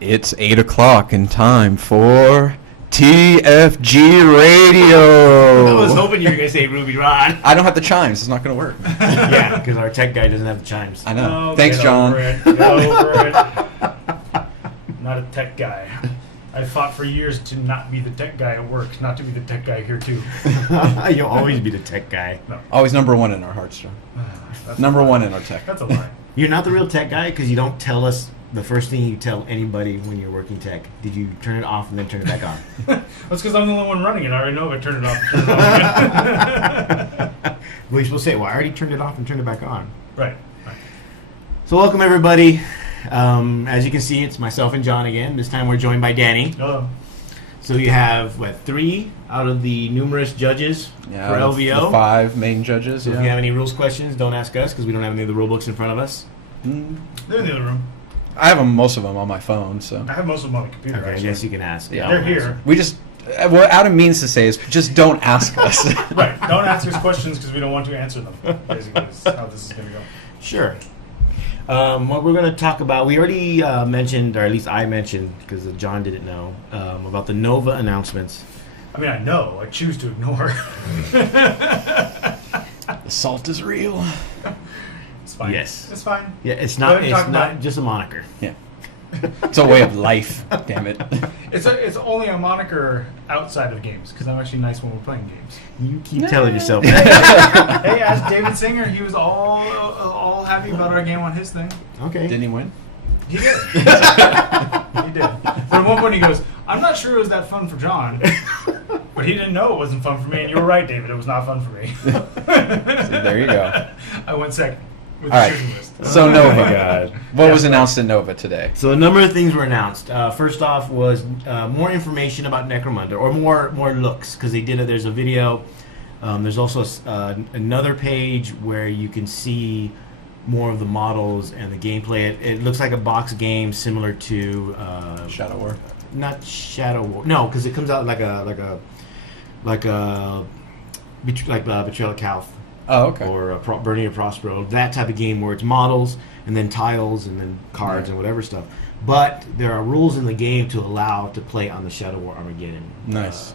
It's 8 o'clock and time for TFG Radio. I was hoping you were going to say Ruby Ron. I don't have the chimes. It's not going to work. Yeah, because our tech guy doesn't have the chimes. I know. Oh, Thanks, get John. Over it. Get over it. Not a tech guy. I fought for years to not be the tech guy at work, not to be the tech guy here, too. You'll always be the tech guy. No. Always number one in our hearts, John. Number one in our tech. That's a lie. You're not the real tech guy because you don't tell us the first thing you tell anybody when you're working tech. Did you turn it off and then turn it back on? That's because I'm the only one running it. I already know if I turn it off and turn it on again. Well, you're supposed to say, well, I already turned it off and turned it back on. Right. So welcome, everybody. As you can see, it's myself and John again. This time we're joined by Danny. Hello. So you have, 3 out of the numerous judges for LVO. The 5 main judges. So if you have any rules questions, don't ask us because we don't have any of the rule books in front of us. They're in the other room. I have most of them on my phone, so. I have most of them on the computer, Okay, I actually. guess you can ask. Yeah. They're here. We just, what Adam means to say is just don't ask us. Right. Don't ask us questions because we don't want to answer them, basically, is how this is going to go. Sure. What we're going to talk about, we already mentioned, or at least I mentioned, because John didn't know, about the Nova announcements. I mean, I know. I choose to ignore. The salt is real. It's fine. Yes. It's fine. Yeah, it's Go ahead not. and It's talk not about it. just a moniker. Yeah. It's a way of life, damn it. It's only a moniker outside of games because I'm actually nice when we're playing games. You keep telling yourself. Hey, as David Singer, he was all happy about our game on his thing. Okay. Didn't he win? He did. He did. But at one point he goes, "I'm not sure it was that fun for John," but he didn't know it wasn't fun for me. And you were right, David. It was not fun for me. So there you go. I went second with All the right. shooting list. So Nova. my God. What was announced in Nova today? So a number of things were announced. First off was more information about Necromunda, or more looks, because they did it. There's a video. There's also another page where you can see more of the models and the gameplay. It looks like a box game similar to Shadow War. not Shadow War. No, because it comes out like Betrayal at Calth. Oh, okay. Or Burning of Prospero, that type of game where it's models and then tiles and then cards and whatever stuff. But there are rules in the game to allow to play on the Shadow War Armageddon Nice.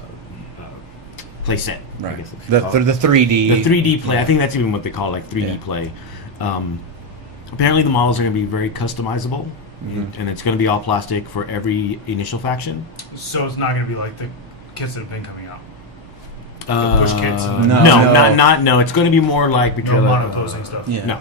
play set. I Right. guess it's The called. 3D. The 3D play. I think that's even what they call 3D Yeah. play. Apparently the models are going to be very customizable, and it's going to be all plastic for every initial faction. So it's not going to be like the kits that have been coming out. Push kits. And No. It's going to be more like no Betrayal. mono-posing stuff. Yeah. No.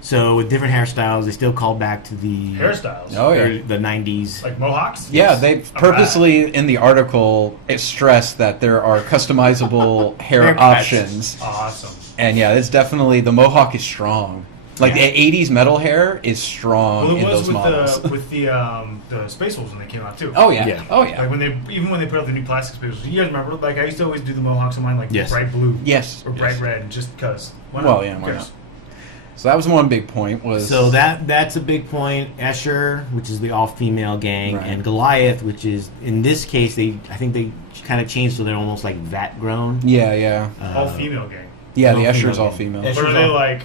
So with different hairstyles, they still call back to the Hairstyles. Oh, yeah. the 90s. Like mohawks? Yeah, Yes. they I'm purposely in the article stressed that there are customizable hair Haircuts. options. bad. Awesome. And yeah, it's definitely, the mohawk is strong. Like Yeah. the 80s metal hair is strong Well, it in was those models. with the Space Wolves when they came out too. Oh yeah. Yeah. Oh yeah. Like when they put out the new plastic Space Wolves. You guys remember? Like I used to always do the mohawks on mine like Yes. bright blue Yes. or bright red, just because. Well, yeah, why not? So that was one big point was So that's a big point. Escher, which is the all-female gang, Right. and Goliath, which is, in this case, I think they kind of changed so they're almost like vat-grown. Yeah. All female gang. Yeah, the all-female Escher's all gang. female. Escher's But are they all- like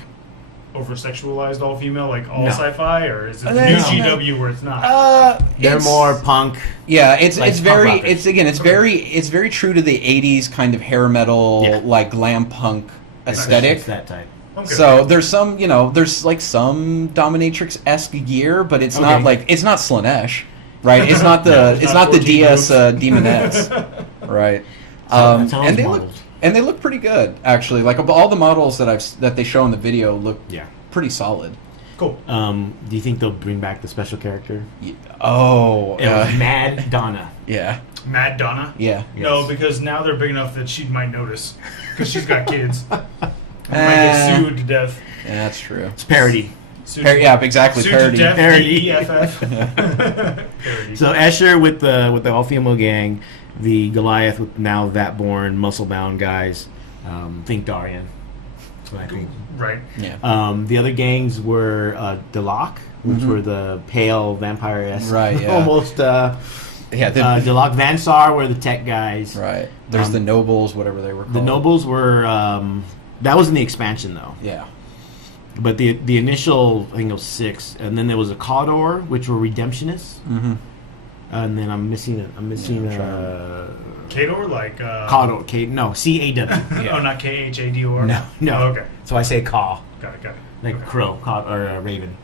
over-sexualized all female, like all No. sci-fi, or is it the No. new GW where it's not? They're more punk. Yeah, it's like very punk rockers. it's very true to the 80s kind of hair metal Yeah. like glam punk aesthetic. It's that type. Okay. So there's some, there's like some dominatrix-esque gear, but it's not Okay. like it's not Slanesh, right? It's not the No, it's it's not not the 14 DS moves. demonettes, right? That's how And those they models. look pretty good actually. Like all the models that they show in the video look Yeah. pretty solid. Cool. Do you think they'll bring back the special character? Oh, It was Mad Donna. yeah, Mad Donna? yeah. No, Yes. because now they're big enough that she might notice because she's got kids. Might Eh. get sued to death. Yeah, that's true. It's parody. Sued, Yeah, exactly. sued Parody. to death. Parody. EFF. Parody. So Escher with the all-female gang, the Goliath with now vat-born, muscle-bound guys. Think Darian. That's what I think. Right. Yeah. The other gangs were Delok, which were the pale vampire-esque. Right, yeah. Almost. Yeah. Delok Vansar were the tech guys. Right. There's the nobles, whatever they were called. The nobles were. That was in the expansion, though. Yeah. But the initial, I think it was 6, and then there was a Cawdor, which were redemptionists, and then I'm missing Kador, like Cawdor, C-A-W. Oh, not K-H-A-D-O-R? No. Oh, okay. So I say Caw, Got it. like Okay. crow, or raven.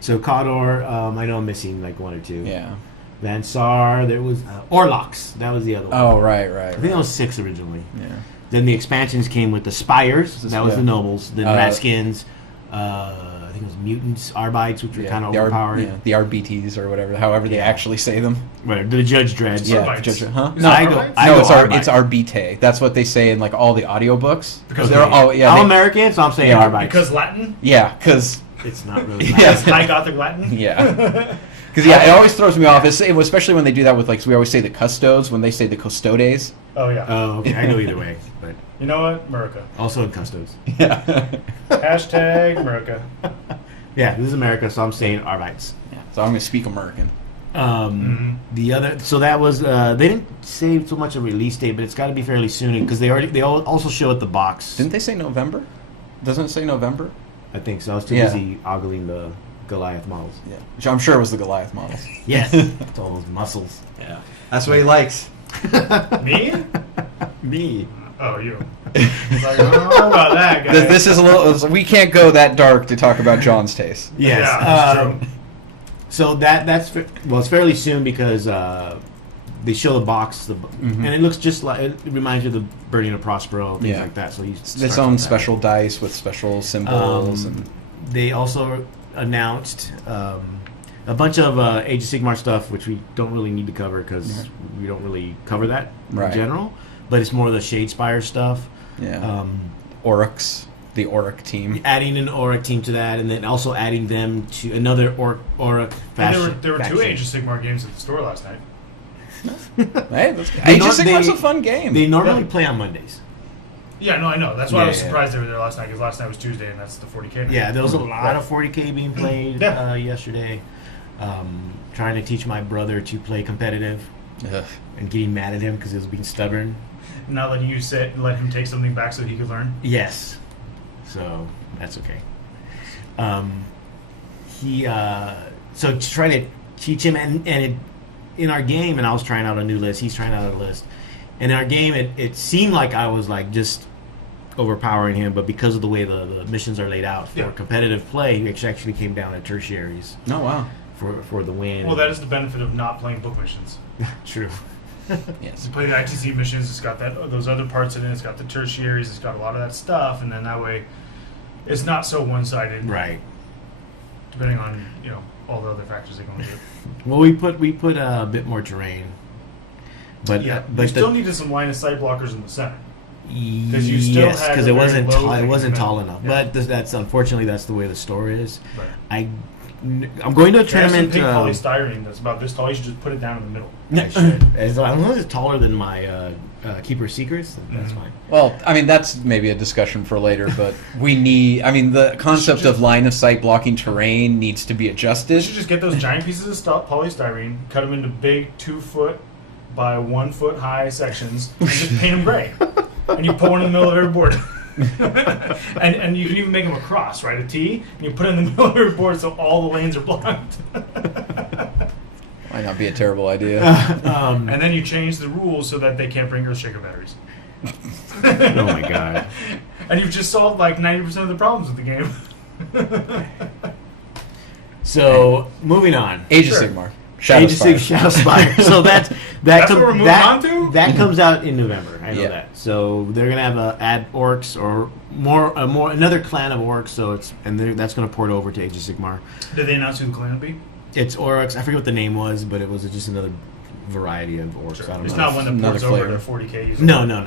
So Cawdor, I know I'm missing like 1 or 2. Yeah. Vansar, there was Orlox, that was the other one. Oh, right. I think it was 6 originally. Yeah. Then the expansions came with the Spires, that was yeah. the nobles, then Ratskins, I think it was mutants, Arbites, which were kind of overpowered. The RBTs or whatever, however they actually say them. Whatever, the Judge Dreads. Yeah, Arbites. huh? Is No, it I Arbites? go it's RBT. That's what they say in like all the audiobooks. Because they're I'm American, so I'm saying Yeah, Arbites. Because Latin? yeah, because it's not really. Yeah. Because High Gothic Latin? yeah. Because it always throws me off, especially when they do that with so we always say the custodes when they say the custodes. Oh, yeah. Oh, okay. I go either way, but You know what? America. also in custodes. Yeah. Hashtag America. Yeah, this is America, so I'm saying Arbites. So I'm gonna speak American. The other, so that was they didn't say so much a release date, but it's got to be fairly soon because they also show at the box. Didn't they say November? Doesn't it say November? I think so. I was too Yeah. busy ogling the Goliath models. Yeah. Which I'm sure it was the Goliath models. Yes, it's all those muscles. Yeah. That's what he likes. Me? Me. Oh, you. Like, I don't know about that, guy. This is a little. We can't go that dark to talk about John's taste. Yes. Yeah, that's true. So it's fairly soon because they show the box, and it looks just like it reminds you of the Burning of Prospero, things Yeah. like that. So you Its own special dice with special symbols and. They also announced a bunch of Age of Sigmar stuff, which we don't really need to cover because we don't really cover that in general. But it's more of the Shadespire stuff. Yeah. Oryx, the Oryx team. Adding an Oryx team to that, and then also adding them to another Oryx faction. There were 2 Age of Sigmar games at the store last night. Hey, Age of Sigmar's a fun game. They normally play on Mondays. Yeah, no, I know. That's why I was Yeah. surprised they were there last night, because last night was Tuesday, and that's the 40K night. Yeah, there was a lot of 40K being played Yeah. yesterday. Trying to teach my brother to play competitive Ugh. and getting mad at him because he was being stubborn. Not letting you sit and let him take something back so he could learn. Yes. So that's okay. So trying to teach him, in our game, and I was trying out a new list, he's trying out a list. And in our game, it seemed like I was like just overpowering him, but because of the way the missions are laid out for competitive play, he actually came down at tertiaries Oh, wow. for the win. Well, that is the benefit of not playing book missions. True. Yes. You play the ITC missions, it's got those other parts in it, it's got the tertiaries, it's got a lot of that stuff, and then that way it's not so one-sided. Right. Depending on, all the other factors that go into it. Well, we put a bit more terrain, but Yeah, but you still needed some line of sight blockers in the center. because you still had because a it very wasn't low it wasn't thing. tall enough. Yeah. But that's unfortunately that's the way the store is. Right. I'm going to a There's some tournament. pink polystyrene that's about this tall. You should just put it down in the middle. I should. As long as it's taller than my Keeper Secrets, that's fine. Well, I mean, that's maybe a discussion for later, but the concept of line of sight blocking terrain needs to be You adjusted. should just get those giant pieces of polystyrene, cut them into big 2-foot by 1 foot high sections, and just paint them gray. And you put one in the middle of every board. and you can even make them a cross, right? A T, and you put it in the middle of every board so all the lanes are blocked. Might not be a terrible idea. And then you change the rules so that they can't bring Earthshaker batteries. Oh my god! And you've just solved like 90% of the problems with the game. So moving on. Age Sure. of Sigmar. Shadow Age of Spire. Shadowspire. So That's what we're moving on to? That comes out in November. I know Yeah. that. So they're gonna have add orcs or another clan of orcs. So that's gonna port over to Age of Sigmar. Did they announce who the clan would be? It's orcs. I forget what the name was, but it was just another variety of orcs. Sure. I don't It's know. not one that Another ports over flavor. to 40K users. No.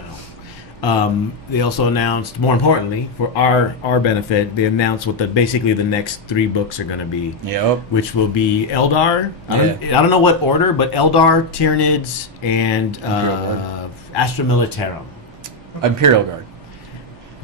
They also announced, more importantly, for our benefit, they announced what basically the next 3 books are going to be. Yep. Which will be Eldar. I don't know what order, but Eldar, Tyranids, and Astra Militarum. Imperial Guard.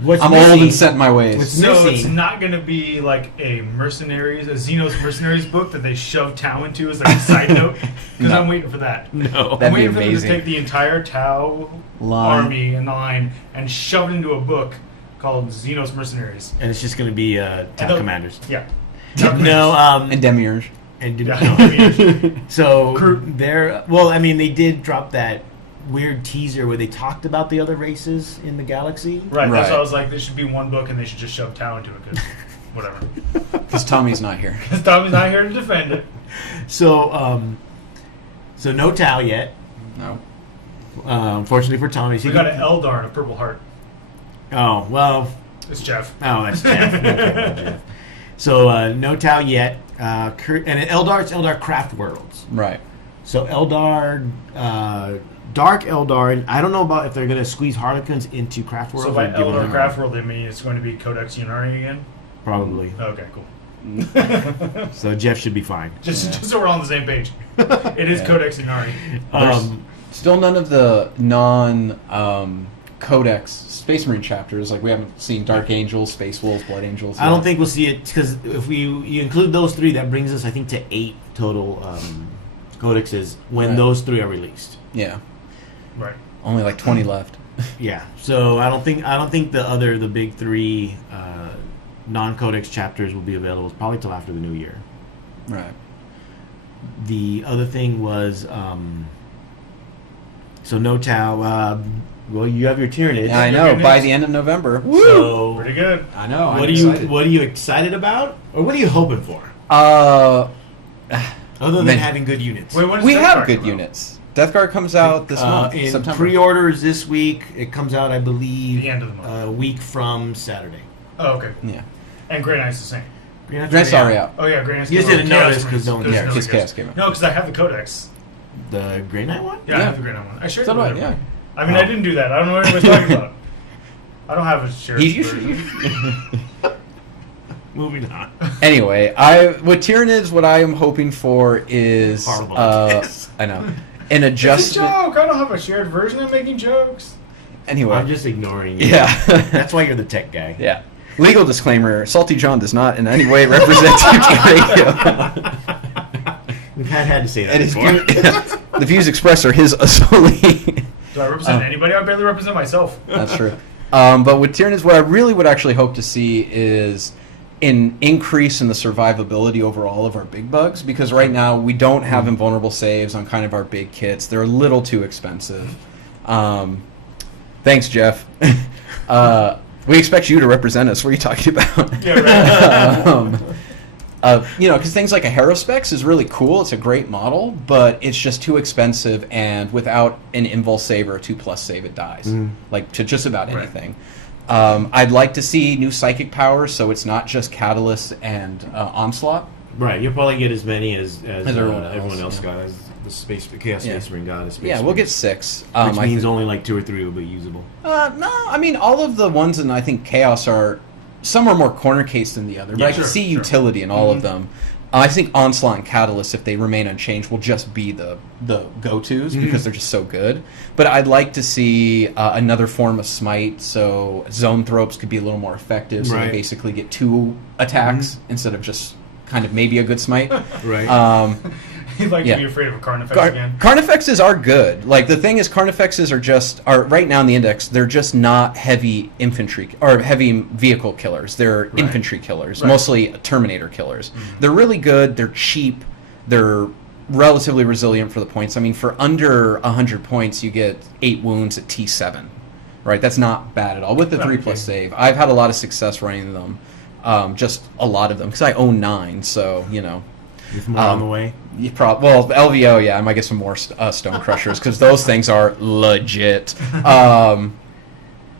What's I'm missing- old and set in my ways. What's So it's missing- not going to be like a Xenos Mercenaries book that they shove Tau into as like a side note? Because No. I'm waiting for that. No. That'd I'm be waiting for them to amazing. take the entire Tau Line. army and line and shove it into a book called Xenos Mercenaries. And it's just going to be Town Commanders. Yeah. No, And Demiurge. So they're they did drop that weird teaser where they talked about the other races in the galaxy. Right. That's why I was like, there should be one book, and they should just shove Tau into it, because whatever. Because Tommy's not here. Because Tommy's not here to defend it. So, so no Tau yet. No. Unfortunately for Tommy, We got an Eldar and a Purple Heart. Oh well. It's Jeff. Oh, that's Jeff. Okay, Jeff. So no Tau yet. And Eldar, it's Eldar Craft Worlds. Right. So Eldar, Dark Eldar, and I don't know about if they're going to squeeze Harlequins into Craft Worlds. So by Eldar Craft World, they mean it's going to be Codex Unari again? Probably. Okay, cool. So Jeff should be fine. Just so we're all on the same page. It is Codex Unari. Still none of the non-Codex Space Marine chapters. Like, we haven't seen Dark Angels, Space Wolves, Blood Angels. I don't think we'll see it, because if you include those 3, that brings us, I think, to 8 total codexes when those 3 are released. Yeah. Right. Only like 20 left. Yeah. So I don't think the big 3 non-codex chapters will be available probably till after the new year. Right. The other thing was so no Tau. Well, you have your Tyranid. Yeah, I know. By the end of November. So pretty good. I know. What are you excited about, or what are you hoping for? Other than having good units. Wait, when we Death have Guard good come out? units. Death Guard comes out this month, in September. Pre-orders this week. It comes out, I believe, The end of the month. a week from Saturday. Oh, okay. Yeah. And Grey Knight's the same. That's already out. Oh, yeah, Grey Knight's You just came out. didn't notice Chaos 'cause no one- Marines. Yeah, There's because no Chaos came out. No, because I have the Codex. The Grey Knight one? Yeah, I Yeah. have the Grey Knight one. I shared So it do with I, yeah. everybody. I mean, I didn't do that. I don't know what everybody's talking about. I don't have a shared version. Moving on. Anyway, with Tyranids, what I am hoping for is Horrible. I know, an It's a adjustment. joke. I don't have a shared version. I'm making jokes. Anyway, I'm just ignoring you. yeah, That's why you're the tech guy. yeah. Legal disclaimer: Salty John does not in any way represent TFG Radio. We've had to say that It is before. the views expressed are his solely. Do I represent anybody? I barely represent myself. That's true. But with Tyranids, what I really would actually hope to see is an increase in the survivability overall of our big bugs, because right now we don't have invulnerable saves on kind of our big kits. They're a little too expensive. Thanks, Jeff. We expect you to represent us. What are you talking about? Yeah, right. Because things like a Harospex is really cool. It's a great model, but it's just too expensive, and without an invul save or a 2+ save, it dies. Like, to just about Right. anything. I'd like to see new psychic powers, so it's not just Catalyst and Onslaught. Right, you'll probably get as many as everyone everyone else, else yeah. got. As the Chaos Space Marine got. Yeah, we'll get 6. Which means only like 2 or 3 will be usable. No, I mean, all of the ones in, I think, Chaos are... Some are more corner case than the other, but Yeah, I can sure, see sure. utility in all of them. I think Onslaught and Catalyst, if they remain unchanged, will just be the go-tos because they're just so good. But I'd like to see another form of Smite, so Zone Thropes could be a little more effective, so they Right. basically get 2 attacks instead of just kind of maybe a good Smite. Right. You'd like Yeah. to be afraid of a Carnifex again. Carnifexes are good. Like, the thing is, Carnifexes are right now in the index, they're just not heavy infantry or heavy vehicle killers. They're infantry killers, mostly Terminator killers. They're really good. They're cheap. They're relatively resilient for the points. I mean, for under 100 points, you get 8 wounds at T7. Right? That's not bad at all. With the 3+ save, I've had a lot of success running them. Just a lot of them, because I own 9, so, you know. With more on the way. LVO, yeah, I might get some more Stone Crushers, because those things are legit.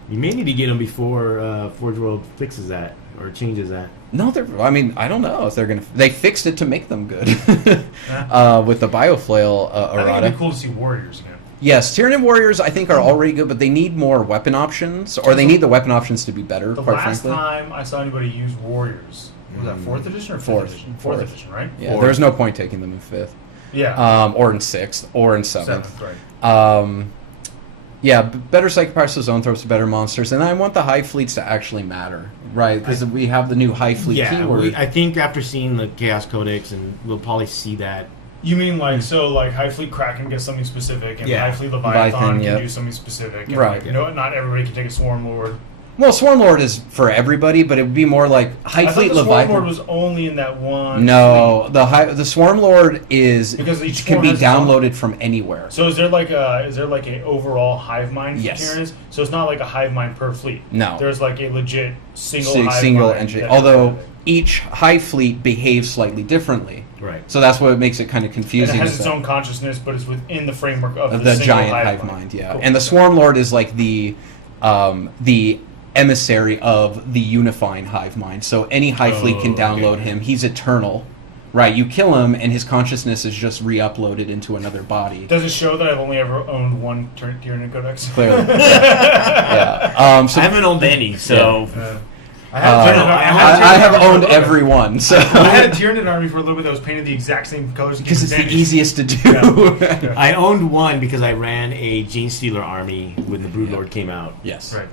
You may need to get them before Forge World fixes that or changes that. No, I mean, I don't know if they're gonna. They fixed it to make them good with the Bioflail I think errata. it'd be cool to see Warriors again. Yes, Tyranid Warriors I think are already good, but they need more weapon options, or they need the weapon options to be better. The Quite last frankly, time I saw anybody use Warriors, was that 4th edition or 5th Fourth. edition? Fourth. 4th edition, right? yeah, there's no point taking them in 5th, Yeah. or in 6th, or in 7th. 7th, right. Yeah, better Psychic Powers, so Zone Thropes, better monsters, and I want the high fleets to actually matter, right? Because we have the new high fleet keyword. I think after seeing the Chaos Codex, and we'll probably see that. You mean like High Fleet Kraken gets something specific, and Yeah. High Fleet Leviathan can yep. do something specific, and Right. like, not everybody can take a Swarm Lord. Well, Swarmlord is for everybody, but it would be more like High I Fleet thought the Leviathan. Swarmlord was only in that one. No, the Swarmlord is Because each can swarm be has its own- downloaded from anywhere. So is there like a overall hive mind for Yes. Tyranids? So it's not like a hive mind per fleet. No. There's like a legit single hive Single mind. entry. that- Although each Hive Fleet behaves slightly differently. Right. So that's what makes it kind of and confusing. it has is its that- own consciousness, but it's within the framework of of the the single giant hive mind, yeah. Cool. And the Swarmlord is like the emissary of the unifying hive mind. So any hive fleet can download him. He's eternal. Right, you kill him and his consciousness is just re-uploaded into another body. Does it show that I've only ever owned one Tyranid Codex? Clearly. Yeah. I haven't owned any, so I I have owned every one, so I had a Tyranid army for a little bit that was painted the exact same colors. because it's the Advantage. easiest to do. Yeah. I owned one because I ran a Gene Stealer army when the Broodlord came out. Yes. Right.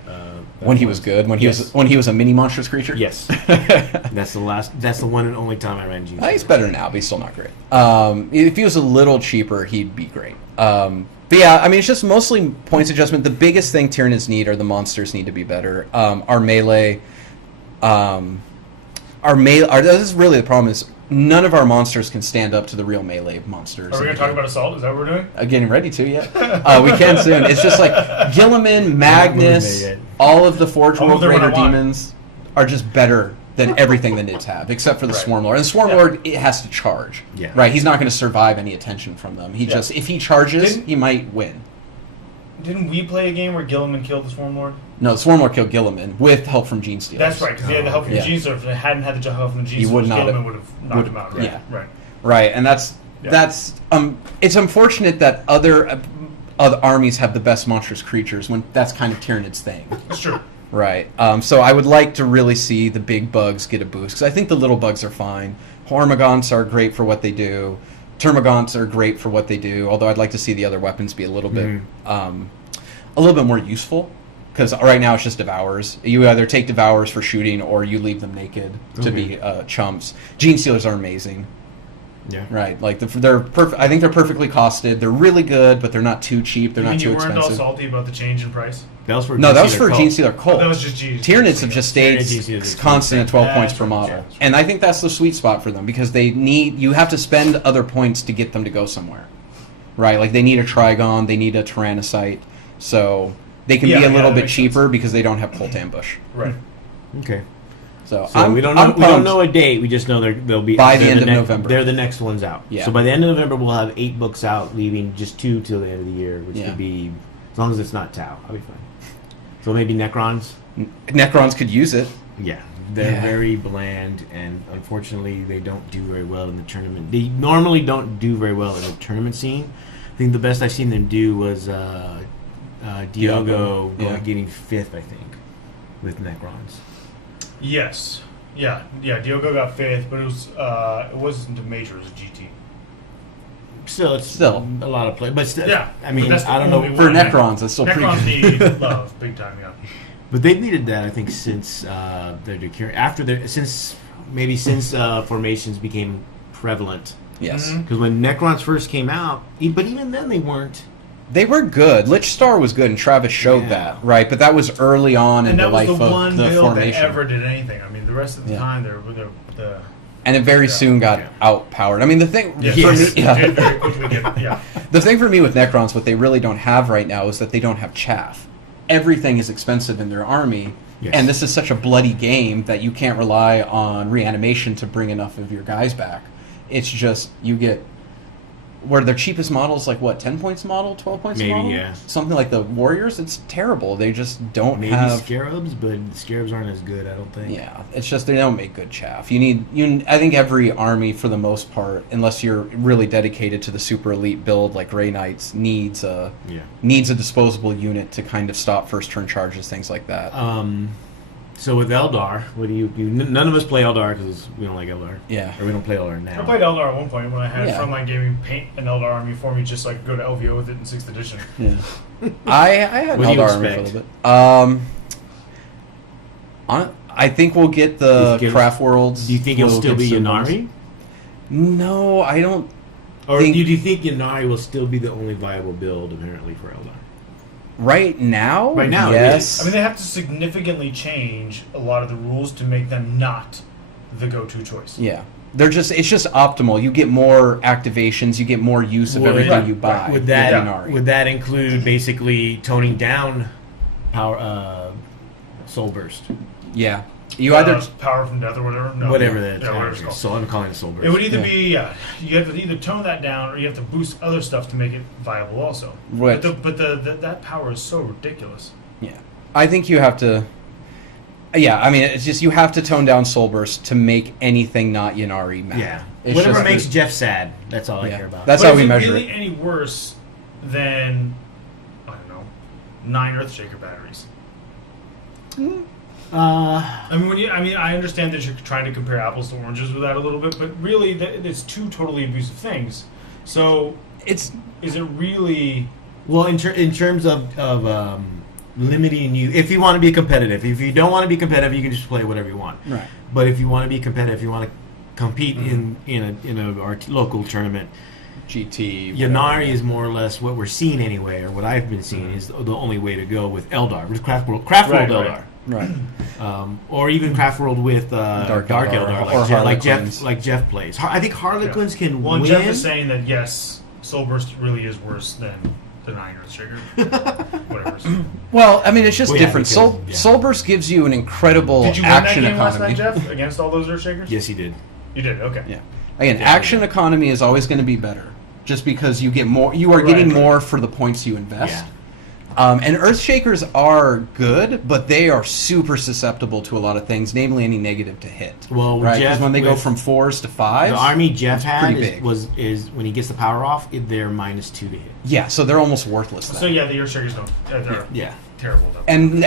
When he was good, when he Yes. was a mini monstrous creature. Yes. That's the one and only time I ran Gene He's Stealer. better now, but he's still not great. If he was a little cheaper, he'd be great. But yeah, I mean, it's just mostly points adjustment. The biggest thing Tyranids need are the monsters need to be better. Our melee, this is really the problem is none of our monsters can stand up to the real melee monsters. Are we going to talk about Assault? Is that what we're doing? Getting ready to, yeah. We can soon. It's just like Gilliman, Magnus, Motivated. all of the Forge All of World them are Raider what I want. demons are just better than everything the Nids have, except for the Right. Swarmlord. And Swarmlord, it has to charge. Yeah. Right? He's not going to survive any attention from them. He just, if he charges, Didn't- he might win. Didn't we play a game where Gilliman killed the Swarmlord? No, the Swarmlord killed Gilliman with help from Gene Stealers. That's right, because he had the help from Yeah. the Gene Stealers. If they hadn't had the help from the Gene He would Stealers, not Gilliman have- would have knocked him out. Right. yeah. Right. Right, and that's it's unfortunate that other armies have the best monstrous creatures when that's kind of Tyranid's thing. That's true. Right. So I would like to really see the big bugs get a boost because I think the little bugs are fine. Hormagaunts are great for what they do. Termagaunts are great for what they do. Although I'd like to see the other weapons be a little bit more useful. Because right now it's just Devours. You either take Devours for shooting or you leave them naked to be chumps. Gene Stealers are amazing. Yeah. Right. Like they're perfect. I think they're perfectly costed. They're really good, but they're not too cheap. They're You not mean too you weren't all expensive. salty about the change in price? That was for No, that was Stealer for Cult. Gene Stealer Cult. Oh, that was just Gene. Tyranids have just stayed Gene Stealers are constant at 12 points That's per right, model. yeah, that's right. And I think that's the sweet spot for them because you have to spend other points to get them to go somewhere. Right? Like they need a Trigon, they need a Tyrannocyte. So they can Yeah, be a yeah, little that bit makes cheaper sense. because they don't have Cult Ambush. Right. Okay. So, So we don't know a date. We just know they'll be By the they're end of next- November. They're the next ones out. Yeah. So by the end of November, we'll have 8 books out, leaving just 2 till the end of the year, which Yeah. could be as long as it's not Tau. I'll be fine. So maybe Necrons. Necrons could use it. Yeah, they're Yeah. very bland, and unfortunately, they don't do very well in the tournament. They normally don't do very well in the tournament scene. I think the best I've seen them do was Diogo Yeah. getting 5th, I think, with Necrons. Yes. Yeah. Diogo got 5th, but it wasn't a major. It was a GT. Still, a lot of play, but still, Yeah, I mean, but that's the I don't know. only For one. Necrons, that's still Necrons pretty need good. love, big time. Yeah. But they've needed that, I think, since since formations became prevalent. Yes. Mhm. Because when Necrons first came out, but even then they weren't. They were good. Lich Star was good, and Travis showed Yeah. that, right? But that was early on in And the that was life the of one the build formation. that ever did anything. I mean, the rest of the Yeah. time, they're the And it very Yeah. soon got Yeah. outpowered. I mean, the thing yeah, for Yes. me, it did very quickly get the thing for me with Necrons, what they really don't have right now is that they don't have chaff. Everything is expensive in their army, Yes. and this is such a bloody game that you can't rely on reanimation to bring enough of your guys back. It's just you get where their cheapest models like what 10 points a model, 12 points Maybe, a model, yeah. something like the Warriors. It's terrible. They just don't Maybe have. Scarabs, but Scarabs aren't as good, I don't think. Yeah, it's just they don't make good chaff. I think every army, for the most part, unless you're really dedicated to the super elite build like Grey Knights, needs a disposable unit to kind of stop first turn charges, things like that. So with Eldar, what do you none of us play Eldar because we don't like Eldar. Yeah. Or we don't play Eldar now. I played Eldar at one point when I had Yeah. Frontline Gaming paint an Eldar army for me, just like go to LVO with it in 6th edition. Yeah, I had an What do you Eldar army for a expect? little bit. I think we'll get the Craft Worlds. Do you think it'll We'll still get be symbols. Yannari? No, I don't. Or think- do you think Yannari will still be the only viable build apparently for Eldar? Right now, it yes. I mean, they have to significantly change a lot of the rules to make them not the go-to choice. Yeah. It's just optimal. You get more activations, you get more use of everything you buy. Would that include basically toning down power Soul Burst? Yeah. You either Power from Death or whatever. No, whatever that is. whatever it's called. So I'm calling it Soul Burst. It would either be you have to either tone that down or you have to boost other stuff to make it viable also. Right. But that power is so ridiculous. Yeah. I think you have to. Yeah, I mean, it's just you have to tone down Soul Burst to make anything not Ynnari matter. Yeah. It's Whatever just- makes Jeff sad. That's all I care about. That's But how is we it measure really it. any worse than, I don't know, 9 Earthshaker batteries? I mean, I understand that you're trying to compare apples to oranges with that a little bit, but really, it's two totally abusive things. So, is it really? Well, in terms of limiting you, if you want to be competitive, if you don't want to be competitive, you can just play whatever you want. Right. But if you want to be competitive, if you want to compete in our local tournament, GT. Ynnari is more or less what we're seeing anyway, or what I've been seeing is the only way to go with Eldar, with Craft World Eldar. Right. Or even Craft World with Dark Eldar, or like Jeff plays. I think Harlequins can Well, win. Jeff is saying that yes, Soul Burst really is worse than the 9 Earthshaker. Whatever. Well, I mean, it's just Well, yeah, different. because- Soul Burst gives you an incredible Did you win that action game last economy. night, Jeff, against all those Earthshakers? Yes, he did. You did. Okay. Yeah. Again, action economy is always going to be better, just because you get more. You are getting more for the points you invest. Yeah. And Earthshakers are good, but they are super susceptible to a lot of things, namely any negative to hit. Well, right? Jeff, Because when they go with from 4s to 5s, the army Jeff had pretty big. is when he gets the power off, they're -2 to hit. yeah, so they're almost worthless. Then. So yeah, the Earthshakers don't. They're terrible. Though. And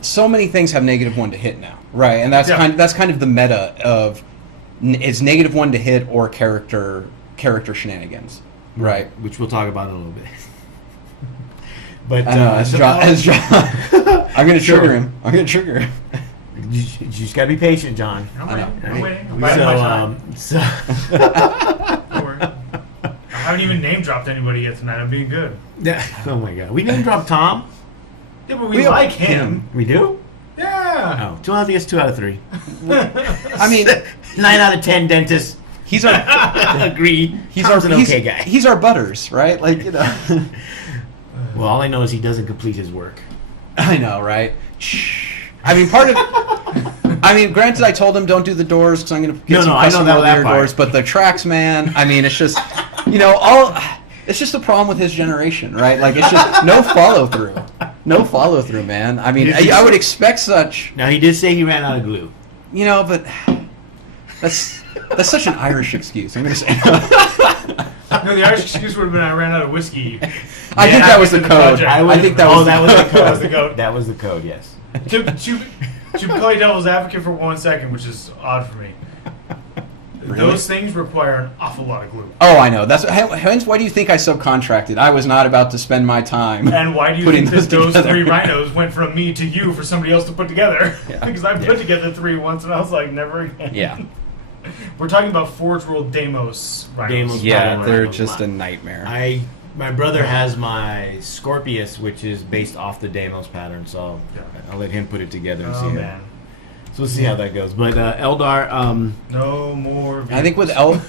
so many things have -1 to hit now, right? And that's kind of the meta of it's -1 to hit or character shenanigans, right? Which we'll talk about in a little bit. But I know, as John, I'm going to trigger him. I'm going to trigger him. You just got to be patient, John. I'm waiting. I'm biding my time. Don't worry. I haven't even name dropped anybody yet tonight. I'm being good. Oh my God, we name drop Tom. Yeah, but we like him. We do. Yeah. Oh, I think it's 2 out of 3. I mean, 9 out of 10 dentists. he's our Agreed. Tom's an okay guy. He's our Butters, right? Like, you know. Well, all I know is he doesn't complete his work. I know, right? Shh. I mean, granted, I told him don't do the doors because I'm going to get some custom layer doors, but the tracks, man. I mean, it's just, it's just a problem with his generation, right? Like, it's just no follow through, man. I mean, I would expect such. Now he did say he ran out of glue. But that's such an Irish excuse. I'm going to say. No, the Irish excuse would have been I ran out of whiskey. I think that was the code. I think that was the code. That was the code, yes. To play devil's advocate for 1 second, which is odd for me. Really? Those things require an awful lot of glue. Oh, I know. Hence, why do you think I subcontracted? I was not about to spend my time. And why do you think that those 3 rhinos went from me to you for somebody else to put together? Because I put together 3 once, and I was like, never again. Yeah. We're talking about Forge World Deimos rhinos. Yeah, they're just a nightmare. My brother has my Scorpius, which is based off the Deimos pattern, so I'll let him put it together and see. Man. So we'll see how that goes. But Eldar, no more. I think with Eldar,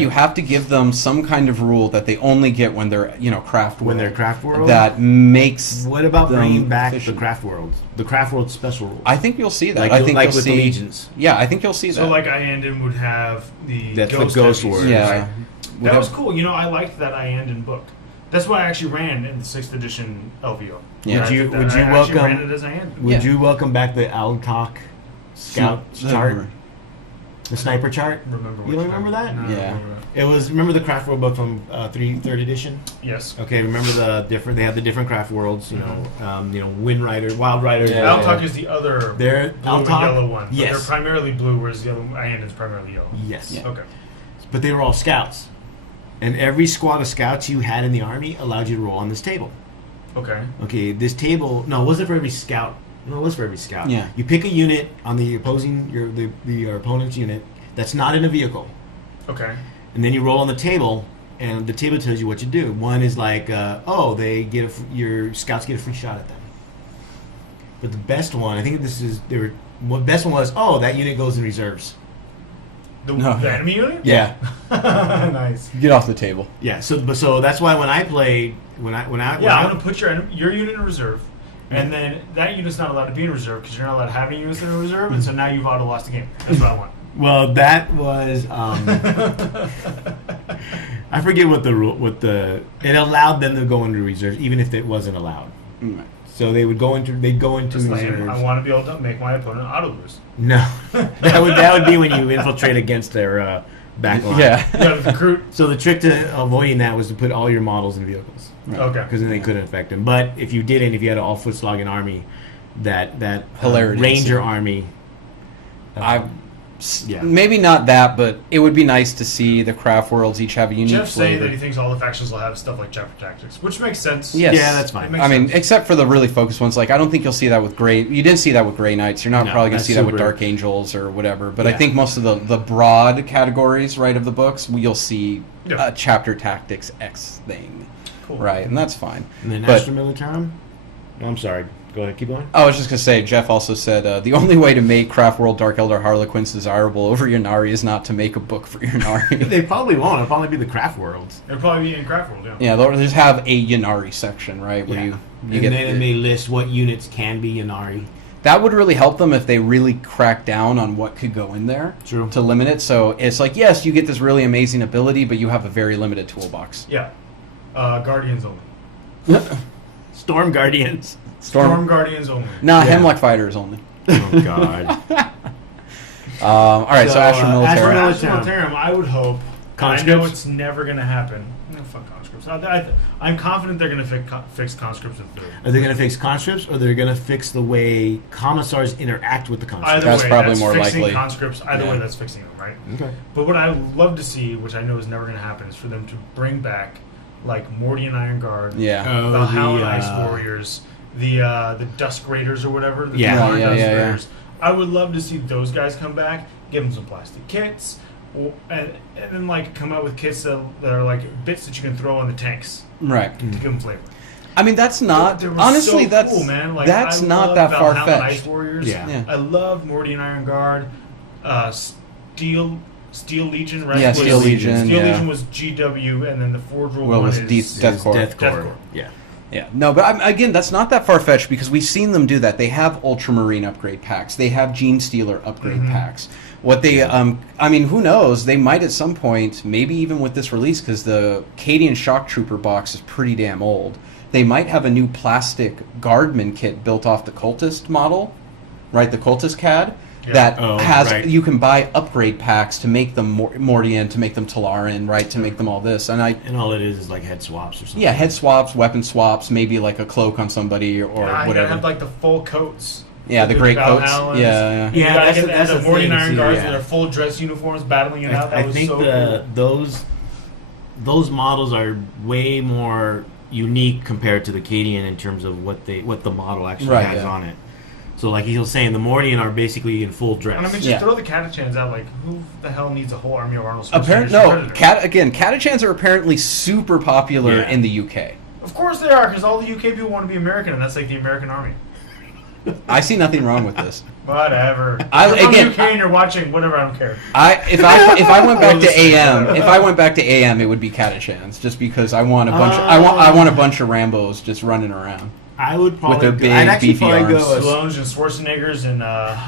you have to give them some kind of rule that they only get when they're Craft World. When they're Craft World, that makes. What about bringing back efficient. the Craft Worlds? The Craft World special rules. I think you'll see that. Like, I think like you'll with see the Legions. Yeah, I think you'll see that. So like Iandin would have the That's ghost the Ghost heavies, Wars. Yeah. right? That was cool. I liked that Iandin book. That's what I actually ran in the 6th edition LVO. Yeah. Would you welcome? welcome? Ran it as Iandin. Would you welcome back the Alcock Scout chart? The sniper chart? You don't remember that? No, Yeah. I don't remember that. It was, remember the Craft World book from 3rd edition? Yes. Okay, remember they have the different Craft Worlds, Wind Rider, Wild Rider. Yeah. Altok is the other They're blue and Altok? yellow one. But Yes. they're primarily blue, whereas the other Iandin's primarily yellow. Yes. Yeah. Okay. But they were all scouts. And every squad of scouts you had in the army allowed you to roll on this table. Okay. Okay, this table, no, it wasn't for every scout. No, it was for every scout. Yeah. You pick a unit on the opposing, your opponent's unit that's not in a vehicle. Okay. And then you roll on the table, and the table tells you what to do. One is like, your scouts get a free shot at them. But the best one, I think the best one was, that unit goes in reserves. The enemy unit? Yeah. Nice. Get off the table. Yeah. So that's why when I played, I'm gonna put your unit in reserve, and then that unit's not allowed to be in reserve because you're not allowed to have any units in reserve, and so now you've auto lost the game. That's what I want. Well, that was I forget what it allowed them to go into reserves even if it wasn't allowed. Mm. So they'd go into reserves. I want to be able to make my opponent auto lose. No, that would be when you infiltrate against their back line. Yeah. Recruit. So the trick to avoiding that was to put all your models in vehicles. Right. Okay. Because then they couldn't affect them. But if you didn't, if you had an all-foot slogging army, that Hilarity. Ranger army. Maybe not that, but it would be nice to see the craft worlds each have a unique Jeff saying flavor. that he thinks all the factions will have stuff like chapter tactics, which makes sense. Yes. Yeah, that's fine. I mean, except for the really focused ones. Like, I don't think you'll see that with Grey. You didn't see that with Grey Knights. You're not probably going to see that with Dark Angels or whatever. But I think most of the broad categories, right, of the books, you'll see a chapter tactics X thing. Cool. Right, and that's fine. And then Astra Militarum? No, I'm sorry. Go ahead, keep going. I was just going to say, Jeff also said, the only way to make Craft World Dark Elder Harlequins desirable over Yannari is not to make a book for Yannari. They probably won't. It'll probably be the Craft Worlds. It'll probably be in Craft World, yeah. Yeah, they'll just have a Yannari section, right? Where you and get then they list what units can be Yannari. That would really help them if they really crack down on what could go in there to limit it. So it's like, yes, you get this really amazing ability, but you have a very limited toolbox. Yeah. Guardians only. Storm Guardians. Storm Guardians only. Nah, Hemlock Fighters only. Oh, God. All right, so Astra Militarum. Astra Militarum, I would hope. I know it's never going to happen. No, fuck conscripts. I'm confident they're going to fix conscripts in 3. Are they going to fix conscripts, or they're going to fix the way commissars interact with the conscripts? Either that's way, probably that's more fixing likely. Conscripts. Either way, that's fixing them, right? Okay. But what I would love to see, which I know is never going to happen, is for them to bring back like Mordian Iron Guard, the Howland Ice Warriors, the Dusk Raiders or whatever. The Dusk Raiders. I would love to see those guys come back, give them some plastic kits, and then like come out with kits that are like bits that you can throw on the tanks, right? To give them flavor. I mean, that's not honestly. So that's cool, man. Like, that's not that far fetched. Ice Warriors. Yeah. I love Mordian Iron Guard, Steel Legion, right? Yeah, Steel Legion. Steel Legion was GW, and then the Forge World one is Death Corps. Death Corps. Yeah. Yeah, no, but again, that's not that far-fetched because we've seen them do that. They have Ultramarine upgrade packs. They have Gene Stealer upgrade packs. What they, I mean, who knows? They might at some point, maybe even with this release, because the Cadian Shock Trooper box is pretty damn old, they might have a new plastic Guardman kit built off the Cultist model, right, the Cultist CAD, that has, you can buy upgrade packs to make them Mordian, to make them Talaran, right, to make them all this. And all it is like head swaps or something. Yeah, head swaps, weapon swaps, maybe like a cloak on somebody or whatever. You gotta have like the full coats. Yeah, the great coats. Yeah. You gotta get the Mordian Iron Guards in their full dress uniforms battling it out. I think cool. those models are way more unique compared to the Cadian in terms of what the model actually has on it. So, like he was saying, the Mordian are basically in full dress. And I mean, just throw the Catachans out. Like, who the hell needs a whole army of Arnold Schwarzenegger? Catachans are apparently super popular in the UK. Of course they are, because all the UK people want to be American, and that's like the American army. I see nothing wrong with this. Whatever. If you're from UK and you're watching, whatever, I don't care. If I went back to AM, it would be Catachans, just because I want a bunch. I want a bunch of Rambos just running around. I would probably with their big beefy arms. Stallones and Schwarzeneggers and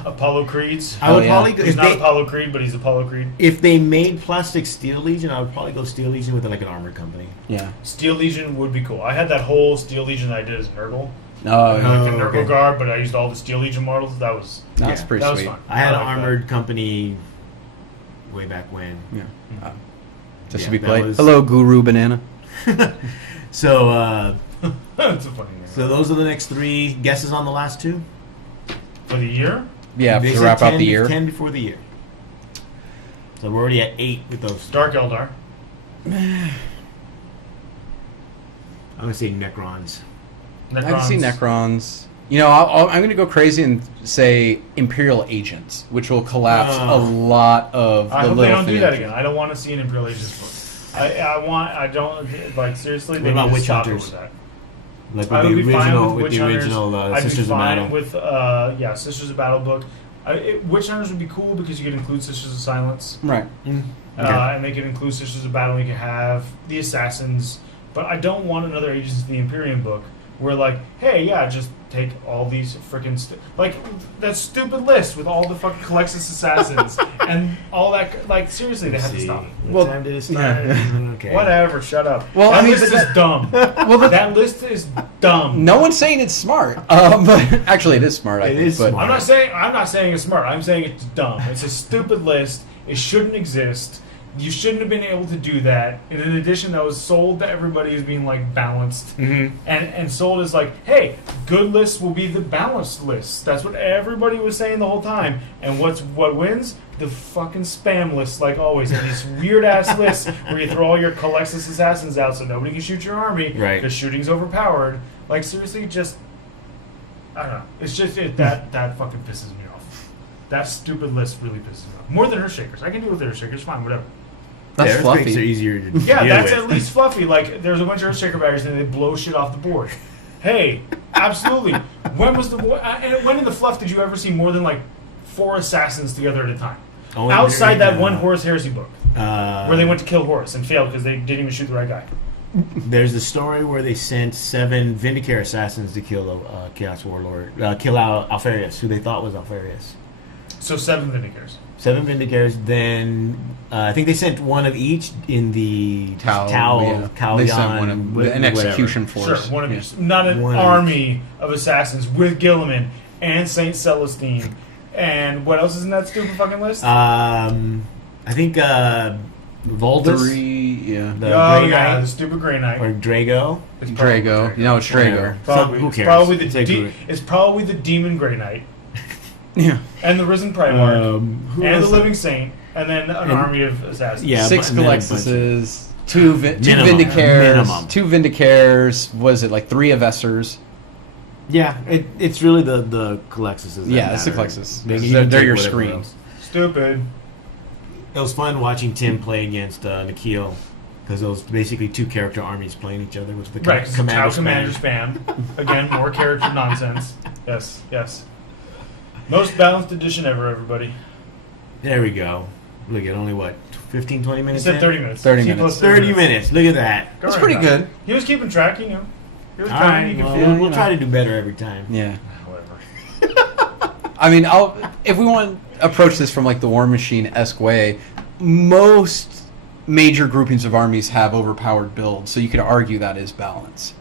Apollo Creeds. I would probably go. He's not Apollo Creed, but he's Apollo Creed. If they made plastic Steel Legion, I would probably go Steel Legion with like an armored company. Yeah, Steel Legion would be cool. I had that whole Steel Legion that I did as Nurgle. The Nurgle Guard, but I used all the Steel Legion models. That's pretty sweet. Was fun. I had an armored company way back when. Yeah, just to be played. Hello, Guru Banana. So. That's a funny name. So those are the next 3 guesses on the last 2 for the year. Yeah, to wrap out the year. 10 before the year. So we're already at 8 with those. Dark Eldar. I'm gonna say Necrons. I can see Necrons. You know, I'm going to go crazy and say Imperial Agents, which will collapse a lot of the I hope little they don't do that again. I don't want to see an Imperial Agents book. I don't like seriously. What They about need to Witch stop it Hunters? with that. Like I would be fine with Witch the Hunters. original I'd Sisters be of fine Battle. with Sisters of Battle book. Witch Hunters would be cool because you could include Sisters of Silence, Right. and they could include Sisters of Battle. You could have the Assassins, but I don't want another Agents of the Imperium book where like, hey, yeah, just take all these freaking like that stupid list with all the fucking Colexis assassins and all that. Like seriously, they have to stop. What time did it start? Okay. Whatever, shut up. Well, that I mean, list is dumb. That list is dumb. No one's saying it's smart, but actually, it is smart. I It think, is but smart. I'm not saying it's smart. I'm saying it's dumb. It's a stupid list. It shouldn't exist. You shouldn't have been able to do that. And in addition, that was sold to everybody as being like balanced, and sold as like, hey, good lists will be the balanced lists. That's what everybody was saying the whole time. And what wins? The fucking spam lists, like always, and these weird ass lists where you throw all your Colexis assassins out so nobody can shoot your army. Right. Because shooting's overpowered. Like seriously, just I don't know. It's just that fucking pisses me off. That stupid list really pisses me off. More than Earthshakers. I can deal with Earthshakers, fine, whatever. that's Earthquakes fluffy. are easier to Yeah, deal that's with. at least fluffy. Like, there's a bunch of Earthshaker baggers and they blow shit off the board. Hey, absolutely. When in the fluff did you ever see more than like 4 assassins together at a time? Only Outside that during, one Horus Heresy book where they went to kill Horus and failed because they didn't even shoot the right guy. There's the story where they sent 7 Vindicare assassins to kill Chaos Warlord, kill out Alfarius, who they thought was Alfarius. So 7 Vindicators. 7 Vindicares. Then I think they sent one of each in the Tau They sent one of, an execution Sure, force. one of Yeah. each. Not an One of army of assassins with Gilliman and Saint Celestine. And what else is in that stupid fucking list? I think Voltus. 3, yeah. The oh Grey yeah, Knight, the stupid Grey Knight. or Drago. It's probably Drago. No, it's Drago. Probably, Who it's cares? probably It's it's probably the Demon Grey Knight Yeah. and the Risen Primarch Who and the else? Living Saint and then an army of assassins. Yeah, 6 but- and then a Galexises, 2 Minimum. Vindicares, Minimum. 2 Vindicares. Was it like 3 Avessors? Yeah, it's really the Colexis. Yeah, it's the Colexis. They They're can take your whatever screen. else. Stupid. It was fun watching Tim play against Nikhil because it was basically 2 character armies playing each other with the Right, Tau commander Commander spam. spam. Again, more character nonsense. Yes, yes. Most balanced edition ever, everybody. There we go. Look at only what 15, 20 He minutes. said in? 30 minutes. 30 T minutes. plus 30 minutes. Look at that. Go That's right pretty now. good. He was keeping track, you know. He was All trying. right, You can well, feel it. we'll try to do better every time. Yeah. Whatever. I mean, if we want to approach this from like the War Machine-esque way, most major groupings of armies have overpowered builds, so you could argue that is balance.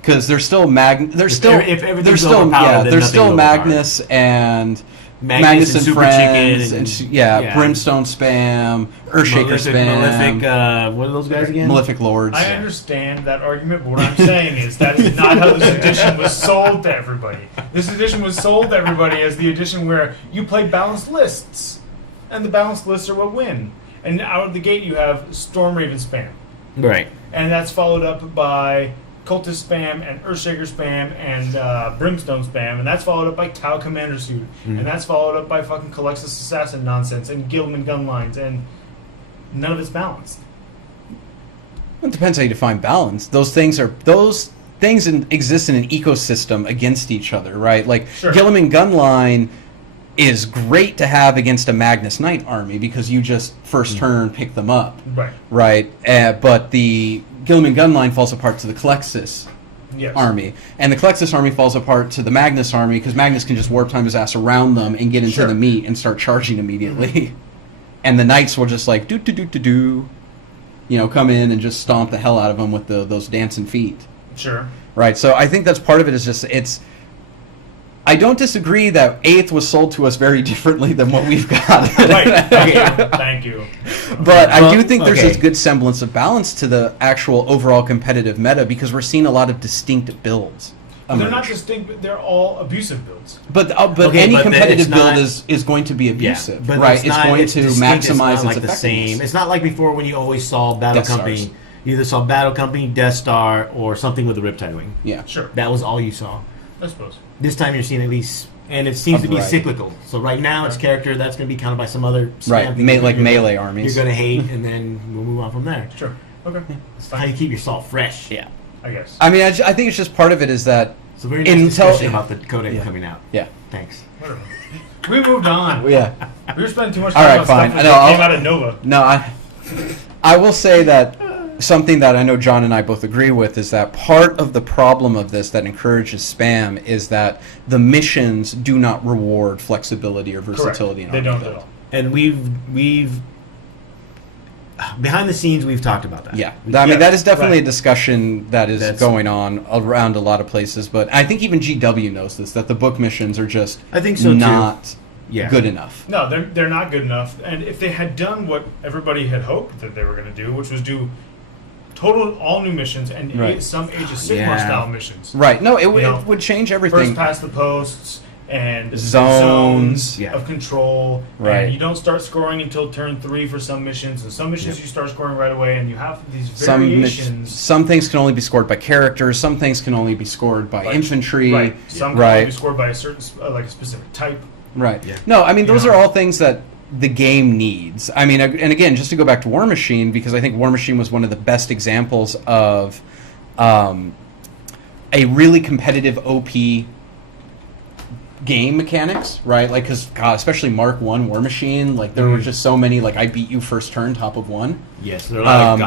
Because there's still there's still everything's overpowered, then there's still nothing's Magnus and Magnus and Super Friends Chicken and yeah. Brimstone spam, Earthshaker spam, Malefic, what are those guys again? Malefic Lords. I understand that argument, but what I'm saying is that is not how this edition was sold to everybody. This edition was sold to everybody as the edition where you play balanced lists, and the balanced lists are what win. And out of the gate, you have Storm Raven spam, Right. and that's followed up by Cultist spam and Earthshaker spam and Brimstone spam, and that's followed up by Tau Commander suit, and that's followed up by fucking Colexis assassin nonsense and Gilman gun lines, and none of it's balanced. It depends how you define balance. Those things exist in an ecosystem against each other, right? Like Sure. Gilliman Gunline is great to have against a Magnus Knight army because you just first turn pick them up, Right. right? But the Gilliman Gunline falls apart to the Colexis Yes. army, and the Colexis army falls apart to the Magnus army because Magnus can just warp time his ass around them and get into Sure. the meat and start charging immediately. And the Knights will just like do, come in and just stomp the hell out of them with those dancing feet. Sure. Right, so I think that's part of it. Is just I don't disagree that 8th was sold to us very differently than what we've got. Right. Thank you. But I do think there's okay. this good semblance of balance to the actual overall competitive meta because we're seeing a lot of distinct builds. They're not emerge. distinct, but they're all abusive builds. But Okay, any but then competitive it's not- build is going to be abusive, but right? not- going to distinct, maximize it's not its like the effectiveness. same. It's not like before when you always saw Battle Death Company. Stars. You either saw Battle Company, Death Star, or something with a Riptide wing. Yeah. Sure. That was all you saw. I suppose. This time you're seeing at least And it seems to be variety. cyclical. So right now it's character that's going to be counted by some other Right, spam thing like you're melee gonna, armies. You're going to hate, and then we'll move on from there. Sure. Okay. That's how you keep your salt fresh. Yeah. I guess. I mean, I think it's just part of it is that So very nice discussion about the codec coming out. Yeah. Thanks. Whatever. We moved on. Yeah. We were spending too much All time right, on fine. stuff I know, that came I'll- out of Nova. No, I will say that something that I know John and I both agree with is that part of the problem of this that encourages spam is that the missions do not reward flexibility or versatility. Correct. They don't at all. And we've behind the scenes we've talked about that. Yeah, I mean that is definitely right. a discussion that is That's- going on around a lot of places. But I think even GW knows this, that the book missions are just I think so, too. not Yeah. good enough. No, they're not good enough. And if they had done what everybody had hoped that they were going to do, which was do total all new missions and Right. some Age of Sigmar Yeah. style missions, Right? No, it know, would change first everything. past the posts and Zones. Yeah. of control. Right. And you don't start scoring until turn 3 for some missions, and some missions you start scoring right away. And you have these variations. Some things can only be scored by characters. Some things can only be scored by Like- infantry. Right. Some can Right. only be scored by a certain, like a specific type. Right. Yeah. No, I mean those You know? are all things that the game needs. I mean, and again, just to go back to War Machine, because I think War Machine was one of the best examples of a really competitive OP game mechanics, right? Like, because God, especially Mark 1 War Machine, like there were just so many like I beat you first turn top of 1. Yes, there are a lot of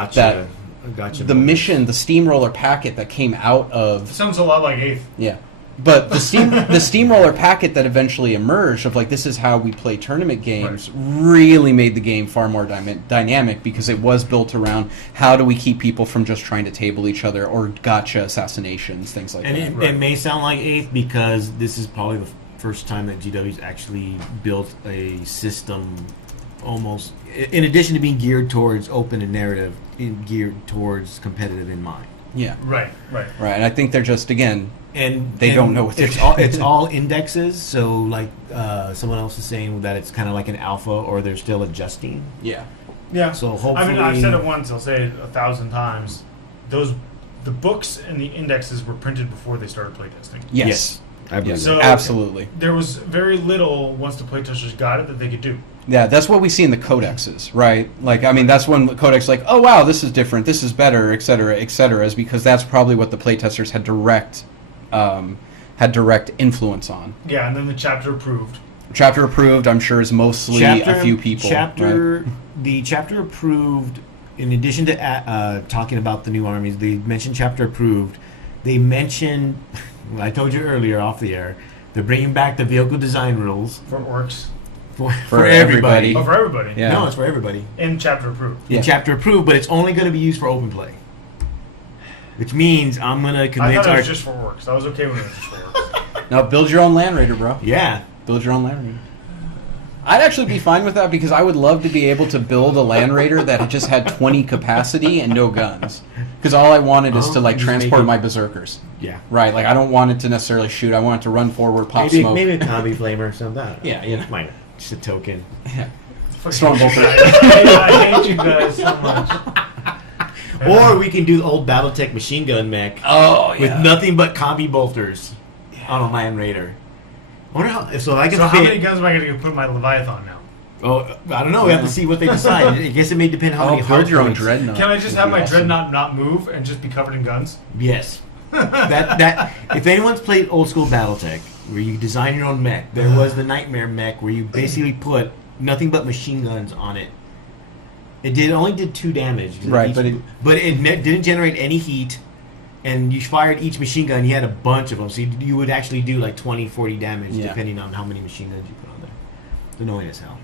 gotcha. The mission, the steamroller packet that came out of Sounds a lot like 8th. yeah. But the steamroller packet that eventually emerged of like this is how we play tournament games really made the game far more dynamic because it was built around how do we keep people from just trying to table each other or gotcha assassinations, things like And that. it may sound like 8th because this is probably the first time that GW's actually built a system almost, in addition to being geared towards open and narrative, geared towards competitive in mind. Yeah. Right. Right. And I think they're just again And They don't know what they're it's doing. all, it's all indexes. So like someone else is saying that it's kind of like an alpha, or they're still adjusting. yeah. Yeah. So hopefully, I mean, I've said it once. I'll say it 1,000 times. The books and the indexes were printed before they started playtesting. Yes. I believe Yes. So- absolutely. There was very little once the playtesters got it that they could do. Yeah, that's what we see in the codexes, right? Like, I mean, that's when the codex, like, oh wow, this is different, this is better, et cetera, is because that's probably what the playtesters had direct influence on. Yeah, and then the chapter approved. Chapter approved, I'm sure, is mostly a few people. right? The chapter approved. In addition to talking about the new armies, they mentioned chapter approved. They mentioned, well, I told you earlier off the air, they're bringing back the vehicle design rules For orcs. for everybody. Oh, for everybody. Yeah. No, it's for everybody. In chapter approved. Yeah. In chapter approved, but it's only going to be used for open play. Which means I'm going to I convince thought it our... was just for orcs. I was okay with it just for orcs. Now, build your own Land Raider, bro. Yeah. Build your own Land Raider. I'd actually be fine with that because I would love to be able to build a Land Raider that just had 20 capacity and no guns. Because all I wanted is to like Just make transport it- my berserkers. Yeah. Right, like I don't want it to necessarily shoot. I want it to run forward, pop Maybe, smoke. maybe a combi flamer or something. Yeah, you know. Minor. Just a token. Strong bolter. I hate you guys so much. Or we can do the old Battletech machine gun mech Oh, yeah. with nothing but combi bolters on a Land Raider. I wonder how, so I can So fit, how many guns am I going to put in my Leviathan now? Oh, I don't know. We have to see what they decide. I guess it may depend how many build your own points. dreadnought. Can I just would have be my awesome. dreadnought not move and just be covered in guns? Yes. that if anyone's played old school BattleTech, where you design your own mech, there was the Nightmare mech where you basically put nothing but machine guns on it. It only did 2 damage, Right, each, but it didn't generate any heat, and you fired each machine gun. You had a bunch of them, so you would actually do like 20, 40 damage Yeah. depending on how many machine guns you put on there. It's annoying as hell.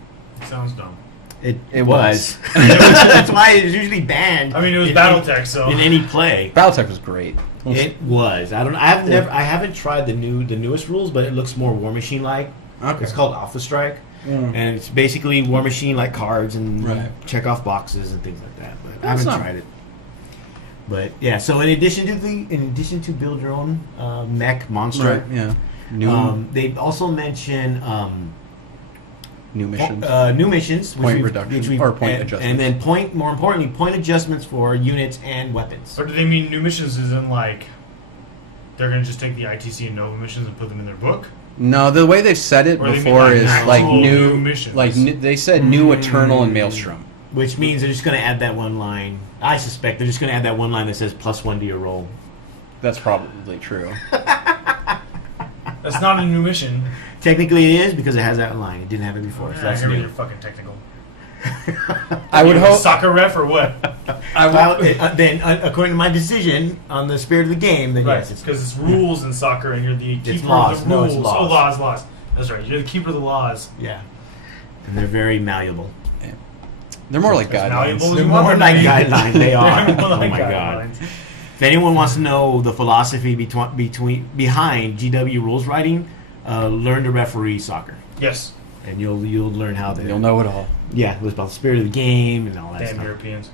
Sounds dumb. It was. That's why it was usually banned. I mean, it was in BattleTech, so... in any play. Battletech was great. It was. I don't. I haven't tried the newest rules, but it looks more War Machine like. Okay. It's called Alpha Strike, and it's basically War Machine like cards and Right. check off boxes and things like that. But I That's haven't not- tried it. But yeah, so in addition to build your own mech monster, Right, yeah. they also mention New missions. new missions, Point reduction, or point adjustments. and then more importantly, point adjustments for units and weapons. Or do they mean new missions as in, like, they're going to just take the ITC and Nova missions and put them in their book? No, the way they've said it Or they mean before like is like actual new, new missions? like they said new Eternal and Maelstrom. Which means they're just going to add that one line. I suspect they're just going to add that one line that says +1 to your roll. That's probably true. That's not a new mission. Technically, it is because it has that line. It didn't have it before. So Yeah, that's here new. you're fucking technical. I would You a hope. soccer ref or what? Then, according to my decision on the spirit of the game, then Right, yes, it's because it's rules in soccer, and you're the keeper laws. of the No, rules. it's laws. Oh, laws. That's right. You're the keeper of the laws. yeah. And they're very malleable. They're more like As guidelines. malleable as They're you want more them like to be. guidelines. They are. They're more Oh like my god. guidelines. If anyone wants to know the philosophy behind GW rules writing, learn to referee soccer, Yes. and you'll learn how to. You'll know it all. Yeah, it was about the spirit of the game and all that Damn stuff. Europeans.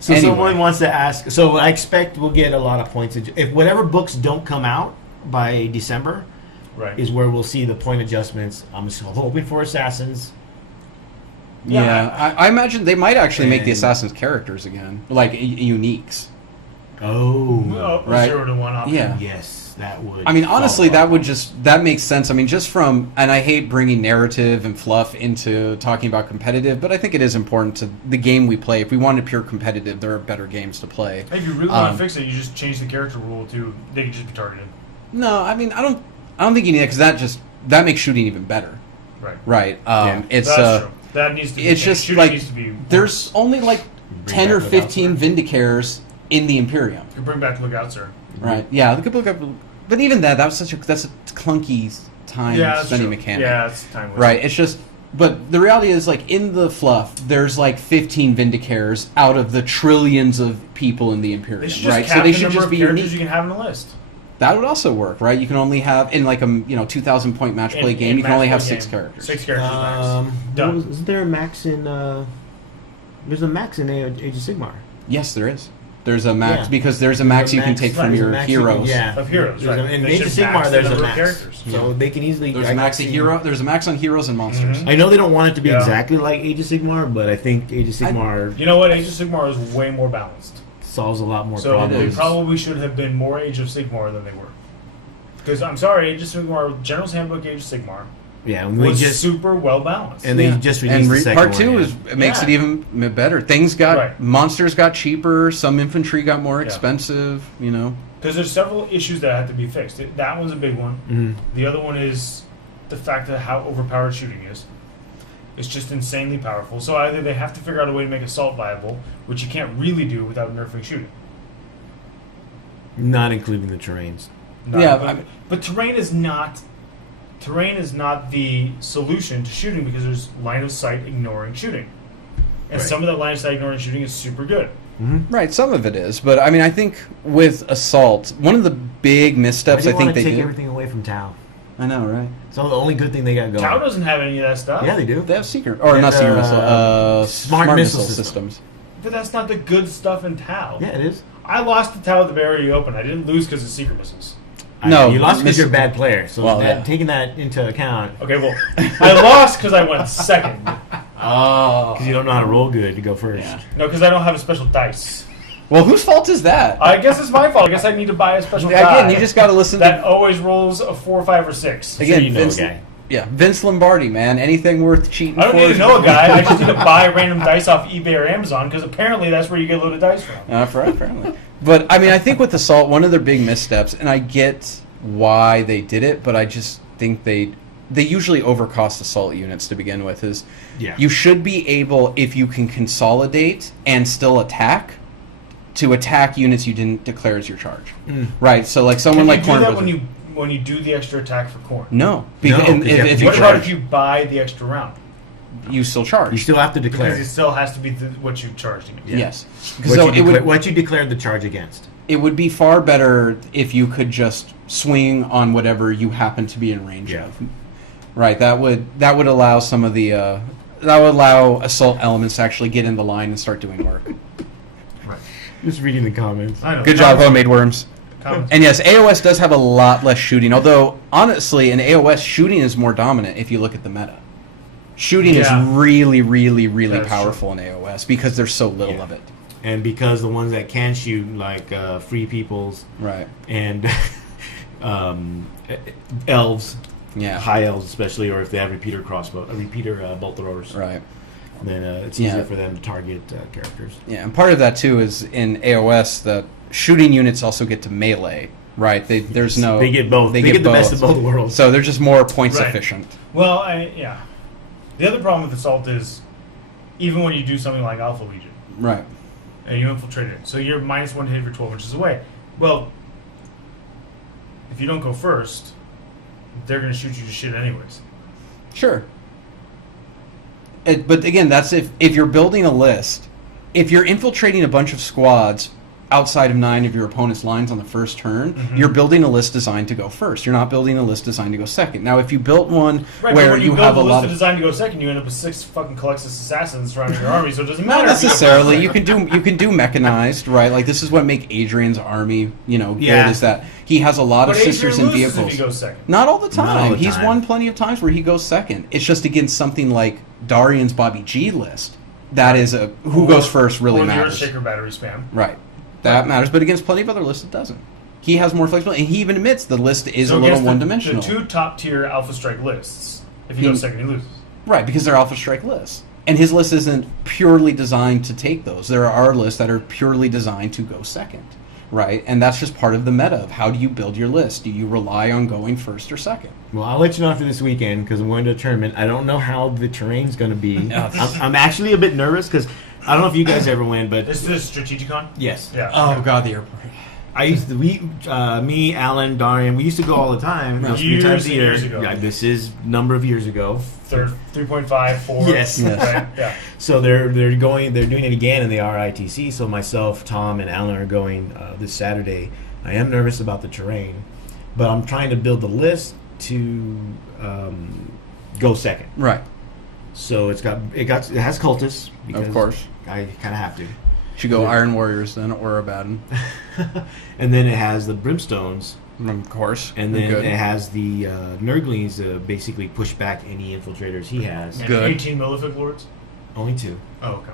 So Anyway. someone wants to ask. So I expect we'll get a lot of points. If whatever books don't come out by December, Right. is where we'll see the point adjustments. I'm just hoping for Assassins. Yeah, I imagine they might actually make the And- Assassin's characters again, like uniques. Oh, Oh, Right. 0 to 1 option. Yeah. yes, that would. I mean, honestly, follow that up. would that makes sense. I mean, just from, and I hate bringing narrative and fluff into talking about competitive, but I think it is important to the game we play. If we wanted pure competitive, there are better games to play. Hey, if you really want Um, to fix it, you just change the character rule to they can just be targeted. No, I mean, I don't think you need that because that makes shooting even better. Right. Right. Yeah. It's That's true. That needs to be it's changed. just Shooting like needs to be there's only like Bring 10 or back Lookout 15 Vindicares in the Imperium. You can bring back Lookout, sir. Right. Yeah. The look up, but even that's a clunky time That's spending true. mechanic. Yeah, it's time wasting. Right. It's just. But the reality is, like, in the fluff, there's like 15 Vindicares out of the trillions of people in the Imperium, They should just right? cap So they the should number just of be characters unique. you can have in a list. That would also work, right? You can only have in like a 2,000 point match play game. You can only have match play 6 game. characters. 6 characters max. Done. Isn't there a max in? There's a max in Age of Sigmar. Yes, there is. There's a max Yeah. because there's a max you can take from There's a your max you can- heroes. yeah, Of heroes, There's right. In They Age of should max Sigmar, the there's a number of max, characters. so they can easily. There's I a max of see- hero. There's a max on heroes and monsters. Mhm. I know they don't want it to be Yeah. exactly like Age of Sigmar, but I think Age of Sigmar You know what? Age of Sigmar is way more balanced. solves a lot more So they problems. probably should have been more Age of Sigmar than they were. Because I'm sorry, Age of Sigmar, General's Handbook Age of Sigmar Yeah, and we was just super well balanced. and they Yeah. just released And the second part 2 one, is it makes Yeah. it even better. Things got Right. monsters got cheaper. Some infantry got more Yeah. expensive. You know. Because there's several issues that have to be fixed. That one's a big one. Mhm. The other one is the fact that how overpowered shooting is. It's just insanely powerful. So either they have to figure out a way to make assault viable, which you can't really do without nerfing shooting. not including the terrains. Yeah, but terrain is not the solution to shooting because there's line of sight ignoring shooting, and Right. some of that line of sight ignoring shooting is super good. Right, some of it is, but I mean, I think with assault, one of the big missteps I think they take do. everything away from Tau. I know, right? It's the only good thing they got going. Tau doesn't have any of that stuff. Yeah, they do. They have secret, or And, not secret missile, smart missile missile system. systems. But that's not the good stuff in Tau. Yeah, it is. I lost to Tau at the very open. I didn't lose because of secret missiles. No, you lost because miss- you're a bad player. So Well, that, yeah. taking that into account, Okay, well, I lost because I went second. Oh. because you don't know how to roll good to go first. Yeah. No, because I don't have a special dice. Well, whose fault is that? I guess it's my fault. I guess I need to buy a special die. Again, you just got to listen that to. always rolls a 4, 5, or 6. Again, Again, you know Vince, a guy. yeah, Vince Lombardi, man. Anything worth cheating I don't for need to is- know a guy. I just need to buy random dice off eBay or Amazon because apparently that's where you get loaded dice from. Apparently. But I mean, I think with assault, one of their big missteps, and I get why they did it, but I just think they usually overcost assault units to begin with. Is Yeah. you should be able, if you can consolidate and still attack, to attack units you didn't declare as your charge. Right. So like someone Can like you do Corn that Blizzard- when you do the extra attack for corn? No, No, 'cause you have to if be What you about charge, if you buy the extra round? you still charge. You still have to Because declare. it still has to be what you charged against. Yeah. Yes. What, So you it would what you declared the charge against. it would be far better if you could just swing on whatever you happen to be in range Yeah. of. Right. That would allow some of the that would allow assault elements to actually get in the line and start doing work. Right. Just reading the comments. I know. Good job, Homemade Worms. Comments. And yes, AOS does have a lot less shooting. Although honestly, in AOS, shooting is more dominant if you look at the meta. Shooting Yeah. is really, really, really That's powerful in AOS because there's so little Yeah. of it. And because the ones that can shoot, like Free Peoples Right. and elves, Yeah. high elves especially, or if they have repeater bolt throwers, Right. then it's easier for them to target characters. Yeah, and part of that too is in AOS that shooting units also get to melee, right? They get both. They get the best of both worlds. So they're just more points Right. efficient. Well, the other problem with Assault is even when you do something like Alpha Legion Right. and you infiltrate it, so you're -1 to hit for 12 inches away. Well, if you don't go first, they're going to shoot you to shit anyways. Sure. But again, that's if you're building a list. If you're infiltrating a bunch of squads outside of 9 of your opponent's lines on the first turn, you're building a list designed to go first. You're not building a list designed to go second. Now, if you built one Right, where but when you have build a a lot list of designed to go second, you end up with 6 fucking Colexus assassins surrounding your army, so it doesn't matter. not necessarily, you can do mechanized, right? Like this is what make Adrian's army, good, Yeah. is that he has a lot But of sisters and Adrian loses vehicles. if he goes second. Not all the Not all time. the He's time. won plenty of times where he goes second. It's just against something like Darian's Bobby G list. That is who goes first really or matters. Or the Shaker battery spam. Right. That matters, but against plenty of other lists, it doesn't. He has more flexibility, and he even admits the list is So a little against one-dimensional. The 2 top-tier Alpha Strike lists, if he He- goes second, he loses. Right, because they're Alpha Strike lists. And his list isn't purely designed to take those. There are lists that are purely designed to go second, right? And that's just part of the meta of how do you build your list? Do you rely on going first or second? Well, I'll let you know after this weekend because I'm going to a tournament. I don't know how the terrain's going to be. I'm actually a bit nervous because I don't know if you guys ever win, but Is this Strategicon? yes. Yeah. God, the airport. I used to, me, Alan, Darian, we used to go all the time. Years 3 times a and year. years ago. Yeah, this is number of years ago. 3.5, 4. Yes. Right? Yeah. So they're doing it again in the RITC. So myself, Tom, and Alan are going this Saturday. I am nervous about the terrain, but I'm trying to build the list to go second. Right. So it has cultists because Of course. I kind of have to. Should go Iron Warriors then, or Abaddon. And then it has the Brimstones. Of course. And then Good. it has the Nurglings to basically push back any infiltrators he has. And Good. 18 Malefic Lords? Only 2. Oh, okay.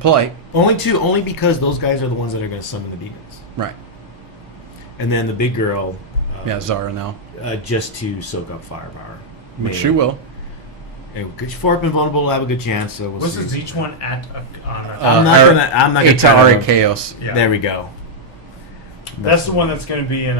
Polite. Only 2, only because those guys are the ones that are going to summon the demons. Right. And then the big girl, Yeah, Zara now. just to soak up firepower. Which she will. For up invulnerable, will have a good chance. So we'll What's see. each one at on a... I'm not gonna try Atari to- Chaos. Yeah. There we go. That's the one that's going to be in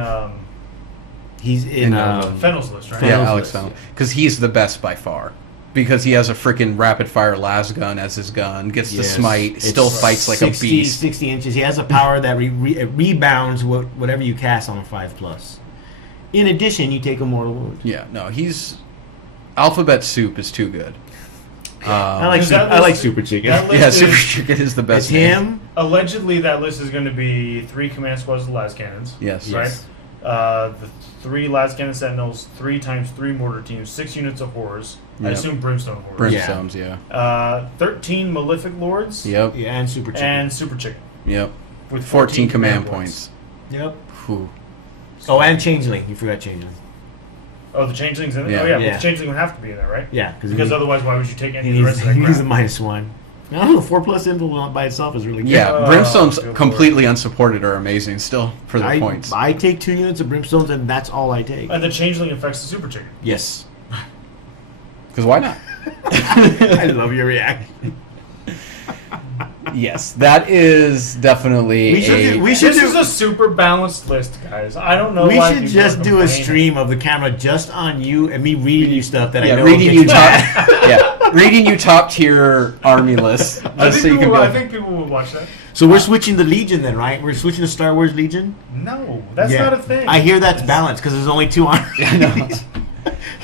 He's in Fennel's list, right? Fennel's Yeah, Alex list, Fennel. Because he's the best by far. Because he has a freaking rapid fire las gun as his gun, gets to smite, It's still fights like a 60 beast. 60 inches. He has a power that rebounds whatever you cast on a 5+. In addition, you take a mortal wound. Yeah, no, he's alphabet soup is too good. I like Because that I like list- Super Chicken. that list Yeah, is- Super Chicken is the It's best. name. him. Allegedly, that list is going to be 3 command squads of las cannons. Yes. Right? Yes. The 3 las cannon sentinels, 3 times 3 mortar teams, 6 units of horrors. I Yep. assume brimstone horrors. Brimstones, yeah. 13 malefic lords. Yep. Yeah, and Super Chicken. And super chicken Yep. with 14 command points. Yep. Whew. Oh, and Changeling. You forgot Changeling. Oh, the changeling's in it. Yeah. Oh yeah, Yeah. but the changeling would have to be in there, right? Yeah, Because otherwise, why would you take any he of the rest needs, of that he needs a crap? -1. I don't know. 4+ invul by itself is really good. Yeah, Oh, Brimstones go for completely unsupported are amazing still for their points. I take 2 units of Brimstones, and that's all I take. And the changeling affects the super chicken. Yes. Because why not? I love your reaction. Yes, that is definitely We should a... do- we should This do- is a super balanced list, guys. I don't know We why should people just are do a complaining. stream of the camera just on you and me reading you stuff that I yeah, know reading will you get top, mad. yeah, reading you top tier army lists, I just think, so you can people, go. I think people will watch that. So we're switching the Legion then, right? We're switching to Star Wars Legion? No, that's Yeah. not a thing. I hear that's balanced because there's only 2 armies. I know.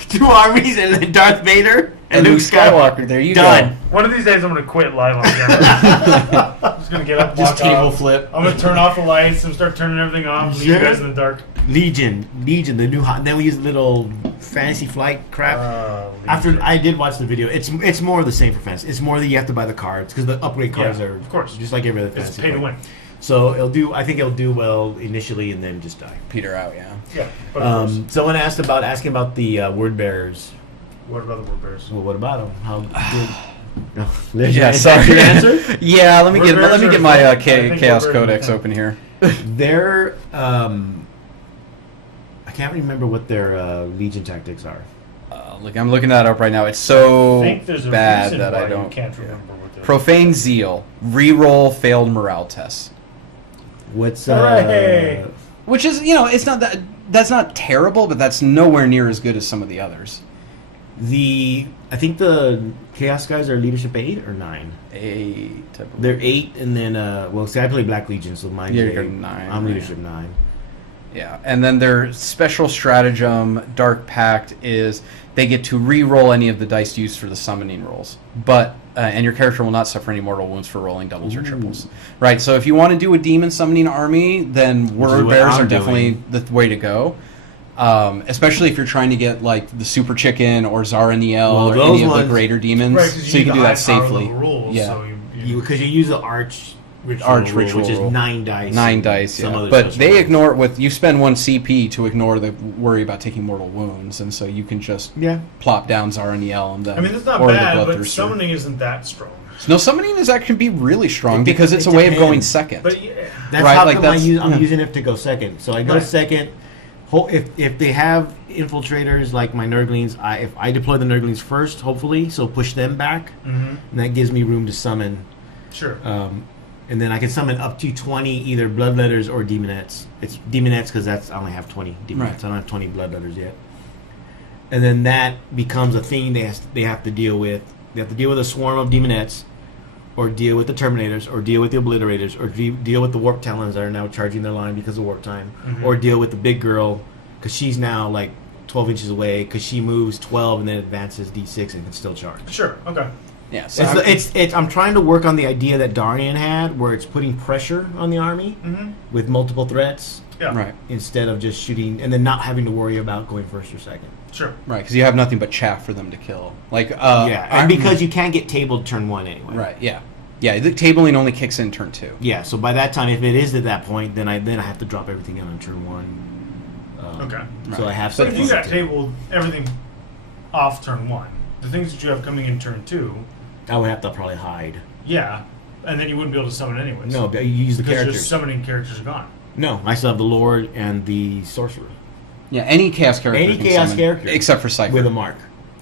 2 armies and then Darth Vader And Luke Skywalker. There you Done. go. One of these days, I'm going to quit live on camera. I'm just going to get up, Just walk table off. flip. I'm going to turn off the lights and start turning everything off. Leave you Sure. guys in the dark. Legion, the new hot. Then we use little fantasy flight crap. After I did watch the video, it's more of the same for fantasy. It's more that you have to buy the cards because the upgrade cards Yeah, are of course. just like every other It's fantasy. pay to flight. win. So I think it'll do well initially and then just die. Peter out, yeah. Yeah. But of course. Someone asking about the word bearers. What about the word bears? Well, what about them? How good? No. Yeah, Is sorry. that your answer? Yeah, let me Word get bears are my fun. I think Chaos word bears are Codex fun. open here. They're I can't remember what their Legion tactics are. Look, I'm looking that up right now. It's so I think there's a bad reason that why I don't. You can't remember what they're. Profane Zeal. Reroll failed morale tests. What's Hooray! Which is, it's not that. That's not terrible, but that's nowhere near as good as some of the others. I think the Chaos guys are leadership 8 or 9. 8. They're 8, and then see, I play Black Legion, so mine's Yeah, 8. you're 9, I'm right. leadership 9. Yeah, and then their special stratagem, Dark Pact, is they get to re-roll any of the dice used for the summoning rolls, but and your character will not suffer any mortal wounds for rolling doubles or triples. Right, so if you want to do a demon summoning army, then Word Bears are definitely the way to go. Especially if you're trying to get like the Super Chicken or Zaraniel or any of the greater demons, Right, so you can do that safely. Rules, Yeah. So Because you use the Arch Ritual which is rule. 9 dice. 9 dice, some yeah. other But special they rules. ignore it with you spend 1 CP to ignore the worry about taking mortal wounds, and so you can just plop down Zaraniel and then. I mean, that's not or the bad, but Bloodthirster. summoning isn't that strong. No, summoning is actually be really strong It because it's a way of going second. But yeah, That's Right, how like come that's- I'm using it to go second. So I go Right. second. If they have infiltrators like my Nurglings, if I deploy the Nurglings first, hopefully, so push them back, and that gives me room to summon. sure. And then I can summon up to 20 either Bloodletters or Demonettes. It's Demonettes because I only have 20 Demonettes. Right. I don't have 20 Bloodletters yet. And then that becomes a thing they have to deal with. They have to deal with a swarm of Demonettes, or deal with the Terminators, or deal with the Obliterators, or deal with the Warp Talons that are now charging their line because of warp time, or deal with the big girl because she's now like 12 inches away because she moves 12 and then advances D6 and can still charge. Sure. Okay. yeah, so I'm trying to work on the idea that Darian had, where it's putting pressure on the army with multiple threats Yeah. right, instead of just shooting and then not having to worry about going first or second. Sure. right, because you have nothing but chaff for them to kill. Like, And because you can't get tabled turn 1 anyway. right, yeah, the tabling only kicks in turn 2. Yeah. So by that time, if it is at that point, then I have to drop everything in on turn 1. Okay. So I have. So if you something got to- tabled everything off turn 1, the things that you have coming in turn 2, I would have to probably hide. yeah, and then you wouldn't be able to summon anyways. No, but you use the because your characters. summoning characters are gone. No, I still have the Lord and the Sorcerer Yeah, any chaos character. Any can chaos summon, character. except for Cypher. with a mark.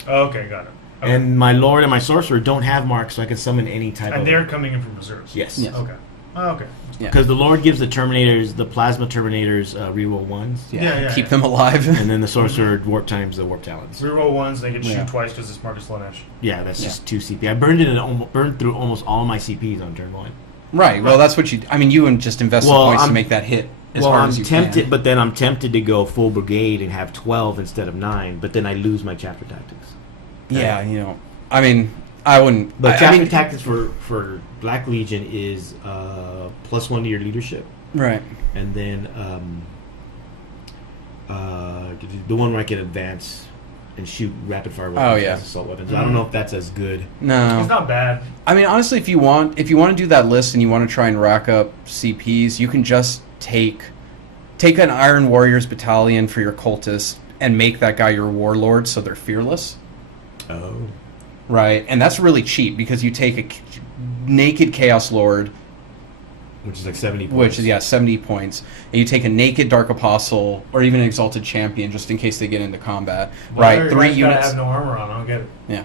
Okay, got it. Okay. And my Lord and my Sorcerer don't have marks, so I can summon any type And of. they're coming in from reserves. Yes. Yes. Okay. Oh, okay. Yeah. Because the Lord gives the Terminators, the Plasma Terminators, reroll 1s. Yeah, keep them alive. And then the Sorcerer warp times the warp talents. Reroll 1s, they get Yeah. shoot twice because it's Marcus Lanesh. Yeah, that's just 2 CP. I burned through almost all my CPs on turn 1. Right. Well, that's what you. I mean, you just invest the points to make that hit as hard I'm as you tempted, can. but then I'm tempted to go full brigade and have 12 instead of 9. But then I lose my chapter tactics. Yeah, I mean, I wouldn't. But I chapter mean, tactics for Black Legion is +1 to your leadership, right. and then the one where I can advance and shoot rapid fire weapons Oh, yeah. as assault weapons. I don't know if that's as good. No. It's not bad. I mean, honestly, if you want to do that list and you want to try and rack up CPs, you can just take an Iron Warriors battalion for your cultists and make that guy your warlord, so they're fearless. Oh. Right, and that's really cheap because you take a naked Chaos Lord, Which is like 70 points. which is 70 points, and you take a naked Dark Apostle or even an Exalted Champion just in case they get into combat. Why Right, are 3 you guys units. gotta have no armor on. I don't get it. Yeah,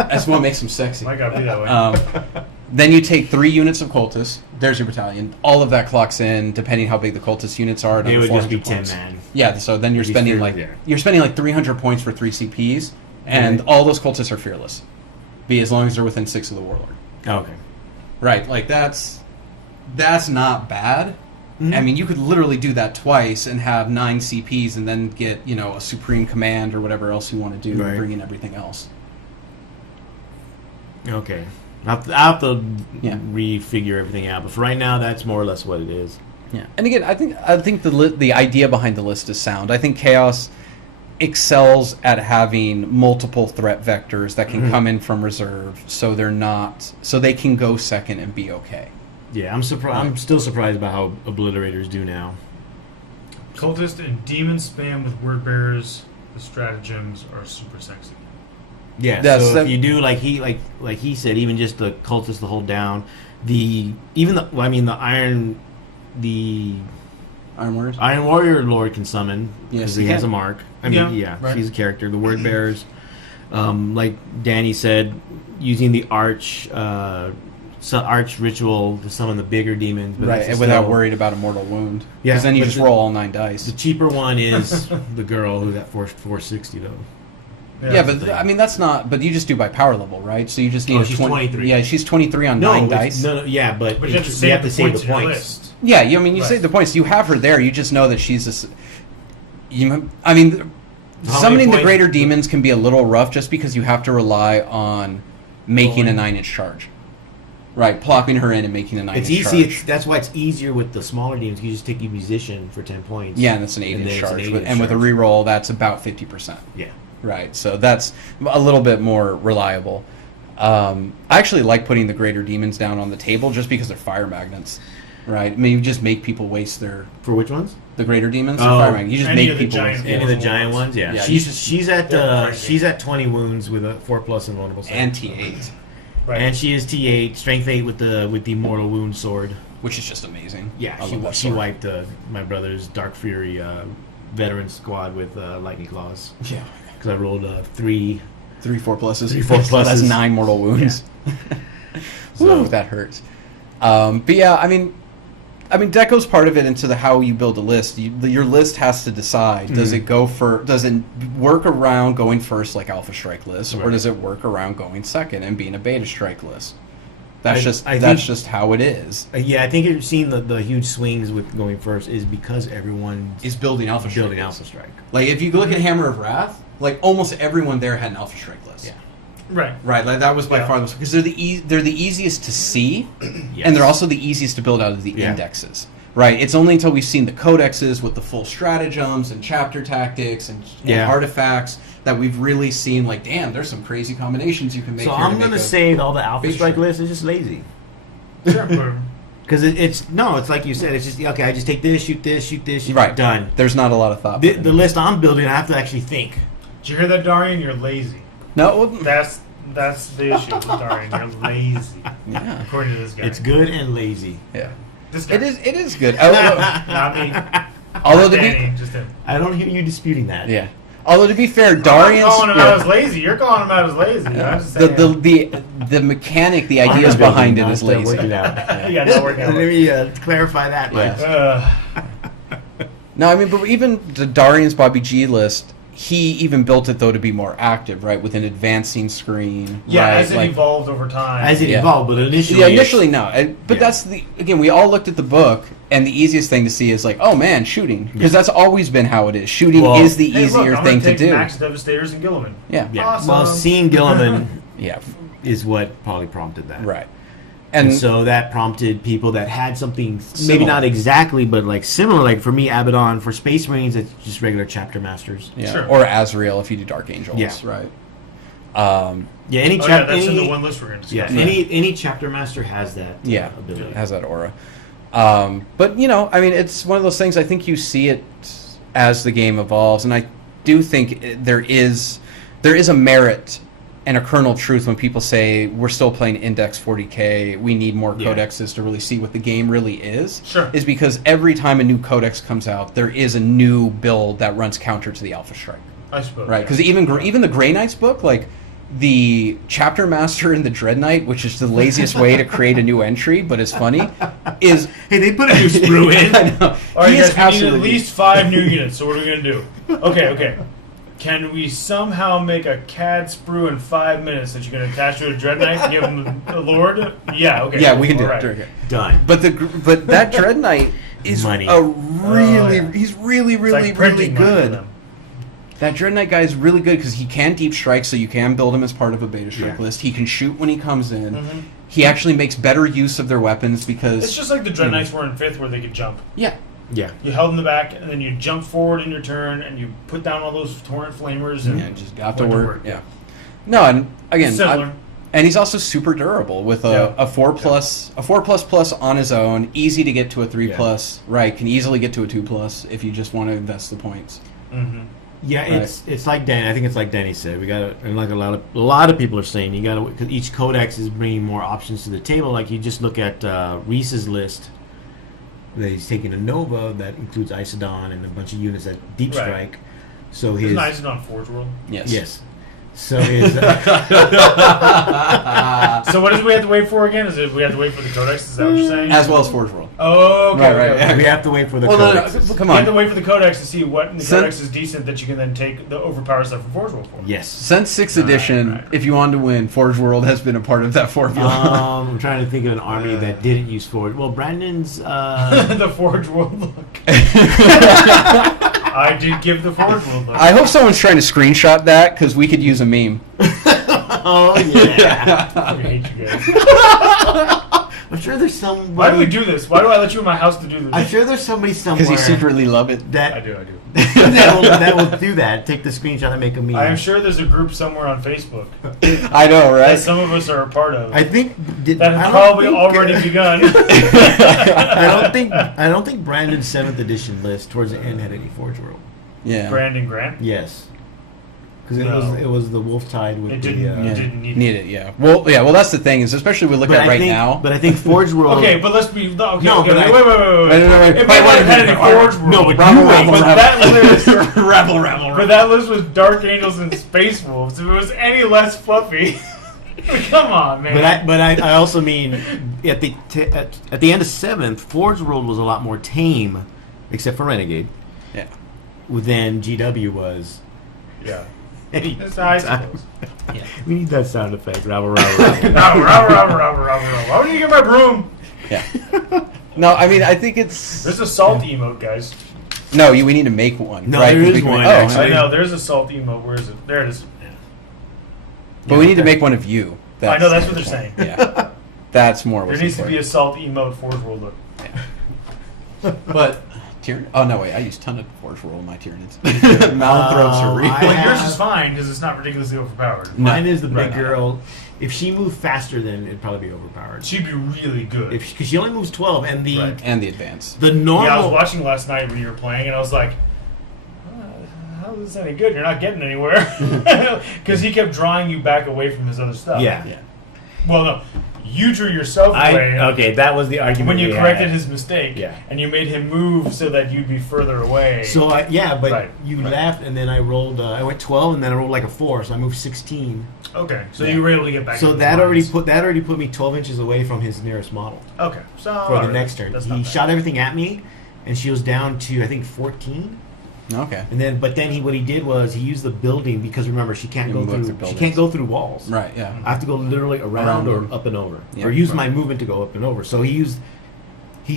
that's what makes them sexy. Might gotta be that way. Then you take 3 units of cultists. There's your battalion. All of that clocks in, depending how big the cultist units are. It would just be 400 10 points. man. Yeah, so then you're It'd be spending fearless, like 300 points for 3 CPs, and all those cultists are fearless, as long as they're within 6 of the warlord. Oh, okay. Right, like that's not bad. I mean, you could literally do that twice and have 9 CPs, and then get a supreme command or whatever else you want to do, Right. and bring in everything else. Okay. I'll have to Yeah. refigure everything out, but for right now, that's more or less what it is. Yeah, and again, I think the idea behind the list is sound. I think Chaos excels at having multiple threat vectors that can come in from reserve, so they can go second and be okay. Yeah, I'm surprised. I'm still surprised about how Obliterators do now. Cultist and demon spam with word bearers. The stratagems are super sexy. Yeah, so if you do like he said, even just the cultists to hold down, the Iron Warriors? Iron Warrior Lord can summon Yes, because he has a mark. I mean, Yeah, right. she's a character. The Word Bearers, like Danny said, using the arch ritual to summon the bigger demons, but Right, that's and without still- worried about a mortal wound. Yeah, Because then you but just the- roll all 9 dice. The cheaper one is the girl who's at 460 though. Yeah, that's the but thing. I mean that's not. But you just do by power level, right? So you just need. Oh, a she's 20 23. Yeah, she's 23 on 9 dice. No, yeah, but But you have to you save have the to save points the in your points. list. Yeah, I mean you Right. save the points. You have her there. You just know that she's a. I mean, How many summoning the points? greater demons can be a little rough just because you have to rely on making a Rolling. 9-inch charge. Right, plopping her in and making a 9-inch It's easy. charge. That's why it's easier with the smaller demons. You just take your musician for 10 points. Yeah, and that's an And 8-inch then it's an charge. 8-inch And with a charge. reroll, that's about 50%. Yeah. Right, so that's a little bit more reliable. I actually like putting the greater demons down on the table just because they're fire magnets. Right, I mean, you just make people waste For which ones? the greater demons. Oh. They're fire magnets. You just Any make of the people giant waste. Any of the giant ones? Yeah. Yeah, she's at they're pricey. she's at 20 wounds with a 4+ invulnerable. Save. And T8, Right. And she is T8, strength 8 with the mortal wound sword. which is just amazing. Yeah, I love that she sword. wiped my brother's Dark Fury veteran squad with lightning claws. Yeah, Because I rolled 3. 3 4+. 3 4+. So that's 9 mortal wounds. So- Woo, that hurts. But yeah, I mean, Deco's part of it into the how you build a list. Your list has to decide: does it go does it work around going first like Alpha Strike list, or Right. does it work around going second and being a Beta Strike list? That's I that's think- just how it is. Yeah, I think you've seen the huge swings with going first is because everyone Is building Alpha is Strike. building lists. Alpha Strike. Like if you look at Hammer of Wrath, like almost everyone there had an Alpha Strike list. Yeah. Right. Right, like that was by Yeah. far the because they're the easiest to see, Yes. and they're also the easiest to build out of the Yeah. indexes. Right, it's only until we've seen the codexes with the full stratagems and chapter tactics and Yeah. artifacts that we've really seen. Like, damn, there's some crazy combinations you can make. So here I'm to gonna make a- say all the Alpha big Strike strike. list is just lazy. Sure. Because it's like you said, it's just okay. I just take this, shoot this, shoot this, shoot Right, done. There's not a lot of thought. The, put into the it. list I'm building, I have to actually think. Did you hear that, Darian? You're lazy. No, well, That's the issue with Darian. You're lazy. yeah, According to this guy. It's good and lazy. yeah. This guy. It is good. Although, Not me. although to Danny, be just him. I don't hear you disputing that. yeah. Although to be fair, I'm Darian's not calling him yeah. out as lazy. You're calling him out as lazy. I'm just saying. the mechanic, the I'm ideas building, behind it not is still lazy. working out. yeah, not working Let out. me clarify that. Yeah. Mike. No, I mean, but even the Darian's Bobby G list, he even built it though to be more active, right, with an advancing screen. Yeah, right? as it like, evolved over time. As it Yeah. evolved, but initially, yeah, initially no, but Yeah. that's again we all looked at the book, and the easiest thing to see is like, oh man, shooting, because that's always been how it is. Shooting Well, is the Hey, easier look, I'm thing gonna to take do. Max Devastators and Gilliman. Yeah, yeah. Awesome. Well, seeing Gilliman yeah, is what probably prompted that. right. And And so that prompted people that had something maybe Similar. not exactly, but like similar. Like for me, Abaddon. For Space Marines, it's just regular chapter masters. yeah, Sure. or Azrael if you do Dark Angels, Yeah. right? Yeah, any Oh, yeah, chapter. that's in the any, one list we're going to yeah, discuss. any chapter master has that. Yeah, ability. it has that aura. But you know, I mean, it's one of those things. I think you see it as the game evolves, and I do think there is a merit and a kernel of truth when people say we're still playing Index 40K. We need more Yeah. codexes to really see what the game really is. Sure. Is because every time a new codex comes out, there is a new build that runs counter to the Alpha Strike. I suppose. Right, because even the Grey Knights book, like the Chapter Master and the Dread Knight, which is the laziest way to create a new entry, but it's funny, is Hey, they put a new sprue in. I know. All right, He is guys, we need at absolutely least 5 new units, so what are we going to do? Okay. Can we somehow make a CAD sprue in 5 minutes that you're going to attach to a Dread Knight and give him the Lord? Yeah, okay. yeah, we can do All it. right. Okay. Done. But that Dread Knight is Money. a really yeah. he's really It's really like printing really money for good. them. That Dread Knight guy is really good because he can deep strike, so you can build him as part of a beta strike Yeah. list. He can shoot when he comes in. Mhm. He actually makes better use of their weapons because It's just like the Dread Knights were in 5th where they could jump. yeah. Yeah. You held in the back, and then you jump forward in your turn, and you put down all those torrent flamers, and Yeah, just got to went work. Yeah. No, and again, Similar. and he's also super durable with a 4+ on his own, easy to get to a 3+, right? Can easily get to a 2+ if you just want to invest the points. Mm-hmm. Yeah, Right. it's like Danny. I think it's like Danny said. We got to, and like a lot of people are saying, you got to, because each codex is bringing more options to the table. Like you just look at Reese's list. He's taking a Nova that includes Isodon and a bunch of units that Deep Strike. Right. So his Isn't on Forge World? yes. So his So what does we have to wait for again? Is it we have to wait for the Codex? Is that what you're saying? As well as Forge World. Oh, okay. Right, okay. right. we have to wait for the Well, Codex. come You have to on. wait for the Codex to see what in the Sen- Codex is decent that you can then take the overpowered stuff from Forge World for. Yes. Since 6th edition, right. if you wanted to win, Forge World has been a part of that formula. I'm trying to think of an army that didn't use Forge. Well, Brandon's. The Forge World look. I did give the Forge World look. I hope someone's trying to screenshot that because we could use a meme. Oh yeah. I hate you guys. I'm sure there's somebody. Why do we do this? Why do I let you in my house to do this? I'm sure there's somebody somewhere Because you secretly love it. I that do. that will do that. Take the screenshot and make a meme. I am sure there's a group somewhere on Facebook I know, that right? some of us are a part of. I think that has probably already begun. I don't think Brandon's 7th edition list towards the end had any Forge World. Yeah. Brandon Grant? Yes. Because No. it was the Wolf Tide with It the. didn't, Yeah. it didn't need Need it, yeah. Well, that's the thing is, especially we look at right now. But I think Forge World. Okay, but let's be. Okay, No, okay, but wait, I- wait. Wait. If they hadn't had any Forge World. No, but but you wait. that list. rabble. But that list was Dark Angels and Space Wolves. If it was any less fluffy. Come on, man. But I also mean at the end of 7th, Forge World was a lot more tame, except for Renegade, Yeah. than GW was. Yeah. Any That's I time. suppose. We need that sound effect. Rabble, Why don't you get my broom? Yeah. No, I mean, I think it's... There's a salt emote, guys. No, we need to make one. No, right? there 'Cause is we can one, make- actually. I know, there's a salt emote. Where is it? There it is. But we need to make one of you. I know, that's what they're saying. Yeah. That's more There what's needs to be important. a salt emote Forge World look. But... Oh, no, wait. I use ton of Forge World in my Tyranids. Malinthroats are real. I- Well, yours have- is fine because it's not ridiculously overpowered. Mine is the big Right. girl. If she moved faster, then it'd probably be overpowered. She'd be really good. Because she only moves 12, and the Right. And the advance. the normal. Yeah, I was watching last night when you were playing, and I was like, how is this any good? You're not getting anywhere. Because he kept drawing you back away from his other stuff. Yeah. Well, no. You drew yourself away Okay, that was the argument when you we corrected had. his mistake, Yeah. and you made him move so that you'd be further away. So but Right, you right. left, and then I rolled. I went 12, and then I rolled like a 4, so I moved 16. Okay, so Yeah. you were able to get back. So into that the already lines. put me 12 inches away from his nearest model Okay, so for alright, the next turn. that's He not bad. shot everything at me, and she was down to I think 14. Okay. And then, but then what he did was he used the building because remember she can't You go move through. through She buildings. can't go through walls. Right, yeah. I have to go literally around Around or them. up and over, Yeah. or use my Right. movement to go up and over. So he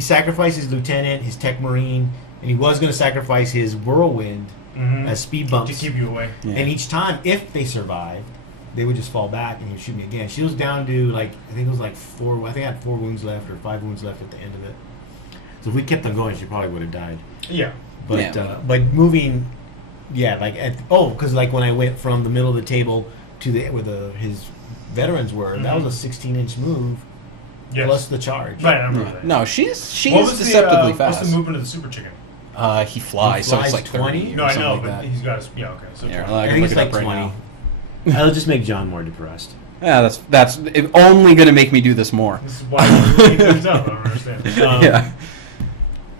sacrificed his lieutenant, his tech marine, and he was going to sacrifice his whirlwind Mhm. as speed bumps. to keep you away. Yeah. And each time, if they survived, they would just fall back and he'd shoot me again. She was down to I think it was like 4. I think I had 4 wounds left or 5 wounds left at the end of it. So if we kept them going, she probably would have died. Yeah. But Yeah. but moving, because when I went from the middle of the table to where his veterans were, that was a 16-inch move Yes. plus the charge. Right, I remember Yeah. that. No, she's What was deceptively the, fast. What's the movement of the super chicken? He flies, He so it's flies like 30. 20? No, or I something know, like but that. he's got his. Yeah, okay. So Yeah, 20. well, I I can think look it's it like up right 20. now. That'll just make John more depressed. Yeah, that's only going to make me do this more. This is why we keep things up. I don't understand. Yeah.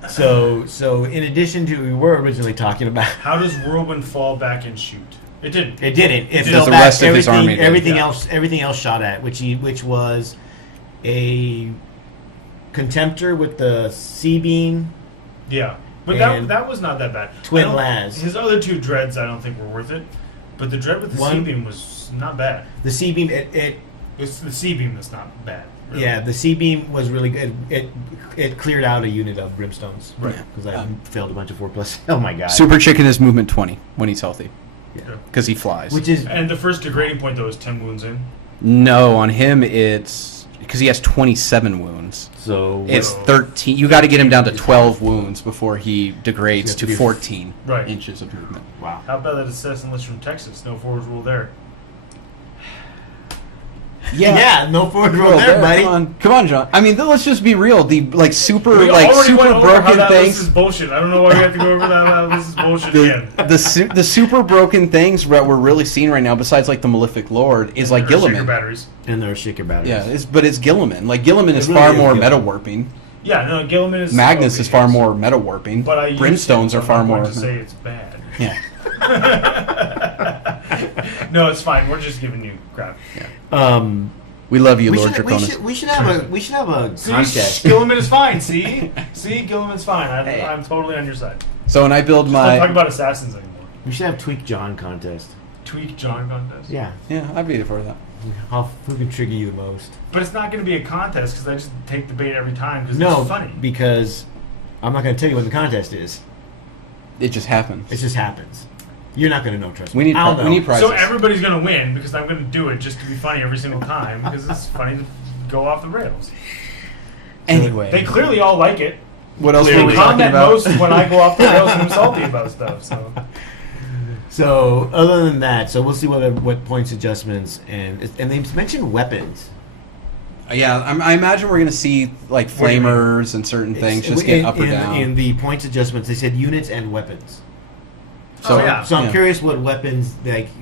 So in addition to we were originally talking about. How does Whirlwind fall back and shoot? It didn't. It didn't. It Because fell the back. rest of his army did. Everything Yeah. else shot at, which was a contemptor with the C-beam. Yeah, but And that was not that bad. Twin I don't- Laz. His other 2 dreads, I don't think were worth it. But the dread with the One- C-beam was not bad. The C-beam, it It's the C-beam that's not bad. Really. yeah, the C-beam was really good. It cleared out a unit of brimstones. Right. Because I failed a bunch of 4+. Oh my god. Super Chicken is movement 20 when he's healthy. Yeah. Because he flies. Which is And the first degrading point though is 10 wounds in. No, on him it's... Because he has 27 wounds. so. It's 13. You got to get him down to 12 wounds before he degrades So you to have to be- 14 Right. inches of movement. Wow. How about that assassin list from Texas? No forward rule there. Yeah, no forward roll Bro, there, buddy. Come on, John. I mean, let's just be real. The super We already super went over how broken that list is things. bullshit. I don't know why we have to go over that. This is bullshit again. The super broken things that we're really seeing right now, besides like the Malefic Lord, is like Or shaker Gilliman. batteries. And there are shaker batteries. Yeah, but it's Gilliman. Like Gilliman is really far is more Gilliman. meta warping. Yeah, no, Gilliman is... Magnus okay, is far yes. more meta warping. But I Brimstones are far more... to say it's bad. Yeah. No, it's fine. We're just giving you crap. We love you, we Lord should, Draconis. we should have a See, contest. Gilliman is fine. See, Gilliman's fine. I'm totally on your side. So when I build Just don't talk my... about assassins anymore. We should have Tweak John contest. Tweak John contest. Yeah. Yeah, I'd be for that. Who can trigger you the most? But it's not going to be a contest because I just take the bait every time because No, it's funny. because I'm not going to tell you what the contest is. It just happens. It just happens. You're not going to know, trust me. We need, I'll know. we need prizes. So everybody's going to win because I'm going to do it just to be funny every single time because it's funny to go off the rails. Anyway. They clearly all like it. What else They were we talking comment about? most when I go off the rails and I'm salty about stuff. So other than that, so we'll see what points adjustments and they mentioned weapons. Yeah, I imagine we're going to see like What do you mean? flamers and certain things just get up or down. In the points adjustments, they said units and weapons. So, Oh, yeah. So I'm yeah. curious what weapons,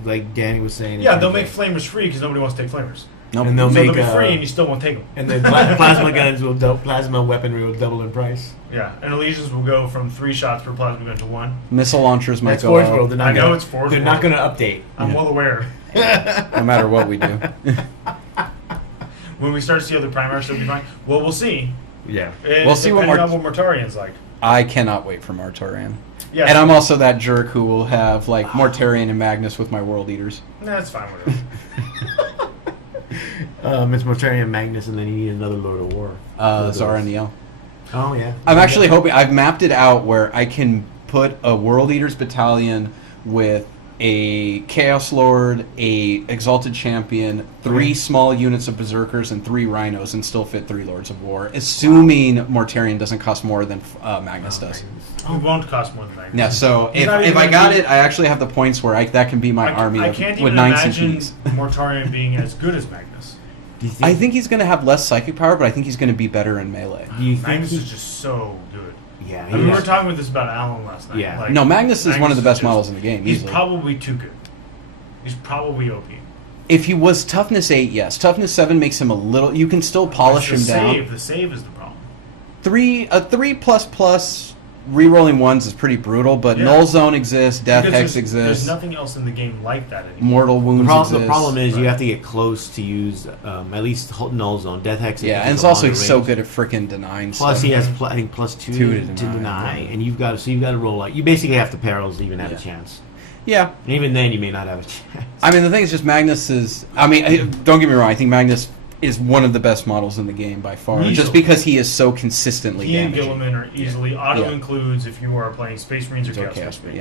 like Danny was saying. Yeah, they'll make flamers free because nobody wants to take flamers. Nope. And they'll So make they'll be free and you still won't take them. and then plasma guns plasma weaponry will double in price. Yeah, and Elysians will go from 3 shots per plasma gun to 1. Missile launchers might That's go Forge up, World. They're not I know gonna, it's Forge They're World. not going to update. I'm well aware. no matter what we do. When we start to see other primaries, it'll be fine. Well, we'll see. Yeah. We'll see what depending on what Mortarian's like. I cannot wait for Martarian. Yeah, And I'm also that jerk who will have like Mortarian and Magnus with my World Eaters. That's fine, whatever. It's Mortarian Magnus, and then you need another Lord of War. Zara and Niel. Oh yeah. I'm actually hoping I've mapped it out where I can put a World Eaters battalion with a Chaos Lord, a Exalted Champion, 3 small units of Berserkers, and 3 Rhinos, and still fit 3 Lords of War, assuming Mortarian doesn't cost more than Magnus does. It won't cost more than Magnus. Yeah, so He's if not even I gonna got be- it, I actually have the points where that can be my army I of, can't with even 9 imagine CPs. Mortarian being as good as Magnus. Do you think, I think he's going to have less psychic power, but I think he's going to be better in melee. Do you think Magnus he- is just so good. Yeah. I mean, we is. were talking about this about Alan last night. Yeah. Like, No, Magnus is one of the best just- models in the game, He's easily. probably too good. He's probably OP. If he was toughness 8, yes. Toughness 7 makes him a little... You can still polish him It's the down. save. The save is the problem. 3++ rerolling 1s is pretty brutal, but Yeah. Null Zone exists, Death Because Hex there's exists, nothing else in the game like that anymore. Mortal The Wounds problem, exists. the problem is you Right. have to get close to use at least Null Zone. Death Hex. Yeah, is and it's on also the so range. good at frickin' denying Plus, stuff. he has I think +2 2 to to deny, deny, right. and you've got to roll like you basically have to perils to even have Yeah. a chance. Yeah. And even then, you may not have a chance. I mean, the thing is just Magnus is... I mean, don't get me wrong, I think Magnus is one of the best models in the game by far. Easily. Just because he is so consistently He and damaging. Gilliman are easily auto Yeah. includes if you are playing Space Marines or It's Chaos okay, Space Marines.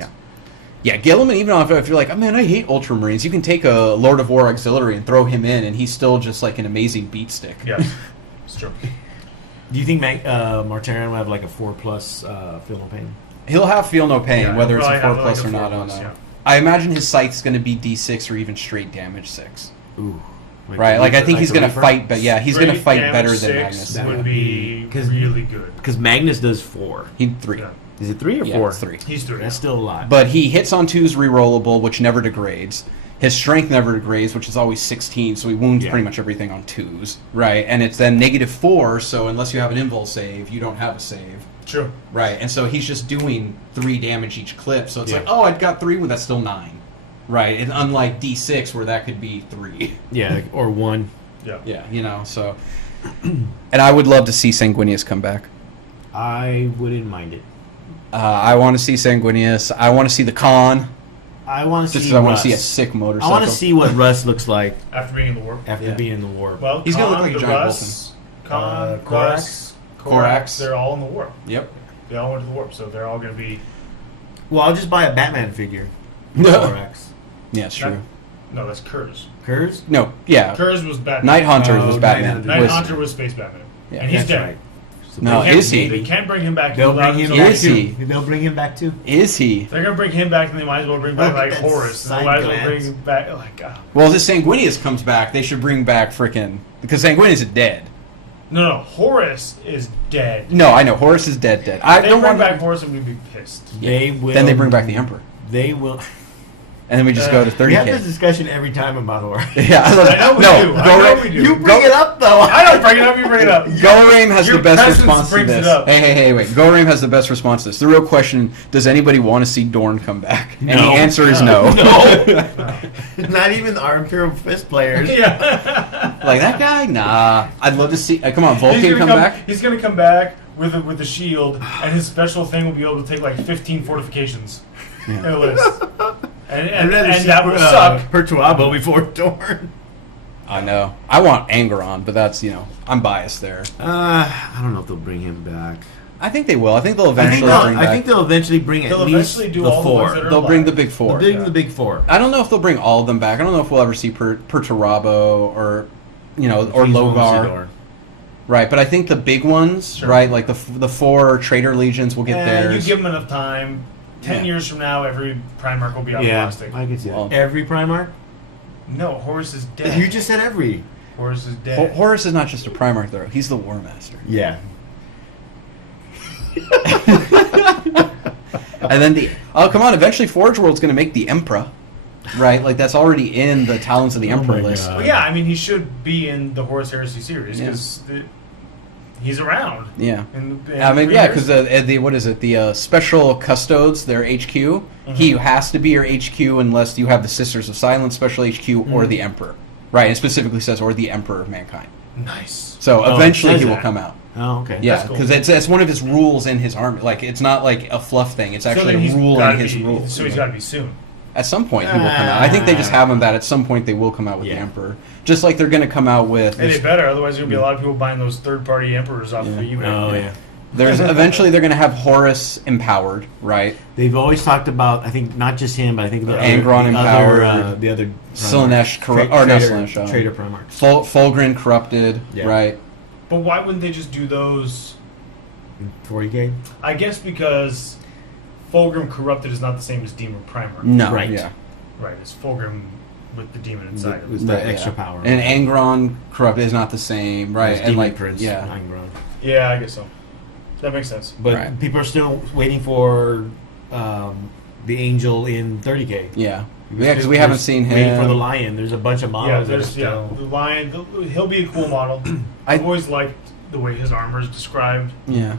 yeah. Yeah, Gilliman, even if you're like, oh man, I hate Ultramarines, you can take a Lord of War Auxiliary and throw him in, and he's still just like an amazing beat stick. Yes, it's true. Do you think Mortarion will have like a 4+ Feel No Pain? He'll have Feel No Pain, Yeah, whether it's he'll a probably 4+ have or like a not. 4+, On yeah. I imagine his scythe's going to be D6 or even straight damage 6. Ooh. Right, like I think he's the going to Reaper? fight, but yeah, he's going to Straight fight better damage than 6 Magnus. That would would be be- 'cause- really good. Because Magnus does 4. He 3. Yeah. Is it 3 or Yeah, 4? it's 3. He's 3. That's still a lot. But he hits on 2s rerollable, which never degrades. His strength never degrades, which is always 16, so he wounds Yeah. pretty much everything on 2s. Right, and it's then -4, so unless you have an invul save, you don't have a save. True. Right, and so he's just doing 3 damage each clip, so it's Yeah. like, oh, I've got 3, well, that's still 9. Right, and unlike D6, where that could be 3. yeah, like, or 1. Yeah. Yeah, you know, so... And I would love to see Sanguinius come back. I wouldn't mind it. I want to see Sanguinius. I want to see the Khan, I want to just see. because I want to Russ. see a sick I motorcycle. want to see what Russ looks like After being in the war. after Yeah. being in the war. Well, He's gonna Khan, look like a the giant Russ, Khan, Korax? Russ, Korax. they're all in the warp. Yep. They all went to the warp, so they're all going to be... Well, I'll just buy a Batman figure. No. Korax. Yeah, it's true. No, that's Kurz. Kurz? No, yeah. Kurz was Batman. Night Hunter Oh, was Night Batman. Hunter. Night Was- Hunter was Space Batman. Yeah, and he's That's dead. right. So No, They can't- is he? They can't bring him back. They'll without bring him his back own Is too. he? They'll bring him back too. Is he? They're gonna bring him back, and they might as well bring back Look like at that Horus. And they side might as well glance. bring back like Well, if Sanguinius comes back, they should bring back frickin' because Sanguinius is dead. no, Horus is dead. No, I know Horus is dead. I If they don't bring want back Horus, I'm gonna be pissed. They will. Then they bring back the Emperor. They will. and then we just go to 30K. We have this discussion every time about horror. Yeah, I know we do. You bring it up though. I don't bring it up. You bring it up. GoRame has Your the best presence response to brings this. it up. Hey, wait. GoRame has the best response to this. The real question, does anybody want to see Dorn come back? And the answer is no. Not even our Imperial Fist players. Yeah. Like, that guy? Nah. I'd love to see... come on, Vulcan come back? He's going to come back with the shield, and his special thing will be able to take like 15 fortifications in a list. And that would suck. Pertuabo before Dorn. I know. I want Angeron, but that's, I'm biased there. I don't know if they'll bring him back. I think they will. I think they'll eventually I think they'll eventually bring at least do the all the four. ones that are They'll alive. bring the big four. They'll bring the big four. I don't know if they'll bring all of them back. I don't know if we'll ever see Perturabo or, or Please Logar. won't see Dorn. Right, but I think the big ones, Sure. right, like the 4 Traitor Legions will get theirs. You give him enough time. 10 years from now, every Primarch will be out of plastic. I can see that. Well, Every Primarch? No, Horus is dead. You just said every. Horus is dead. Horus is not just a Primarch, though. He's the War Master. Yeah. And then come on, eventually Forge World's going to make the Emperor, right? Like, that's already in the Talons of the Emperor my list. God. Well, yeah, I mean, he should be in the Horus Heresy series because he's around. Yeah. In I mean, 3 yeah, years. because what is it? The Special Custodes, their HQ. He has to be your HQ unless you have the Sisters of Silence Special HQ or the Emperor, right? It specifically says or the Emperor of Mankind. Nice. So Oh, eventually it says he will that. come out. Oh, okay. Yeah, That's cool. because it's one of his rules in his army. Like, it's not like a fluff thing. It's actually a rule in his rules. So he's got to be soon. At some point he will come out. I think they just have him that at some point they will come out with the Emperor. Just like they're going to come out with... And they better, otherwise there'll be a lot of people buying those third-party Emperors off of eBay. Oh, yeah. There's eventually they're going to have Horus empowered, right? They've always talked about, I think, not just him, but I think the Angron empowered. the other Slaanesh Primarch. not Slaanesh. Traitor Primarch. Fulgrin corrupted, Yeah. right? But why wouldn't they just do those? 40K? I guess because Fulgrim Corrupted is not the same as Demon Primer. No, Right. yeah. Right, it's Fulgrim with the demon inside of With it. the Right, extra yeah. power. And Angron corrupted is not the same, right? As And Demon like, Prince, yeah, Angron. Yeah, I guess so. That makes sense. But Right. people are still waiting for the Angel in 30K. yeah, because we haven't seen him. Waiting for the Lion. There's a bunch of Yeah, models. there's the lion. He'll be a cool model. I've always liked the way his armor is described. Yeah.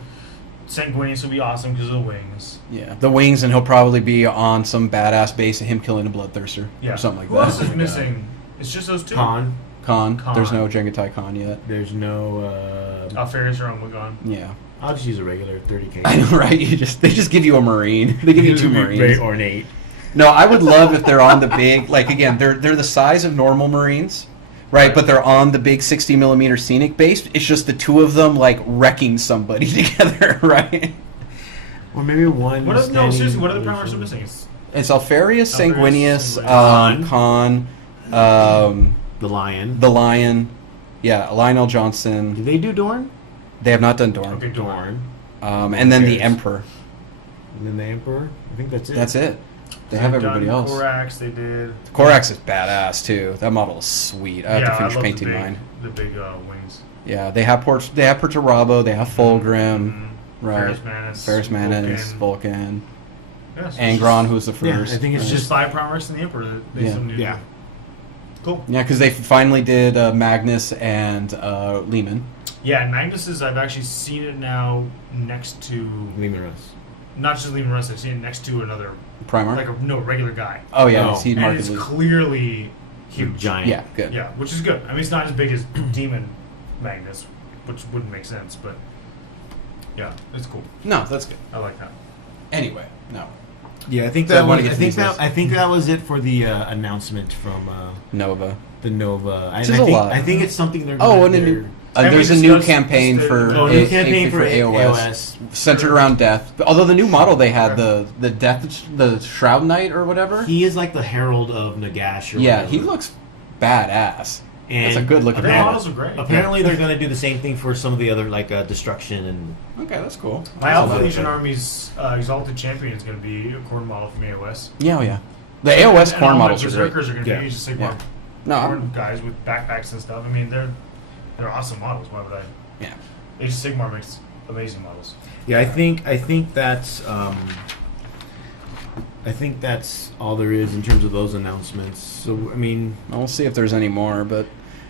Sanguinius will be awesome because of the wings. Yeah, the wings, and he'll probably be on some badass base of him killing a bloodthirster or something like Who else that. is missing? It's just those two. Khan. Khan. Khan. There's no Jengatai Khan yet. There's no. Alfarius or Omwagon. Yeah. I'll just use a regular 30K. I know, right? They just give you a Marine. They give you 2 Marines. Very ornate. No, I would love if they're on the big, like, again, they're the size of normal Marines, right? But they're on the big 60mm scenic base. It's just the 2 of them, like, wrecking somebody together, right? Or maybe one. Seriously, what are the Primarchs missing? It's Alfarius, Sanguinius, Khan. Khan, The Lion. the Lion, yeah, Lionel Johnson. Did they do Dorn? They have not done Dorn. Okay, Dorn. And then the Emperor. And then the Emperor? I think that's it. That's it. They have everybody else. Korax, they did. Korax is badass too. That model is sweet. I have to finish love painting mine. The big wings. Yeah, they have Perturabo, they have Fulgrim, right? Ferris Manus, Vulcan, Yeah, so Angron, who's the Yeah, first. I think it's It's just. just 5 Primarchs and the Emperor. That they still need to do. Cool. Yeah, because they finally did Magnus and Lehman. Yeah, and Magnus's, I've actually seen it now next to, Limerus. not just Lehman Russ, I've seen it next to another, Primarch. like a regular guy. Oh yeah, Oh. he's And markedly. it's clearly huge. Giant. Yeah, good. Yeah, which is good. I mean, it's not as big as Demon Magnus, which wouldn't make sense, but yeah, it's cool. No, that's good. I like that. Anyway, no. Yeah, I think So that I wanna was. get I to think these that. lists. I think that was it for the announcement from Nova. the Nova. And Which is a lot. I think it's something they're. Oh, gonna, and a they're- new, And there's we a new discussed campaign the- for Oh, new campaign for AOS, AOS. centered around death. Although the new model they had, the Shroud Knight or whatever. He is like the herald of Nagash. Or Yeah, whatever. he looks badass. And That's a good looking Their model. models are great. Apparently, they're going to do the same thing for some of the other like destruction and. Okay, that's cool. My That's Alpha a lot. Legion Army's Exalted Champion is going to be a core model from AOS. Yeah, oh yeah. The AOS And corn all my models are great. Berserkers are going to Yeah. be just Sigmar Yeah. No, corn guys with backpacks and stuff. I mean, they're awesome models. Why would I? yeah. Age of Sigmar makes amazing models. Yeah, I think that's. I think that's all there is in terms of those announcements. So I mean, We'll see if there's any more, but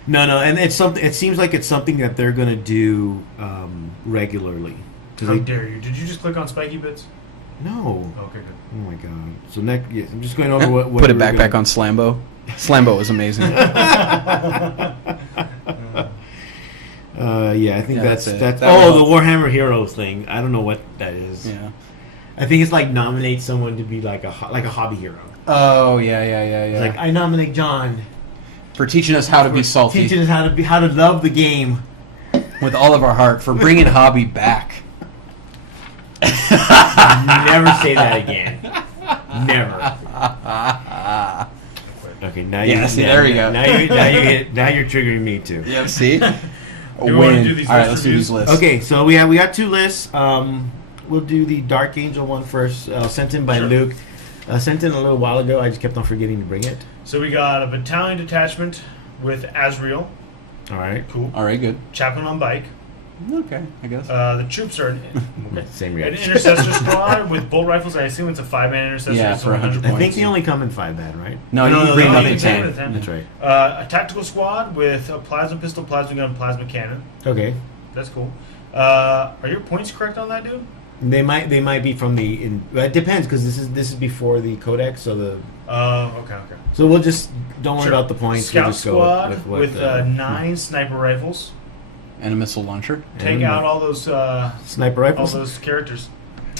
no, and it's something. It seems like it's something that they're going to do regularly. How dare you? Did you just click on spiky bits? No. Okay, good. Oh my god. So next, yes, I'm just going over what put we it were back on Slambo. Slambo was amazing. Yeah, I think that's it. the will- Warhammer Heroes thing. I don't know what that is. Yeah. I think it's like nominate someone to be like a hobby hero. Oh yeah. It's like I nominate John For teaching us how to be salty teaching us how to love the game. with all of our heart, for bringing hobby back. Never say that again. Never. Okay, now there we go. Now you're triggering me too. Yeah, see? Do we want to do these All right, list let's do reviews? these lists. Okay, so we got two lists. We'll do the Dark Angel one first. Sent in by Sure. Luke. Sent in a little while ago. I just kept on forgetting to bring it. So we got a battalion detachment with Azrael. All right. Cool. All right, good. Chaplain on bike. Okay, I guess. The troops are Same an reaction. intercessor squad with bolt rifles. I assume it's a 5-man intercessor. Yeah, so for 100 I points. think they only come in 5-man, right? No, you can bring no, up you to can take it 10. to 10. That's right. A tactical squad with a plasma pistol, plasma gun, plasma cannon. Okay. That's cool. Are your points correct on that, dude? They might be from the. It depends because this is before the codex, so the. Okay. So we'll just don't worry Sure. about the points. We'll Scout just go squad what, with 9 sniper rifles. And a missile launcher. Take out all those sniper all rifles. those characters.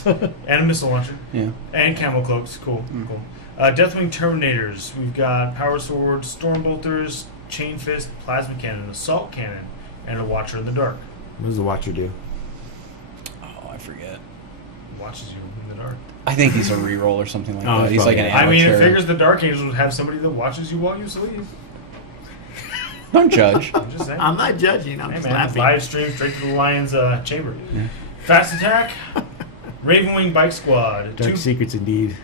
And a missile launcher. Yeah. And camo cloaks. Cool. Cool. Deathwing Terminators. We've got power swords, storm bolters, chain fist, plasma cannon, assault cannon, and a watcher in the dark. What does the Watcher do? Oh, I forget. Watches you in the dark. I think he's a reroll or something like Oh, that. He's like an probably- I mean, it amateur. figures the Dark Angels would have somebody that watches you while you sleep. Don't judge. I'm just saying. I'm not judging. I'm Hey just man, laughing. live stream straight to the Lion's chamber. Yeah. Fast attack, Ravenwing Bike Squad, Dark secrets indeed.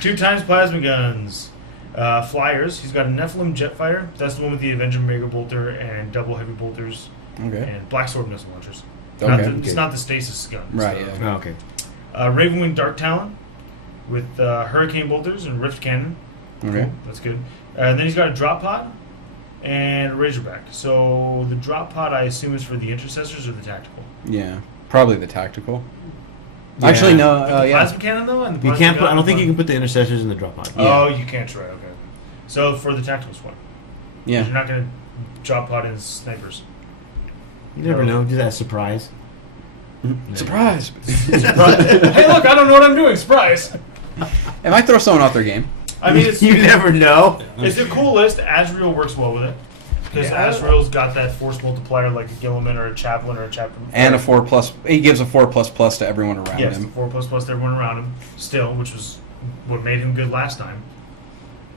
2 times plasma guns, flyers. He's got a Nephilim jet fighter. That's the one with the Avenger Mega Bolter and double heavy bolters Okay. and Black Sword missile launchers. Okay. It's not the stasis gun. Right, so. yeah. Oh, okay. Ravenwing Dark Talon with hurricane bolters and rift cannon. Okay. Cool, that's good. And then he's got a drop pod and a razorback. So the drop pod, I assume, is for the intercessors or the tactical. Yeah. Probably the tactical. Yeah. Actually, no. But the Yeah. plasma cannon though, and the You plasma can't. gun I don't think and you can put the intercessors in the drop pod. Yeah. Oh, you can't try. Okay. So for the tactical squad, 'cause Yeah. you're not going to drop pod in snipers. You never know. Just that surprise. Surprise! Hey, look! I don't know what I'm doing. Surprise! If I throw someone off their game, I mean, it's You never know. it's a cool list. Azrael works well with it because Yeah. Azrael's got that force multiplier like a Gilliman or a Chaplain or a Chaplain. and a 4+, he gives a 4++ to everyone around Yes, the him. 4++ to everyone around him. Still, which was what made him good last time.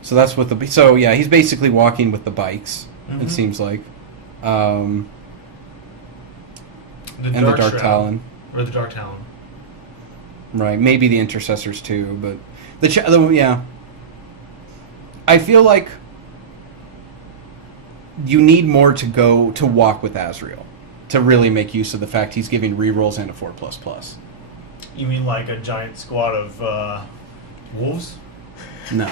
So that's what the. So yeah, he's basically walking with the bikes. Mhm. It seems like, and The the Dark Shroud, Talon. or the Dark Talon. Right, maybe the intercessors too, but yeah. I feel like you need more to go to walk with Azrael to really make use of the fact he's giving rerolls and a 4++. You mean like a giant squad of wolves? No,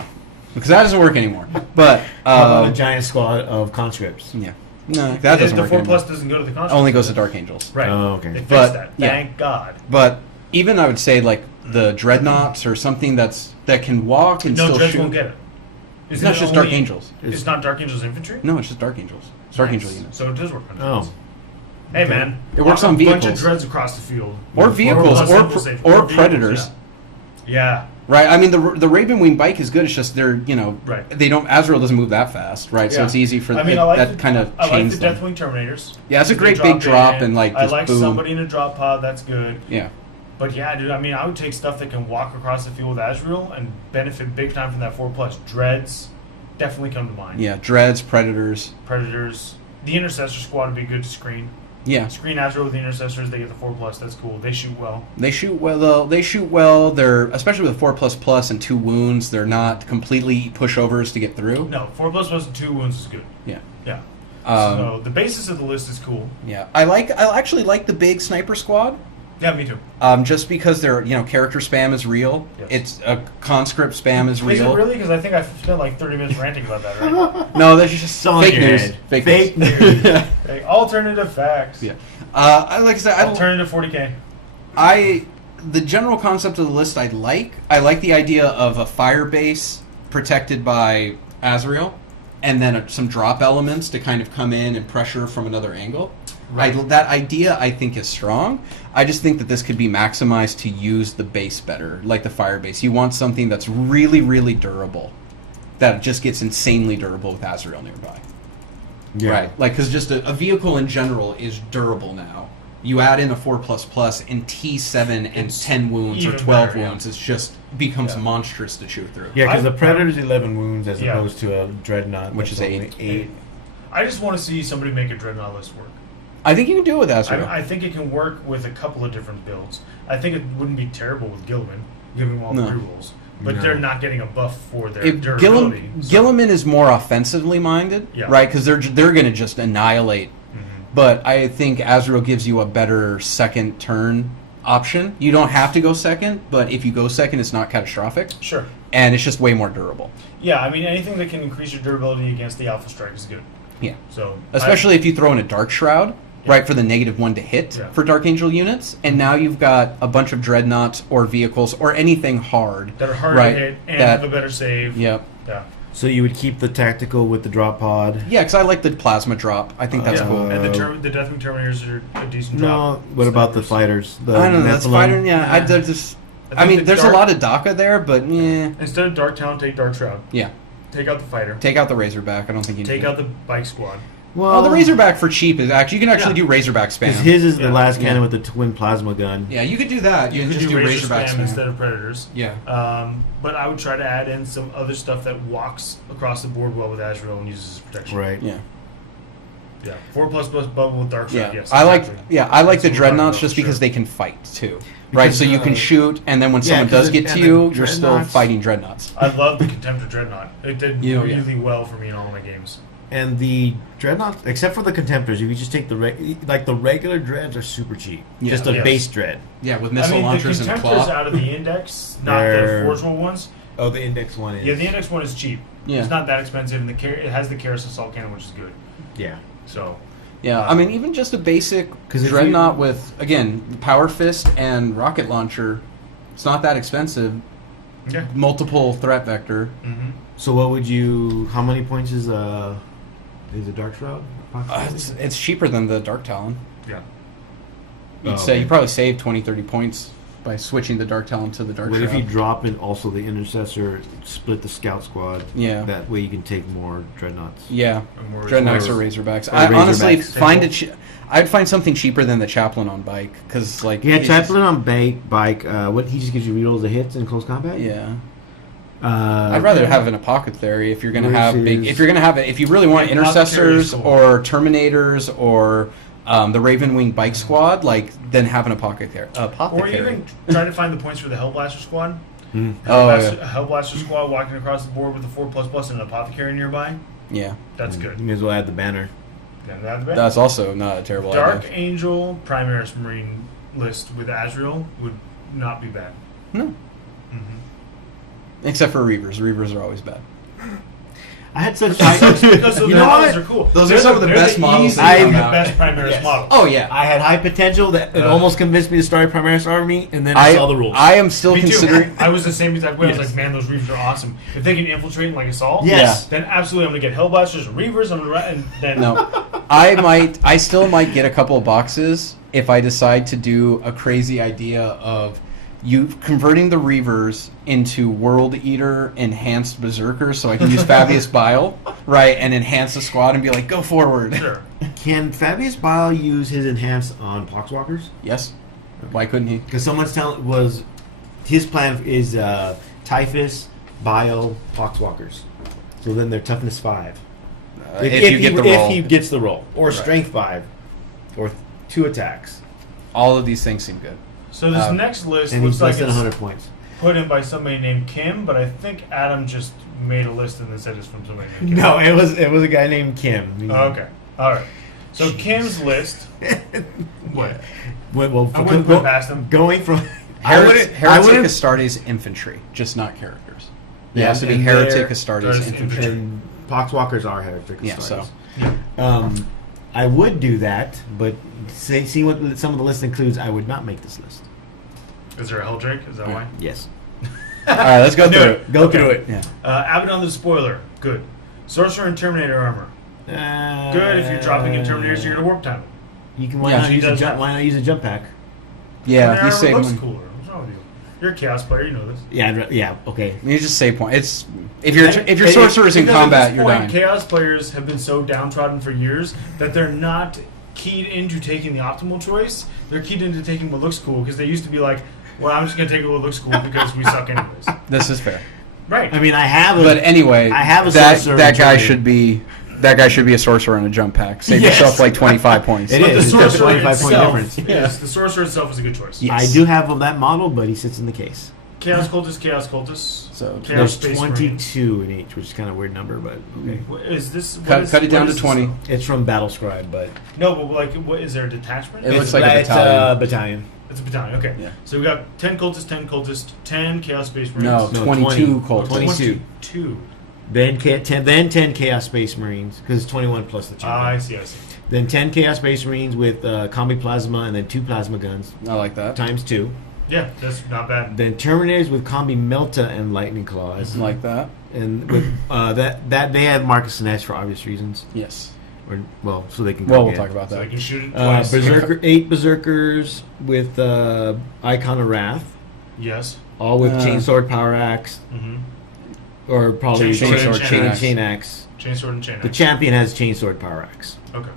because that doesn't work anymore. But How about a giant squad of conscripts? yeah, no, that doesn't the work 4+ anymore. doesn't go to the construct. Only goes to Dark Angels. Right. Oh, okay. They fixed But, that. yeah. Thank God. But even I would say like the dreadnoughts or something that can walk and No, still Dreads shoot. won't get it. It's Isn't not it just only- Dark Angels. It's not Dark Angels infantry? No, it's just Dark Angels. It's Dark Nice. Angel units. So it does work on Oh. Dreads. Hey man, It works walk on a bunch of vehicles. Dreads across the field. Or vehicles, plus or simple safe. or vehicles, predators. Yeah. Right. I mean, the Ravenwing bike is good. It's just they're Right. They don't. Azrael doesn't move that fast, right? So Yeah. it's easy for I mean, I like that the, kind of I like chains the them. Deathwing Terminators. Yeah, it's a They great big drop in. and like I just like boom. somebody in a drop pod. That's good. Yeah. But yeah, dude. I mean, I would take stuff that can walk across the field with Azrael and benefit big time from that 4+. Dreads definitely come to mind. Yeah. Dreads, predators. Predators. The Intercessor squad would be good to screen. Yeah. Screen Azrael with the Intercessors. They get the 4+. That's cool. They shoot well. They shoot well. They shoot well. They're especially with 4++ and 2 wounds. They're not completely pushovers to get through. No, 4++ and 2 wounds is good. Yeah. Yeah. Um, So the basis of the list is cool. Yeah. I actually like the big sniper squad. Yeah, me too. Just because their character spam is real. Yes. It's conscript spam is real. Is it really? Because I think I spent like 30 minutes ranting about that, right? No, that's just fake news. Fake news. Like, alternative facts. Yeah. Like I said, alternative 40K. The general concept of the list I like. I like the idea of a fire base protected by Azrael, and then some drop elements to kind of come in and pressure from another angle. Right. That idea, I think, is strong. I just think that this could be maximized to use the base better, like the fire base. You want something that's really, really durable, that just gets insanely durable with Azrael nearby. Yeah. Right. Like, because just a vehicle in general is durable now. You add in a 4++ and T7 and 10 wounds or 12 better, wounds, it just becomes monstrous to chew through. Yeah, because the Predator's 11 wounds as Yeah. opposed to a Dreadnought, Which is that's only 8. I just want to see somebody make a Dreadnought list work. I think you can do it with Azrael. I think it can work with a couple of different builds. I think it wouldn't be terrible with Gilliman, giving them all the rerolls. But they're not getting a buff for their durability. Gilliman is more offensively minded, right? Because they're going to just annihilate. But I think Azrael gives you a better second turn option. You don't have to go second, but if you go second, it's not catastrophic. Sure. And it's just way more durable. Yeah, I mean, anything that can increase your durability against the Alpha Strike is good. Yeah. So especially if you throw in a Dark Shroud, right, for the -1 to hit for Dark Angel units, and now you've got a bunch of Dreadnoughts or vehicles or anything hard. That are hard to hit and have a better save. Yep. Yeah. So you would keep the tactical with the drop pod? Yeah, because I like the plasma drop. I think that's cool. And the Deathwing Terminators are a decent No, drop. what about the fighters? I don't know, that's fighter, yeah. I mean, there's a lot of DACA there, but yeah. Instead of Dark Talon, take Dark Shroud. Yeah. Take out the fighter. Take out the Razorback. I don't think you need Take out the Bike Squad. Well, the Razorback for cheap is actually, you can actually do Razorback spam. Because his is the last cannon with the twin plasma gun. Yeah, you could do that. You could just do Razorback spam instead of Predators. Yeah. But I would try to add in some other stuff that walks across the board well with Azrael and uses protection. Right. Yeah. Yeah. 4++ bubble with Dark Shroud. Yeah. Yes. I exactly. like the Dreadnoughts just because they can fight too. Right, so you can shoot, and then when someone does get to you, you're still fighting Dreadnoughts. I love the Contemptor Dreadnought. It did really well for me in all my games. And the Dreadnoughts, except for the Contemptors, if you just take the regular Dreads are super cheap. Yeah. Just a base Dread. Yeah, with missile launchers and claw. The Contemptors out of the Index, not the Forgewell ones. Oh, the Index one is. Yeah, the Index one is cheap. Yeah. It's not that expensive, and it has the Karis Assault Cannon, which is good. Yeah. So. Yeah, I mean, even just a basic Dreadnought with, again, Power Fist and Rocket Launcher, it's not that expensive. Yeah. Multiple threat vector. Mm-hmm. So what would you... How many points is a Dark Shroud? It's cheaper than the Dark Talon. Yeah. You'd say you probably save 20, 30 points by switching the Dark Talon to the Dark Shroud. But if you drop in also the Intercessor, split the Scout Squad, that way you can take more Dreadnoughts. Yeah, Dreadnoughts or Razorbacks. Honestly I'd find something cheaper than the Chaplain on bike, because like Chaplain on bike. What he just gives you rerolls of hits in close combat. Yeah. I'd rather have an Apothecary if you're going to have big. If you're going to have it, if you really want Intercessors or Terminators or the Ravenwing Bike Squad, then have an Apothecary. Or even try to find the points for the Hellblaster Squad. Hellblaster Squad walking across the board with a 4++ and an Apothecary nearby. Yeah, that's good. You may as well add the banner. That's also not a terrible idea. Dark Angel Primaris Marine list with Azrael would not be bad. No. Except for Reavers. Reavers are always bad. I had such because you know what? Are cool. Those are some of the best models. The best Primaris models. Oh yeah, I had high potential that it almost convinced me to start a Primaris army, and then I saw the rules. I am still considering. I was the same exact way. I was like, man, those Reavers are awesome. If they can infiltrate like Assault, then absolutely, I'm gonna get Hellblasters, Reavers. I'm gonna and then no, I still might get a couple of boxes if I decide to do a crazy idea of you converting the Reavers into World Eater enhanced Berserkers, so I can use Fabius Bile, right, and enhance the squad and be like, go forward. Sure. Can Fabius Bile use his enhance on Poxwalkers? Yes. Why couldn't he? Because someone's his plan is Typhus, Bile, Poxwalkers. So then they're toughness 5. If he gets the roll, or strength 5, or 2 attacks. All of these things seem good. So this next list looks like it's 100 points. Put in by somebody named Kim, but I think Adam just made a list and then said it's from somebody named Kim. No, it was a guy named Kim. Oh, okay. All right. So Kim's list. What? Well, I wouldn't put past them. Going from Heretic Astartes infantry, just not characters. It has to be and Heretic they're- Astartes infantry. and Poxwalkers are heretic. Yeah, so I would do that, but see what some of the list includes. I would not make this list. Is there a Helldrake? Is that why? Yes. all right, let's go through it. Go through it. Yeah. Abaddon the Spoiler. Good. Sorcerer and Terminator armor. Good. If you're dropping in Terminators, you're gonna warp time. You can Yeah, why not he use a does jump? that. Why not use a jump pack? Yeah, Terminator you save armor looks them. cooler. What's wrong with you? You're a Chaos player. You know this. Yeah. Okay. You just save point. It's if your sorcerer is in Because at combat, this you're point, dying. Chaos players have been so downtrodden for years that they're not keyed into taking the optimal choice. They're keyed into taking what looks cool because they used to be like, "Well, I'm just gonna take what looks cool because we suck anyways." This is fair. Right. I mean, I have. But anyway, I have a that sorcerer that in guy Terminator. should be a sorcerer in a jump pack. Save Yes. yourself like 25 points. It But is. the It's a sorcerer 25-point itself difference. is the sorcerer itself is a good choice. Yeah. I Yes. do have that model, but he sits in the case. Chaos cultist. So Chaos There's Space 22 in each, which is kind of a weird number, but okay. What is this? Cut it down to 20. It's from Battle Scribe, but No, but like, what is there a detachment? It looks like a it's battalion. battalion. It's a battalion. Okay. Yeah. So we got 10 cultists, 10 Chaos Space Marines. No, No, 22 20. cultists. 22. 22. Then 10 Chaos Space Marines, because it's 21 plus the I champion. see. Then 10 Chaos Space Marines with combi plasma, and then 2 plasma guns, I like that. times 2. Yeah, that's not bad. Then Terminators with combi Melta and Lightning Claws. I like that. And with that they have Marcus Sinesh for obvious reasons. Yes. Or, well, so they can go Well, we'll again. talk about So I that. can shoot it twice. 8 Berserkers with Icon of Wrath, Yes. all with Uh, Chainsword Power Axe, Mm-hmm. or probably Chainsword, Chain Axe. Chainsword and chain. The champion has Chainsword Power Axe. Okay.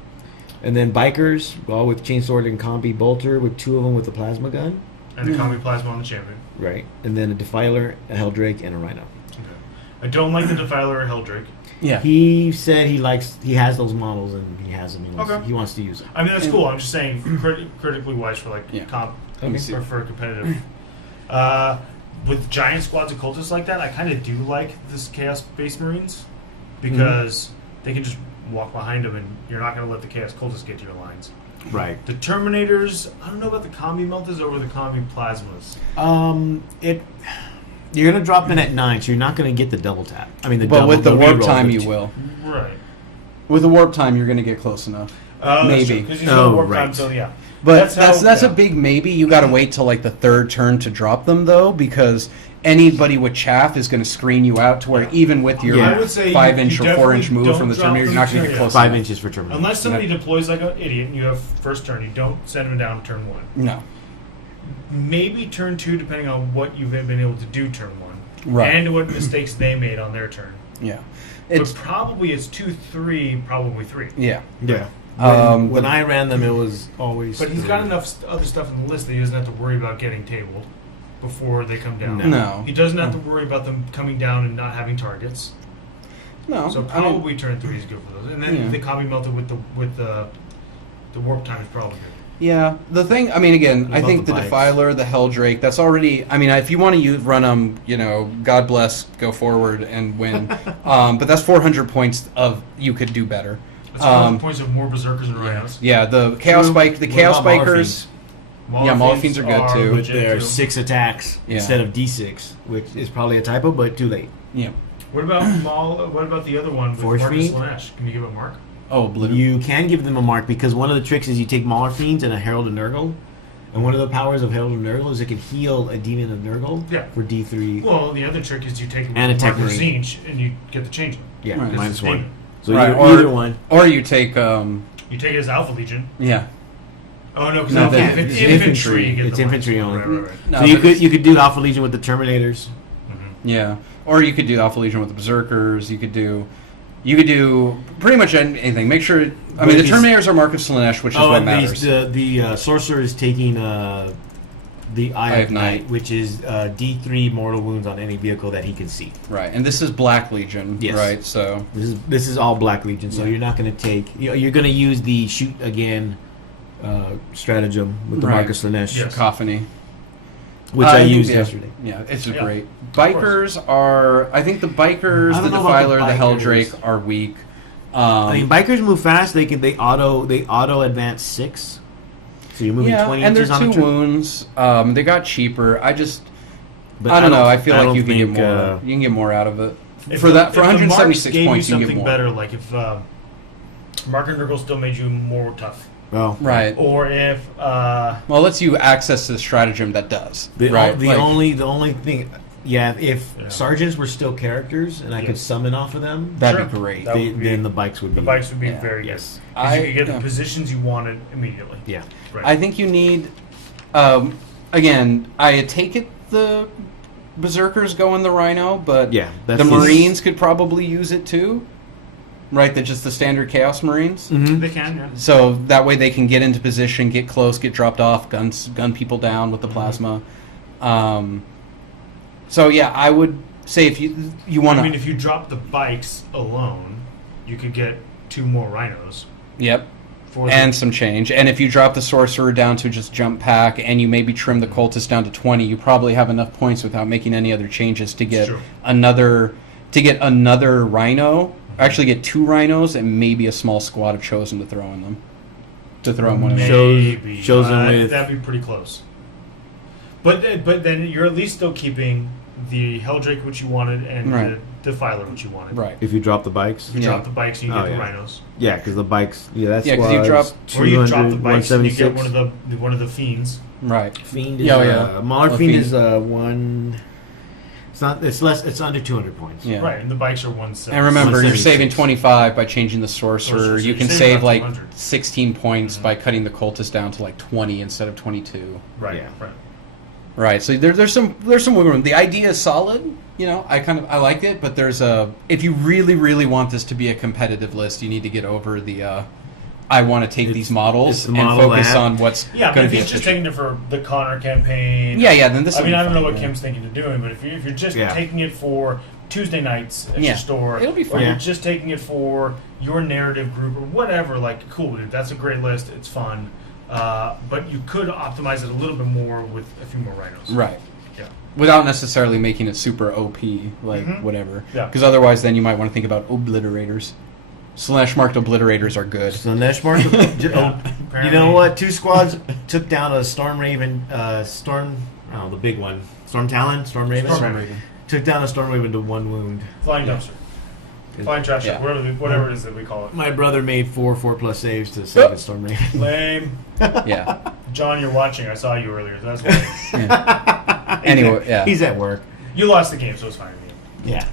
And then Bikers, all with Chainsword and Combi Bolter, with 2 of them with a plasma gun. And the combi plasma on the champion. Right. And then a Defiler, a Helldrake, and a Rhino. Okay. I don't like the Defiler or Helldrake. Yeah. He said he has those models and he has them. Okay. He wants to use them. I mean, that's cool. I'm just saying, critically wise for like Yeah. comp Let me see. or for competitive. With giant squads of cultists like that, I kind of do like this Chaos Space Marines because they can just walk behind them, and you're not going to let the Chaos cultists get to your lines. Right. The Terminators, I don't know about the combi meltas over the combi plasmas. You're gonna drop in at 9, so you're not gonna get the double tap. I mean, But with the warp reroll time, with you two. will. Right. With the warp time, you're going to get close enough. Maybe. Because you still warp right. time, so yeah. But that's how- a big maybe. You got to wait till like the third turn to drop them though, because anybody with chaff is going to screen you out to where even with your Yeah. I would say 5-inch you or 4-inch definitely move don't from the drop Terminator, you're them not going to to get turn, close 5 enough. inches for Terminator. Unless somebody deploys like an idiot and you have first turn, you don't send them down to turn 1. No. Maybe turn 2, depending on what you've been able to do turn 1. Right. And what mistakes they made on their turn. Yeah. But It's probably it's 2, 3, probably 3. yeah. Yeah. When I ran them, it was always. But he's got enough other stuff in the list that he doesn't have to worry about getting tabled before they come down. No. He doesn't have to worry about them coming down and not having targets. No. So I mean, probably turn 3 is good for those. And then Yeah. the combi melted with the warp time is probably good. yeah. The thing, I mean, again, What I about think the the bikes? Defiler, the Helldrake, that's already. I mean, if you want to run them, God bless, go forward and win. But that's 400 points of you could do better. That's 400 points of more berserkers and rhinos. Yeah, the Chaos True. Spike, the What Chaos about Spikers. Yeah, Maulfiends are good, too. With legit, their too. 6 attacks Yeah. instead of D6, which is probably a typo, but too late. Yeah. What about What about the other one with Force Marcus Fiend? Lanesh? Can you give it a mark? Oh, blue. You can give them a mark because one of the tricks is you take Mauler Fiends and a Herald of Nurgle. And one of the powers of Herald of Nurgle is it can heal a Demon of Nurgle Yeah. for D3. Well, the other trick is you take And a tech Marcus marine. Zinch and you get the change. Yeah, Right. minus It's 1. Demon. So Right, either one. Or you take, You take it as Alpha Legion. yeah. Oh no, because No, Alpha the- it's it's infantry. You get It's the infantry minus only. one. Right, right, right. No, So but you could do Alpha Legion with the Terminators. Yeah, or you could do Alpha Legion with the Berserkers. You could do pretty much anything. Make sure. I mean, the he's- Terminators are Marcus Slanesh, which is what and matters. the Sorcerer is taking the Eye of Night, Night. which is D3 mortal wounds on any vehicle that he can see. Right, and this is Black Legion. Yes. Right, so This is all Black Legion, so Yeah. you're not going to take. You're going to use the shoot again stratagem with the Right. Marcus Lanesh, Yes. Cacophony. which I think, used yeah. yesterday. Yeah, it's Yeah, great. Bikers are. I think the Bikers, I the don't know about Defiler, the the Bikers. Helldrake are weak. I mean, bikers move fast. They auto advance 6. So you're moving 20 and inches there's on a 2 trip. wounds. They got cheaper. I But don't know. I feel like don't you can get think, more. You can get more out of it. If For the 176 marks points, you gave can you get something more. better, like if Mark and Nurgle still made you more tough, Well, Right. or if Well, it lets you access the stratagem that does. the right. only thing, if Yeah. sergeants were still characters and I could Yes. summon off of them, That'd be Sure. great. That would be- then the bikes would be the bikes would be Yeah. very Yes. good. 'Cause you could get the positions you wanted immediately. Yeah. Right. I think you need. Again, I take it the Berserkers go in the Rhino, but Yeah, the that's Marines could probably use it too. Right, they're just the standard Chaos Marines. Mhm. They can, yeah. So that way they can get into position, get close, get dropped off, gun people down with the plasma. So yeah, I would say if you want to. I mean, if you drop the bikes alone, you could get 2 more rhinos. Yep. For the- And some change. And if you drop the sorcerer down to just jump pack, and you maybe trim the cultist down to 20, you probably have enough points without making any other changes to get true. another rhino. Actually, get 2 rhinos and maybe a small squad of chosen to throw in them. To throw in one of them. Maybe. Chosen with- That'd be pretty close. But then you're at least still keeping the Helldrake, which you wanted, and Right. the Defiler, which you wanted. Right. If you drop the bikes, You Yeah. drop the bikes, you Oh, get the yeah. rhinos. yeah, because the bikes, that's Yeah, 'cause you drop- Or you drop the 200, bikes and you get 176. one of the fiends. Right. Fiend is Yeah, yeah. Monarch A Fiend Fiend. is 1. It's not. It's less. It's under 200 points. Yeah. Right, and the bikes are 170. And remember, you're 176. saving 25 by changing the sorcerer. Sorcerer, so You you're can saving save about like 200. 16 points Mhm. by cutting the cultist down to like 20 instead of 22. Right, Yeah. right. Right. So there's some wiggle room. The idea is solid. You know, I like it, but there's if you really want this to be a competitive list, you need to get over the I want to take It's- these models it's the and model focus lab. on what's Yeah, but going if to be he's just efficient. taking it for the Connor campaign. Yeah, then this. I will mean, be I don't know fine, what yeah. Kim's thinking of doing, but if you're just Yeah. taking it for Tuesday nights at Yeah. your store, It'll be or fun. you're Yeah. just taking it for your narrative group or whatever, like, cool, dude, that's a great list, it's fun. But you could optimize it a little bit more with a few more rhinos. Right. Yeah. Without necessarily making it super OP, like Mhm. whatever. Yeah. Because otherwise, then you might want to think about obliterators. Slash marked obliterators are good. So Neshmark, you Apparently- know what? 2 squads took down a Storm Raven, the big one, Storm Talon, Storm Raven. Storm Raven. Took down a Storm Raven to 1 wound. Flying dumpster. Flying trash Yeah. truck, whatever it is that we call it. My brother made 4+ saves to save a Storm Raven. Lame. Yeah. John, you're watching. I saw you earlier. That's why. Yeah. Anyway, yeah. He's at work. You lost the game, so it's fine. Yeah.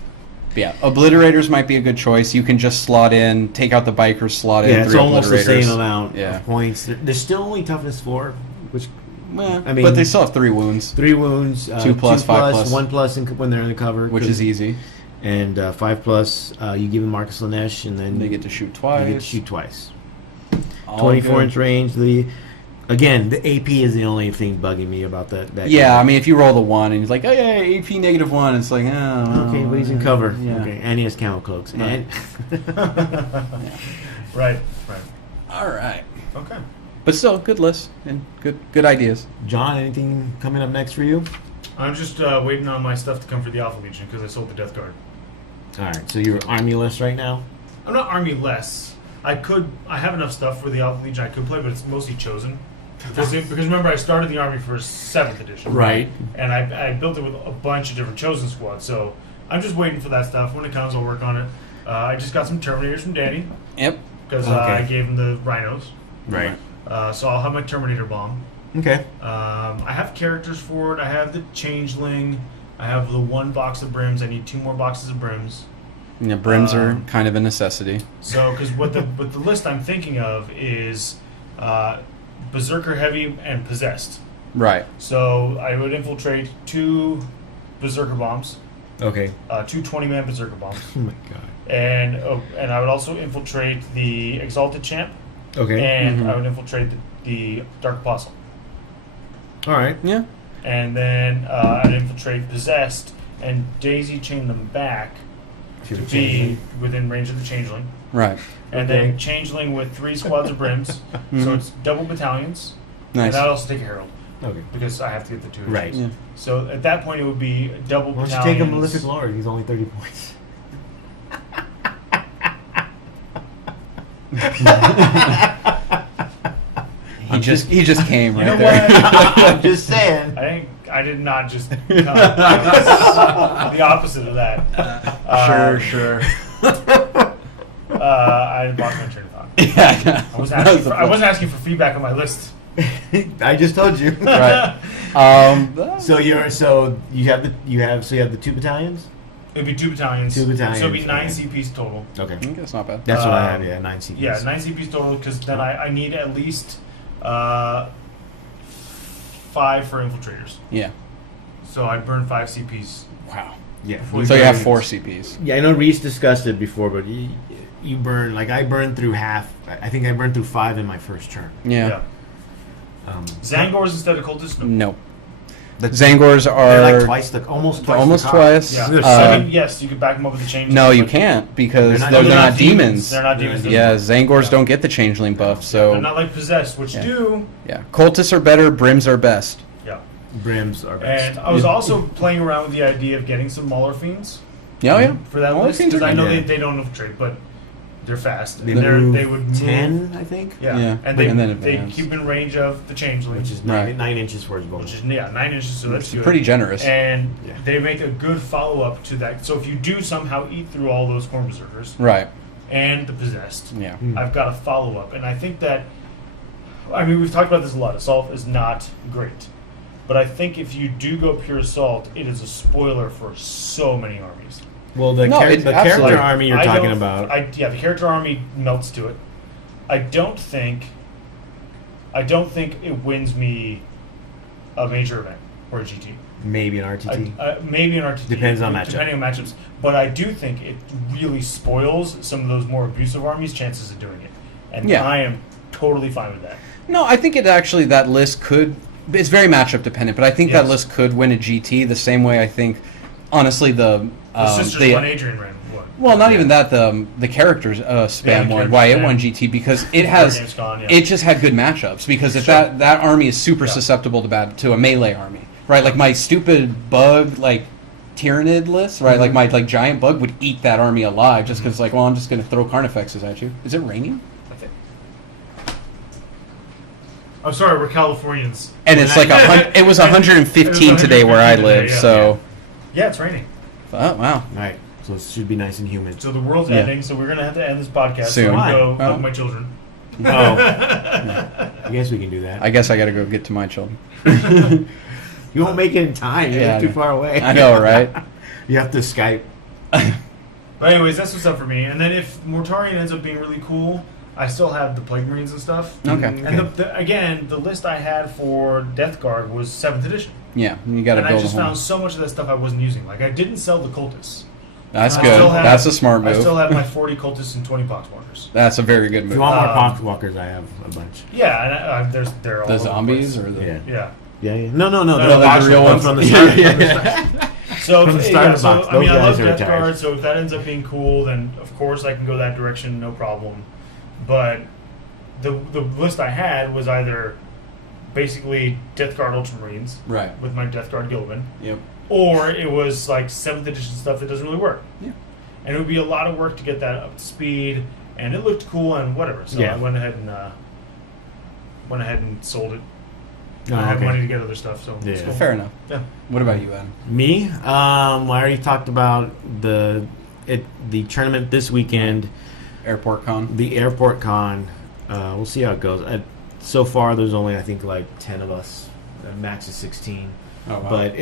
Yeah, obliterators might be a good choice. You can just slot in, take out the bikers, slot in Yeah, it's 3 almost the obliterators. same amount Yeah. of points. They're still only toughness 4, which Well, I mean- but they still have 3 wounds, 3 wounds, 2 plus, 5 plus. 1+ when they're in the cover, which is easy. and 5+. You give them Marcus Lanesh, and then They get to shoot you twice. get to shoot twice. All 24-inch good. range. Again, the AP is the only thing bugging me about that. Yeah, I mean, if you roll the 1 and he's like, oh yeah, AP -1, it's like, oh. well, Okay, but he's in cover. Yeah. Okay, and he has camo cloaks. Right. Right, right. All right. Okay. But still, good list and good ideas. John, anything coming up next for you? I'm just waiting on my stuff to come for the Alpha Legion because I sold the Death Guard. All right, so you're army list right now. I'm not army less. I have enough stuff for the Alpha Legion I could play, but it's mostly chosen. Because remember, I started the army for 7th edition. Right. And I built it with a bunch of different chosen squads. So I'm just waiting for that stuff. When it comes, I'll work on it. I just got some Terminators from Danny Yep. because Okay. I gave him the rhinos. Right. So I'll have my Terminator bomb. Okay. I have characters for it. I have the Changeling. I have the 1 box of brims. I need 2 more boxes of brims. Yeah, brims are Um, kind of a necessity. So, because what the list I'm thinking of is Berserker Heavy and Possessed. Right. So I would infiltrate 2 Berserker bombs, Okay. 2 20-man Berserker bombs, Oh my god. and I would also infiltrate the Exalted Champ, Okay. and Mhm. I would infiltrate the Dark Apostle, All right. Yeah. and then I'd infiltrate Possessed and daisy chain them back to be within range of the Changeling. Right. And Okay. then Changeling with 3 squads of brims, so it's double battalions. Nice. And I'd also take a Herald, Okay. because I have to get the 2. Right. Yeah. So at that point, it would be double Why don't you battalions. take a Malefic Lord? He's only 30 points. He just came You right know there. what? I'm just saying. I did not just come. The opposite of that. Sure. I lost my train of thought. Yeah. I wasn't asking for feedback on my list. I just told you. Right. So you have the 2 battalions. It'd be 2 battalions. 2 battalions. So it'd be 9 okay. CPs total. Okay. I think that's not bad. That's what I have. Yeah, 9 CPs. Yeah, 9 CPs total, because then I need at least 5 for infiltrators. Yeah. So I burn 5 CPs. Wow. Yeah. So you have 4 CPs. Yeah, I know Reese discussed it before, but you burn, like, I burned through half. I think I burned through 5 in my first turn. Yeah. Zangors instead of cultists? No. No. The Zangors They're are like twice Almost twice. Yeah. They're Yes, you can back them up with the change. No, you can't because They're they're not not demons. They're not demons. Yeah, Zangors Yeah. don't get the changeling buff, They're so not like possessed, which Yeah. do. yeah. Cultists are better, Brims are best. Yeah. Brims are best. And I was also playing around with the idea of getting some Mauler Fiends Oh yeah. for that Mauler list, Fiends are because I good. know Yeah. they don't infiltrate, but they're fast. They They would move 10, I think, Yeah. Yeah. And And then they advance. keep in range of the changeling, which is Right. 9 inches for his bow. which is 9 inches, so that's It's good. pretty generous. And Yeah. they make a good follow up to that. So if you do somehow eat through all those Corn Berserkers Right. and the possessed, Yeah. I've got a follow up. And I think that, I mean, we've talked about this a lot. Assault is not great. But I think if you do go pure assault, it is a spoiler for so many armies. Well, the No, it- character absolutely. army you're I talking don't- about. the character army melts to it. I don't think it wins me a major event or a GT. Maybe an RTT. Maybe an RTT. Depends on matchup. Depending on matchups. But I do think it really spoils some of those more abusive armies' chances of doing it. And Yeah. I am totally fine with that. No, I think that list could. It's very matchup dependent, but I think that Yes. list could win a GT the same way I think, honestly, the Sisters won Adrian ran. Won. well, not even that the characters spam the one. Why it characters won spam. GT because it has Game's gone, yeah. it just had good matchups because if Sure. that army is super Yeah. susceptible to a melee army, right? Like my stupid bug like Tyrannid list, right? Like my giant bug would eat that army alive just because like, well, I'm just going to throw Carnifexes at you. Is it raining? I'm sorry, we're Californians. And it's like it was 115 today where I live, yeah. so Yeah, it's raining. oh wow. Right. So it should be nice and humid. So the world's Yeah. ending, so we're going to have to end this podcast. Soon. So Why? I go Oh. hug my children. Oh. I guess we can do that. I guess I got to go get to my children. You won't make it in time. You're Yeah, I too know. far away. I know, right? You have to Skype. But anyways, that's what's up for me. And then if Mortarion ends up being really cool, I still have the Plague Marines and stuff. Okay. And again, the list I had for Death Guard was 7th edition. Yeah, you got to And I build just a home. found so much of that stuff I wasn't using. Like, I didn't sell the Cultists. That's I good. still have- That's a smart I still move. have my 40 Cultists and 20 Poxwalkers. That's a very good If move. you want more Um, Poxwalkers, I have a bunch. Yeah, and they're all The over zombies place. or the Yeah. Yeah. Yeah. No. No, The they're box the real ones ones. from the start. Yeah. So, From the start of the so box, I mean, those I love guys are Death retired. Guard, so if that ends up being cool, then of course I can go that direction, no problem. But the list I had was either basically Death Guard Ultramarines Right. with my Death Guard Gilliman, Yep. or it was like 7th edition stuff that doesn't really work. Yeah. And it would be a lot of work to get that up to speed, and it looked cool and whatever. So Yeah. I went ahead and sold it. Oh, I had okay. money to get other stuff, so it's Yeah. cool. Fair enough. Yeah. What about you, Adam? Me? I already talked about the tournament this weekend, Airport Con. the airport con. We'll see how it goes. So far, there's only I think like 10 of us. The max is 16. Oh, wow. But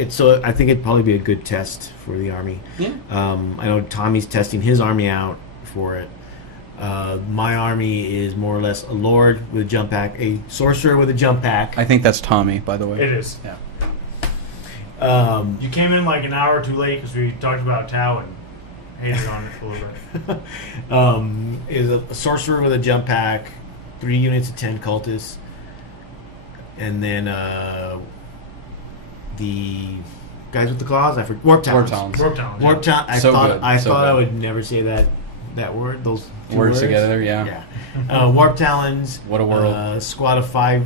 I think it'd probably be a good test for the army. Yeah. I know Tommy's testing his army out for it. My army is more or less a lord with a jump pack, a sorcerer with a jump pack. I think that's Tommy, by the way. It is. Yeah. You came in like an hour too late because we talked about Tau and hated on it a little bit. Is a sorcerer with a jump pack, 3 units of 10 cultists, and then the guys with the claws. I forget. Warp talons. Warp Talons. Warp talon. I So thought good, I so thought I good. would never say that word. Those two Words together, yeah. Yeah. Warp talons. What a world. Squad of 5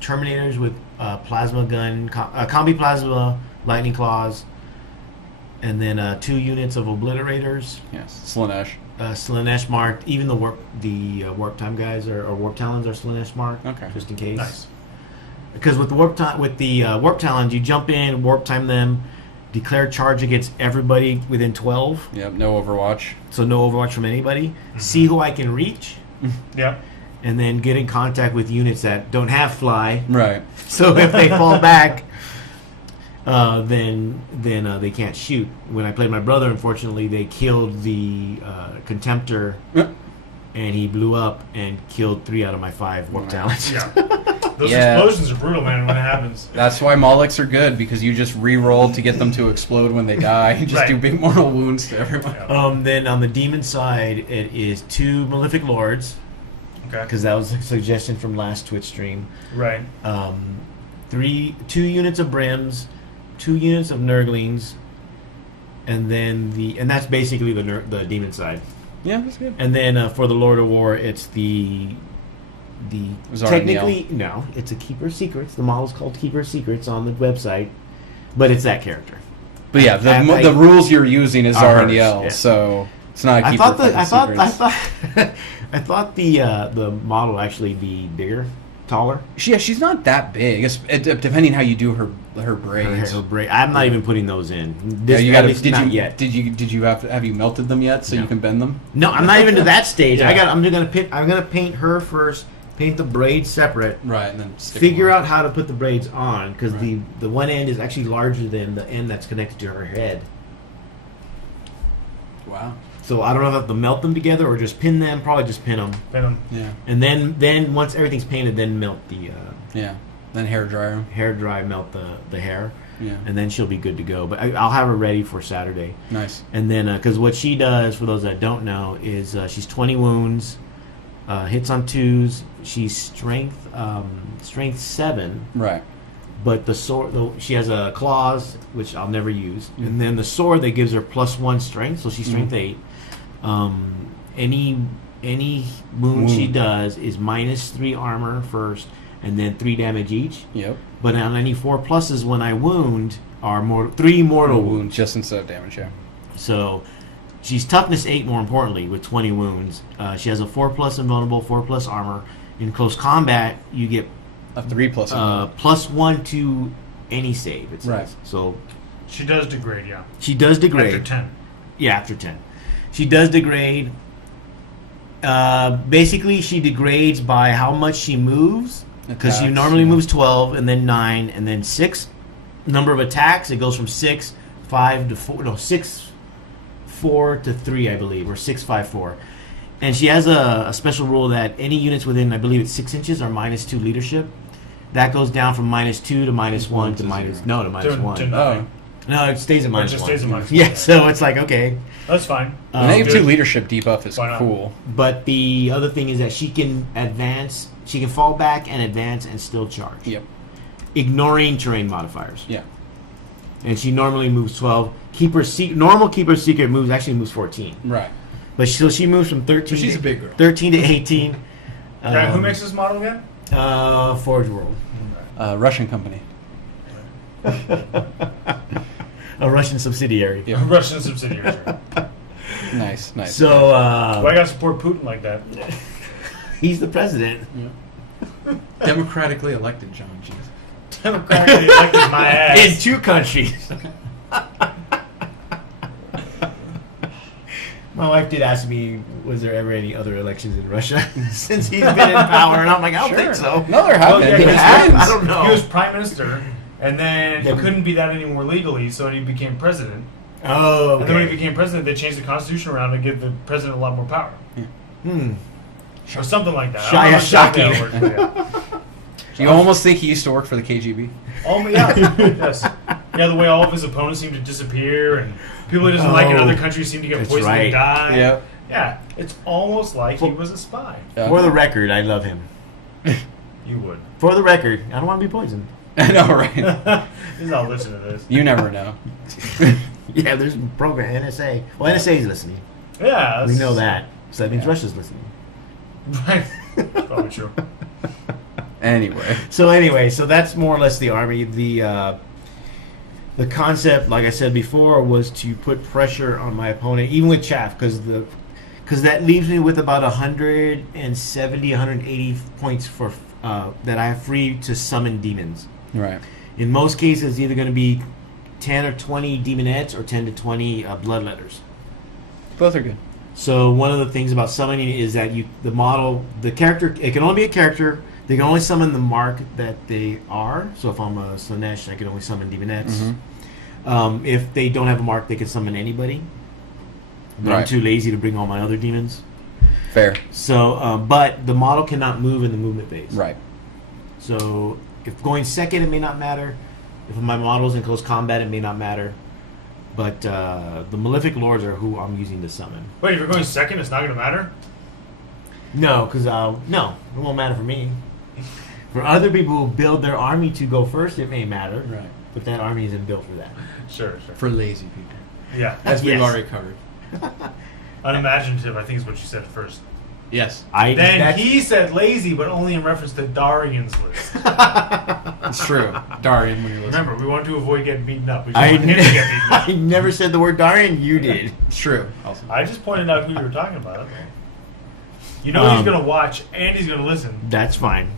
Terminators with plasma gun, combi plasma, lightning claws, and then 2 units of obliterators. Yes. Slanesh. Slanesh marked. Even the warp time guys or warp talons are Slanesh marked. Okay. Just in case. Nice. Because with the warp talons, you jump in, warp time them, declare charge against everybody within 12. Yep. No Overwatch. So no Overwatch from anybody. See who I can reach. Yep. And then get in contact with units that don't have fly. Right. So if they fall back, then they can't shoot. When I played my brother, unfortunately, they killed the Contemptor, and he blew up and killed 3 out of my 5 warp talents. Yeah. Those Yeah. explosions are brutal, man, when it happens. That's why Molochs are good, because you just re-roll to get them to explode when they die. You just Right. do big mortal wounds to everyone. Yeah. Then on the demon side, it is 2 Malefic Lords, Okay. because that was a suggestion from last Twitch stream. Right. 2 units of Brims, 2 units of Nurglings, and then and that's basically the demon side. Yeah, that's good. And then for the Lord of War, it's the Zarniel. technically no, it's a Keeper Secrets. The model's called Keeper Secrets on the website, but it's that character. But yeah, the rules you're using is Are hers, Zarniel, yeah. so it's not a I keeper. I thought the model would actually be bigger, taller. She's not that big. Depending how you do her braids. Her braid. I'm not even putting those in. Yeah, you at got. least Did not you yet? Did you have you melted them yet so No. you can bend them? No, I'm not even to that stage. Yeah. I'm gonna paint her first. Paint the braids separate. Right, and then Figure out how to put the braids on, because Right. the one end is actually larger than the end that's connected to her head. Wow. So I don't know if I have to melt them together or just pin them. Probably just pin them, Venom. Yeah. and then once everything's painted, then melt the Yeah. Then hair dryer. hair dry, melt the hair, Yeah. and then she'll be good to go. But I'll have her ready for Saturday. Nice. And then, because what she does, for those that don't know, is she's 20 wounds, hits on 2s. She's strength 7, Right. but the sword, she has a claws, which I'll never use, and then the sword that gives her +1 strength, so she's strength 8. Any wound she does is -3 armor first, and then 3 damage each. Yep. But on any 4+ when I wound are 3 mortal wounds. Just instead of damage. Yeah. So she's toughness 8, more importantly, with 20 wounds. She has a 4+ invulnerable, 4+ armor. In close combat, you get A 3+. +1 to any save, it says. Right. So She does degrade, yeah. she does degrade. After 10. Yeah, after 10. She does degrade. Basically, she degrades by how much she moves. Because she Attacks, normally yeah. moves 12, and then 9, and then 6. Number of attacks, it goes from 6, 5 to 4. No, 6, 4 to 3, I believe, or 6, 5, 4. And she has a special rule that any units within, I believe it's 6 inches, are -2 leadership. That goes down from -2 to -1 to minus. No, to -1. To Oh. nothing. No, it stays at Or it -1. just stays at -1. Yeah, so it's like, okay. That's fine. The -2 Good. leadership debuff is Why not? cool. But the other thing is that she can advance, she can fall back and advance and still charge. Yep. Ignoring terrain modifiers. Yeah. And she normally moves 12. Normal Keeper Secret actually moves 14. Right. But she moves from 13. But she's a big girl. 13 to 18. Okay, who makes this model again? Forge World. Russian company. A Russian subsidiary. Yeah. Russian subsidiary. Nice. So Why gotta support Putin like that? he's the president. Democratically elected, John. Jeez. Democratically elected my ass. In 2 countries. My wife did ask me, was there ever any other elections in Russia since he's been in power? And I'm like, I don't think so. No, there have Well, been. yeah, He he has. I don't know. He was prime minister, and then Yeah, he couldn't be that anymore legally, so he became president. Oh, And then when he okay. became president, they changed the constitution around to give the president a lot more power. Or something like that. I don't know exactly how it works, but yeah. You almost think he used to work for the KGB. Yeah, yes. Yeah, the way all of his opponents seem to disappear, and people he doesn't like in other countries seem to get That's poisoned right. and die. Yep. Yeah, it's almost like he was a spy. For the record, I love him. You would. For the record, I don't want to be poisoned. I know, right? He's not listening to this. You never know. Yeah, there's a program, NSA. Well, NSA is listening. Yeah. We know that. So that means Yeah. Russia's listening. Right. Probably true. Anyway. So that's more or less the army. The concept, like I said before, was to put pressure on my opponent, even with chaff, because Because that leaves me with about 170, 180 points for that I have free to summon demons. Right. In most cases, it's either going to be 10 or 20 demonettes or 10 to 20 bloodletters. Both are good. So one of the things about summoning is that the character, it can only be a character. They can only summon the mark that they are. So if I'm a Slanesh, I can only summon demonettes. If they don't have a mark, they can summon anybody. But I'm too lazy to bring all my other demons. Fair. So, but the model cannot move in the movement phase. Right. So if going second, it may not matter. If my model's in close combat, it may not matter. But the Malefic Lords are who I'm using to summon. Wait, if you're going second, it's not going to matter? No, because no, it won't matter for me. For other people who build their army to go first, it may matter. Right. But that army isn't built for that. Sure. For lazy people. Yeah. As we've Yes. already covered. Unimaginative, I think is what you said first. Yes. He said lazy, but only in reference to Darian's list. It's true. Darian, when you're listening. Remember, we want to avoid getting beaten up. We just want him to get beaten up. I never said the word Darian. You did. It's true. Also. I just pointed out who you were talking about. Okay. You know he's going to watch and he's going to listen. That's fine.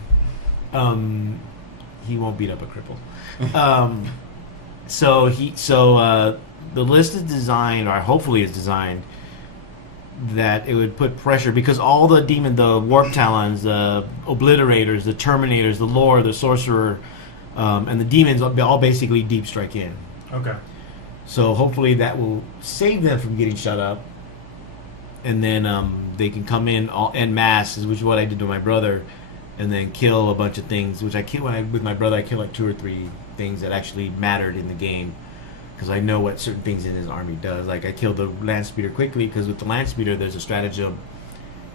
He won't beat up a cripple. So the list is designed, or hopefully is designed, that it would put pressure because all the warp talons, the obliterators, the terminators, the lore, the sorcerer, and the demons all basically deep strike in. Okay. So hopefully that will save them from getting shut up, and then they can come in en masse, which is what I did to my brother, and then kill a bunch of things. Which I killed with my brother. I killed like 2 or 3 things that actually mattered in the game. Because I know what certain things in his army does. Like I killed the land speeder quickly because with the land speeder there's a stratagem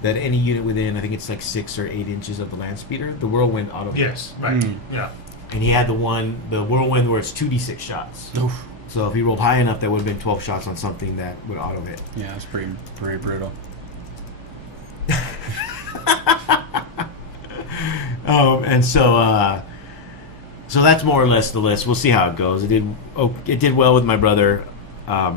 that any unit within, I think it's like 6 or 8 inches of the land speeder, the whirlwind auto. Yes, right. Yeah. And he had the whirlwind where it's 2d6 shots. Oof. So if he rolled high enough, that would have been 12 shots on something that would auto hit. Yeah, it's pretty brutal. And so that's more or less the list. We'll see how it goes. It did well with my brother. I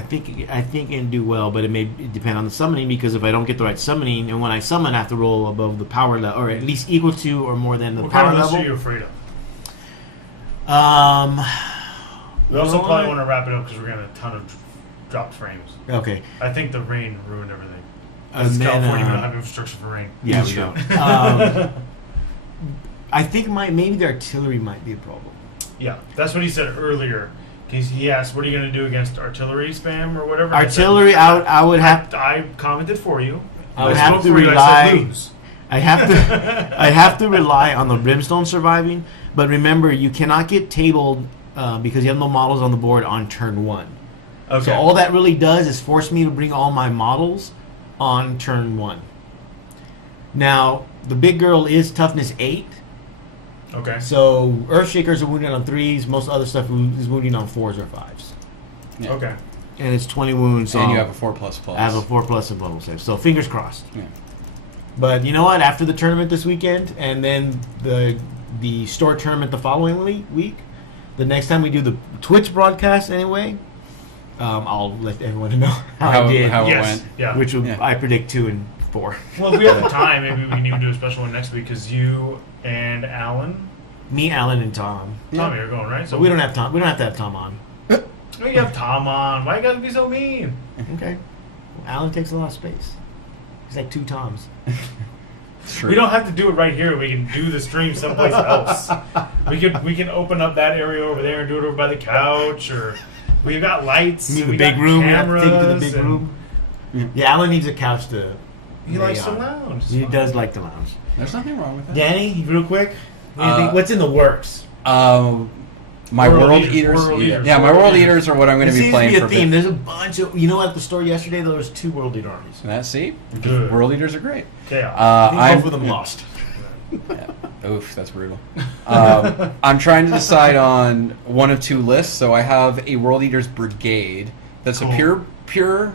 think it can do well, but it may depend on the summoning because if I don't get the right summoning, and when I summon, I have to roll above the power level, or at least equal to or more than the What power kind of list level. are you afraid of? We You also know probably what? want to wrap it up because we're getting a ton of dropped frames. Okay. I think the rain ruined everything. And It's then, California, we don't have infrastructure for rain. Yeah, we don't. I think maybe the artillery might be a problem. Yeah, that's what he said earlier. He asked, "What are you going to do against artillery spam or whatever?" And I said, Artillery, I would have. I commented for you. I would I have spoke to for you. I rely. said lose. I have to rely on the brimstone surviving. But remember, you cannot get tabled because you have no models on the board on turn 1. Okay. So all that really does is force me to bring all my models on turn 1. Now the big girl is toughness 8. Okay. So Earthshakers are wounded on 3s. Most other stuff is wounding on 4s or 5s. Yeah. Okay. And it's 20 wounds. So And you have a 4++. I have a 4+ in bubble save. So fingers crossed. Yeah. But you know what? After the tournament this weekend, and then the store tournament the following week, the next time we do the Twitch broadcast anyway, I'll let everyone know how I did. How it Yes. went. Yeah. Which will, Yeah. I predict 2 and 4. Well, if we have the time, maybe we can even do a special one next week because you and Alan, Me, Alan, and Tom. Tommy are going, right? So we don't have Tom. We don't have to have Tom on. We have Tom on. Why you gotta be so mean? Okay. Well, Alan takes a lot of space. He's like 2 Toms. True. We don't have to do it right here. We can do the stream someplace else. We can open up that area over there and do it over by the couch, or we've got lights. The we big got room. We have to cameras, take it to the big and room. Yeah, Alan needs a couch to. He likes to lay on. lounge. He does like to lounge. There's nothing wrong with that. Danny, real quick. What do you think? What's in the works? My World World Eaters, Eaters. World Eaters, Yeah, my World World Eaters. Eaters are what I'm going to There be seems playing to for be a theme. There's a bunch of. You know, at the store yesterday, there was 2 World Eater armies. See? Good. World Eaters are great. Chaos. I think I'm both of them lost. Yeah. Oof, that's brutal. I'm trying to decide on one of 2 lists. So I have a World Eaters Brigade. That's Cool. a pure.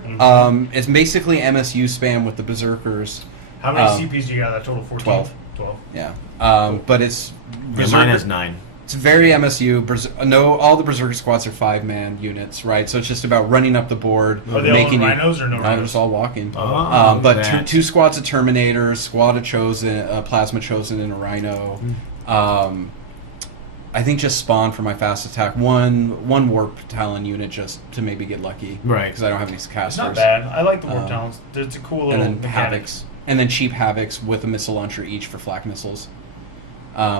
It's basically MSU spam with the Berserkers. How many CPs do you got? That total 14? 12. 12. Yeah. But it's Yeah, mine has 9. It's very MSU. No, all the Berserker squads are 5-man units, right? So it's just about running up the board, Are they all in rhinos or no They're rhinos? just all walking. Oh, But that. two squads of Terminators, squad of Chosen, Plasma Chosen, and a Rhino. I think just spawn for my fast attack. One Warp Talon unit just to maybe get lucky. Right. Because I don't have any casters. It's not bad. I like the Warp Talons. It's a cool little And then mechanic. Havocs. And then cheap Havocs with a missile launcher each for flak missiles.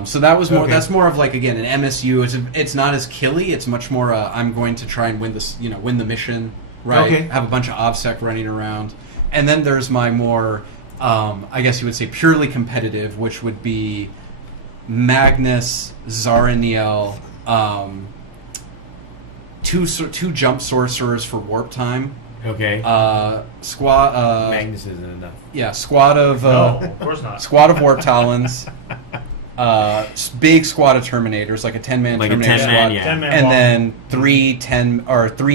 So that was more. Okay. That's more of like, again, an MSU. It's not as killy. It's much more. I'm going to try and win this. Win the mission. Right. Okay. Have a bunch of OBSEC running around, and then there's my more. I guess you would say purely competitive, which would be Magnus, Zaraniel, two jump sorcerers for warp time. Okay. Squad. Magnus isn't enough. Yeah, squad of. No, of course not. Squad of Warp Talons, big squad of Terminators, like a 10-man Like a Terminator 10-man, squad, yeah. 10-man and wall. then three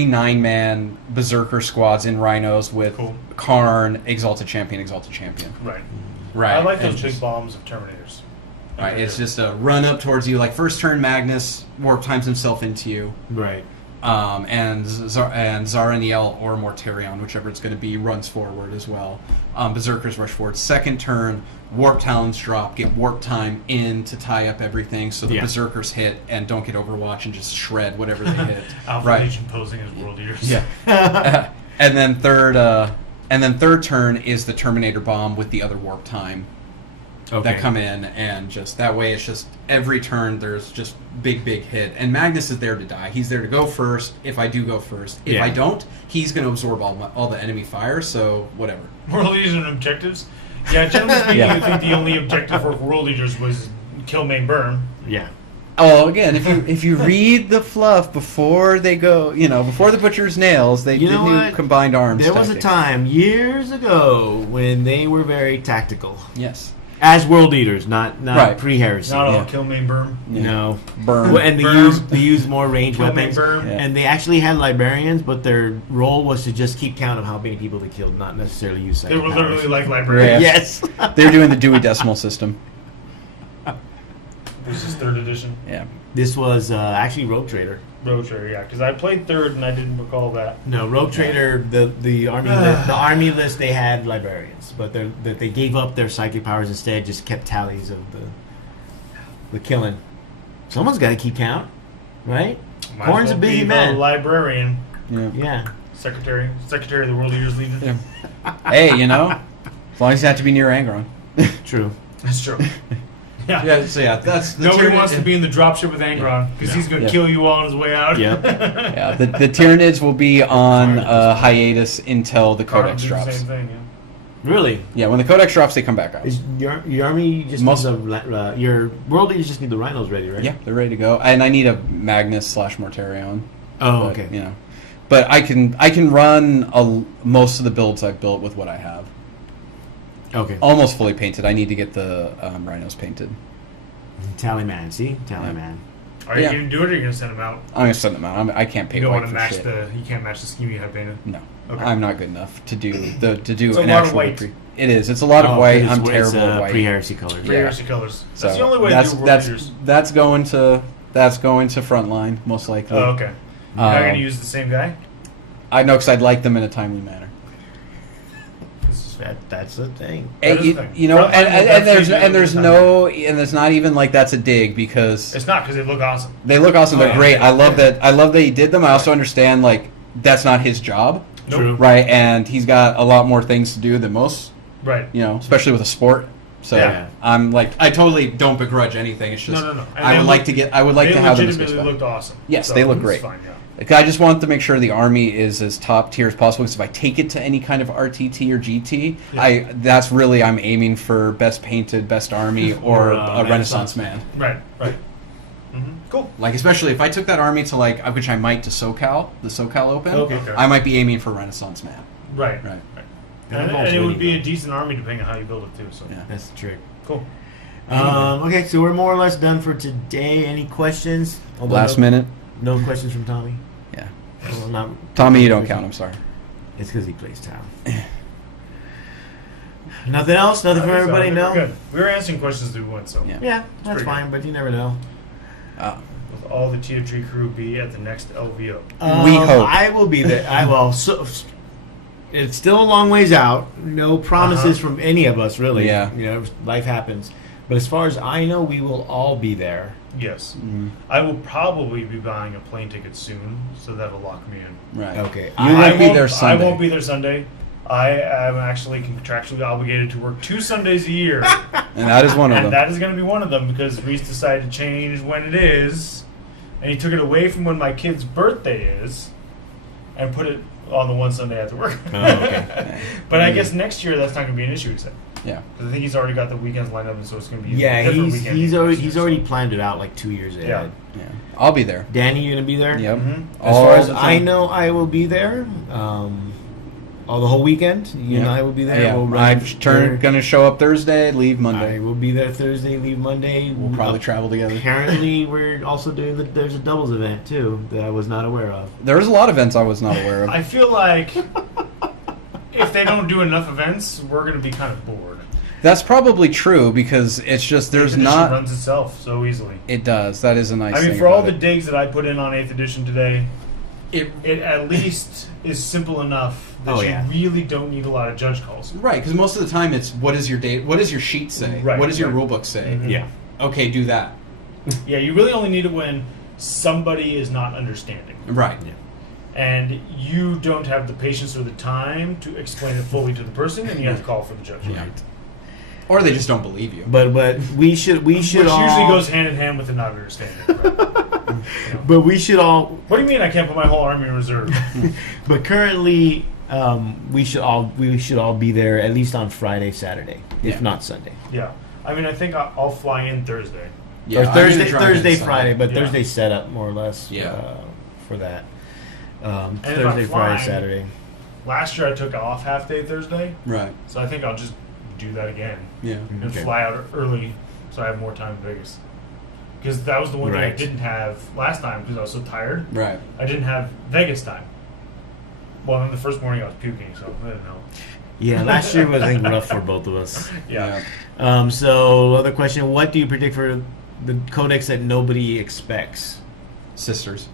9-man Berserker squads in Rhinos with Cool. Karn, Exalted Champion. Right. Right. I like and those big just- bombs of Terminators. Right, it's just a run up towards you. Like first turn, Magnus warp times himself into you, Right. and Zaraniel or Mortarion, whichever it's going to be, runs forward as well. Berserkers rush forward. Second turn, Warp Talons drop, get warp time in to tie up everything, so the Yeah. Berserkers hit and don't get Overwatch and just shred whatever they hit. Alpha Right. Legion posing as world eaters. Yeah. and then third turn is the Terminator bomb with the other warp time. Okay. That come in, and just that way it's just every turn there's just big hit, and Magnus is there to die. He's there to go first if I do go first. If Yeah. I don't, he's going to absorb all the enemy fire, so whatever. World eaters and objectives. Yeah, generally speaking, Yeah. I think the only objective for world eaters was kill, main, burn. Yeah. Oh, again, if you read the fluff before they go, before the butcher's nails, they You did know new what? combined arms. There was a tactic. time years ago when they were very tactical Yes. as world eaters, not Right. pre-heresy. Not all Yeah. kill, main, burn. Yeah. No. Burn. Well, and Burn. they use more ranged Kill, main, weapons. burn. Yeah. And they actually had librarians, but their role was to just keep count of how many people they killed, not necessarily use They psychic were literally powers. like librarians. Yeah. Yes. They're doing the Dewey Decimal System. This is 3rd edition. Yeah. This was actually Rogue Trader. Road Trader, yeah, because I played 3rd and I didn't recall that. No, Rogue Trader. The army list they had librarians, but they gave up their psychic powers instead. Just kept tallies of the killing. Someone's got to keep count, right? Might Corn's as a well busy be the man. librarian, Yeah. Yeah. secretary of the World Eaters Legion. Yeah. Hey, as long as you have to be near Angron. True. That's true. Yeah. That's the Nobody Tyranid- wants to be in the dropship with Angron because he's going to Yeah. kill you all on his way out. Yep. Yeah, the Tyranids will be on hiatus until the Carbon Codex did the drops. same thing, yeah. Really? Yeah, when the Codex drops, they come back out. Is your army just Most- your world leaders just need the rhinos ready, right? Yeah, they're ready to go, and I need a Magnus / Mortarion. Oh, But, okay. but I can run most of the builds I've built with what I have. Okay. Almost fully painted. I need to get the Rhinos painted. Tallyman, see? Tallyman. Are you Yeah. going to do it or are you going to send them out? I'm gonna send them out. I can't You paint don't white want to for match shit. you can't match the scheme you have painted. No, Okay. I'm not good enough to do It's an a lot of actual white. It is. It's a lot of Oh, white. it's- I'm it's, terrible at white. Pre-heresy colors. Three heresy colors. So That's the only way that's, to do World that's, Eaters. that's going to frontline most likely. Oh, okay. You're not going Um, to use the same guy? I know because I'd like them in a timely manner. That's the thing. That And, is you, the thing. you know, Frontline will and there's definitely there's be no and there's not even like that's a dig because It's not because they look awesome. they look awesome. Oh, They're yeah. great. I love Yeah. that. I love that he did them. I also understand like that's not his job, Nope. True. right? And he's got a lot more things to do than most, Right. especially with a sport. So Yeah. I'm like, I totally don't begrudge anything. It's just No. And I they would like to get. I would like they to have them. legitimately looked awesome. Yes, So they look it's great. Fine, yeah. Like, I just want to make sure the army is as top tier as possible. Because if I take it to any kind of RTT or GT, Yeah. that's really I'm aiming for best painted, best army, or a Renaissance man. Right. Cool. Like especially if I took that army to which I might to SoCal, the SoCal Open, Okay. I might be aiming for Renaissance man. Right. Right. And it would be a decent army depending on how you build it too. So Yeah. That's the trick. cool. Okay, so we're more or less done for today. Any questions? Although Last no, minute. No questions from Tommy? Yeah. Well, not, Tommy, you don't count. I'm sorry. It's because he plays town. Nothing else? Nothing for I think so. everybody? I think No? we're good. We were answering questions as we went, so. Yeah. Yeah, that's pretty fine, but you never know. Will all the TFG crew be at the next LVO? We hope. I will be there. It's still a long ways out. No promises from any of us, really. Yeah. Life happens. But as far as I know, we will all be there. Yes. I will probably be buying a plane ticket soon, so that'll lock me in. Right. Okay. You won't be there Sunday. I won't be there Sunday. I am actually contractually obligated to work 2 Sundays a year. And that is one of And them. that is going to be one of them because Reese decided to change when it is. And he took it away from when my kid's birthday is and put it on the one Sunday after work. Oh, okay. But I guess next year that's not going to be an issue, he said. Yeah. Because I think he's already got the weekends lined up, and so it's going to be Yeah, a different weekend. he's already planned it out like 2 years ahead. Yeah. I'll be there. Danny, you gonna be there? Yep. As far as I know, I will be there. All the whole weekend. You and I will be there. Yeah. We'll I'm gonna show up Thursday, leave I Monday. will be there Thursday, leave Monday. We'll probably travel together. Apparently, we're also doing there's a doubles event too that I was not aware of. There's a lot of events I was not aware of. I feel like if they don't do enough events, we're going to be kind of bored. That's probably true because it's just The there's 8th edition not. runs itself so easily. It does. That is a nice. I mean, thing for all about the it. digs that I put in on 8th edition today, it at least is simple enough that you really don't need a lot of judge calls. Right, because most of the time it's what does your date, what does your sheet say, Right, what does your right. rule book say? Mhm. Yeah. Okay, do that. Yeah, you really only need it when somebody is not understanding. Right. Yeah. And you don't have the patience or the time to explain it fully to the person, and you have to call for the judge. Yeah. Or they just don't believe you. But we should Which all usually goes hand in hand with the not understanding. Right? But we should all. What do you mean I can't put my whole army in reserve? But currently, we should all be there at least on Friday, Saturday, if Yeah. not Sunday. Yeah. I mean, I think I'll fly in Thursday. Yeah, Or I'm gonna Thursday, drive Thursday, inside. Friday, but Yeah. Thursday set up more or less. Yeah. For that. if I'm Thursday, Friday, flying- Saturday. Last year I took off half day Thursday, Right. so I think I'll just do that again Yeah. and Okay. fly out early so I have more time in Vegas. Because that was the one thing I Right. didn't have last time because I was so tired. Right. I didn't have Vegas time. Well, then the first morning I was puking, so I didn't know. Yeah, last year was I think rough for both of us. Yeah. So other question: what do you predict for the codex that nobody expects? Sisters.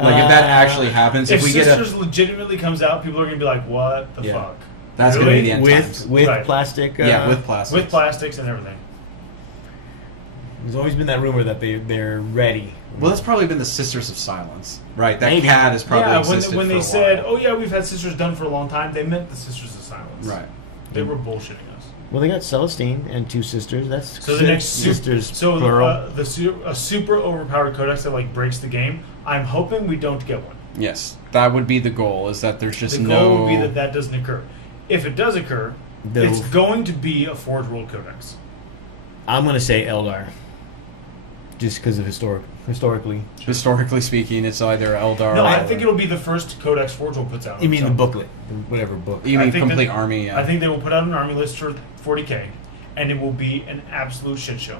Like if that actually happens, If if we get Sisters legitimately comes out, people are going to be like, what the Yeah. fuck? that's Really? gonna be the end times. with Right. plastic. Yeah, with plastic. With plastics and everything. There's always been that rumor that they're ready. Well, that's probably been the Sisters of Silence, right? That Maybe. cat has probably Yeah, existed when for they a said, while. oh yeah, we've had Sisters done for a long time, they meant the Sisters of Silence. Right. They were bullshitting us. Well, they got Celestine and 2 sisters. That's So the next sisters. So plural. a super overpowered codex that like breaks the game. I'm hoping we don't get one. Yes, that would be the goal. Is that there's just The no. goal would be that that doesn't occur. If it does occur, They'll- it's going to be a Forge World Codex. I'm gonna say Eldar, just because of historically. Historically speaking, it's either Eldar. No, I or- think it'll be the first Codex Forge World puts out. You mean So the booklet, whatever book? You I mean think complete that- army? Yeah. I think they will put out an army list for 40K, and it will be an absolute shit show.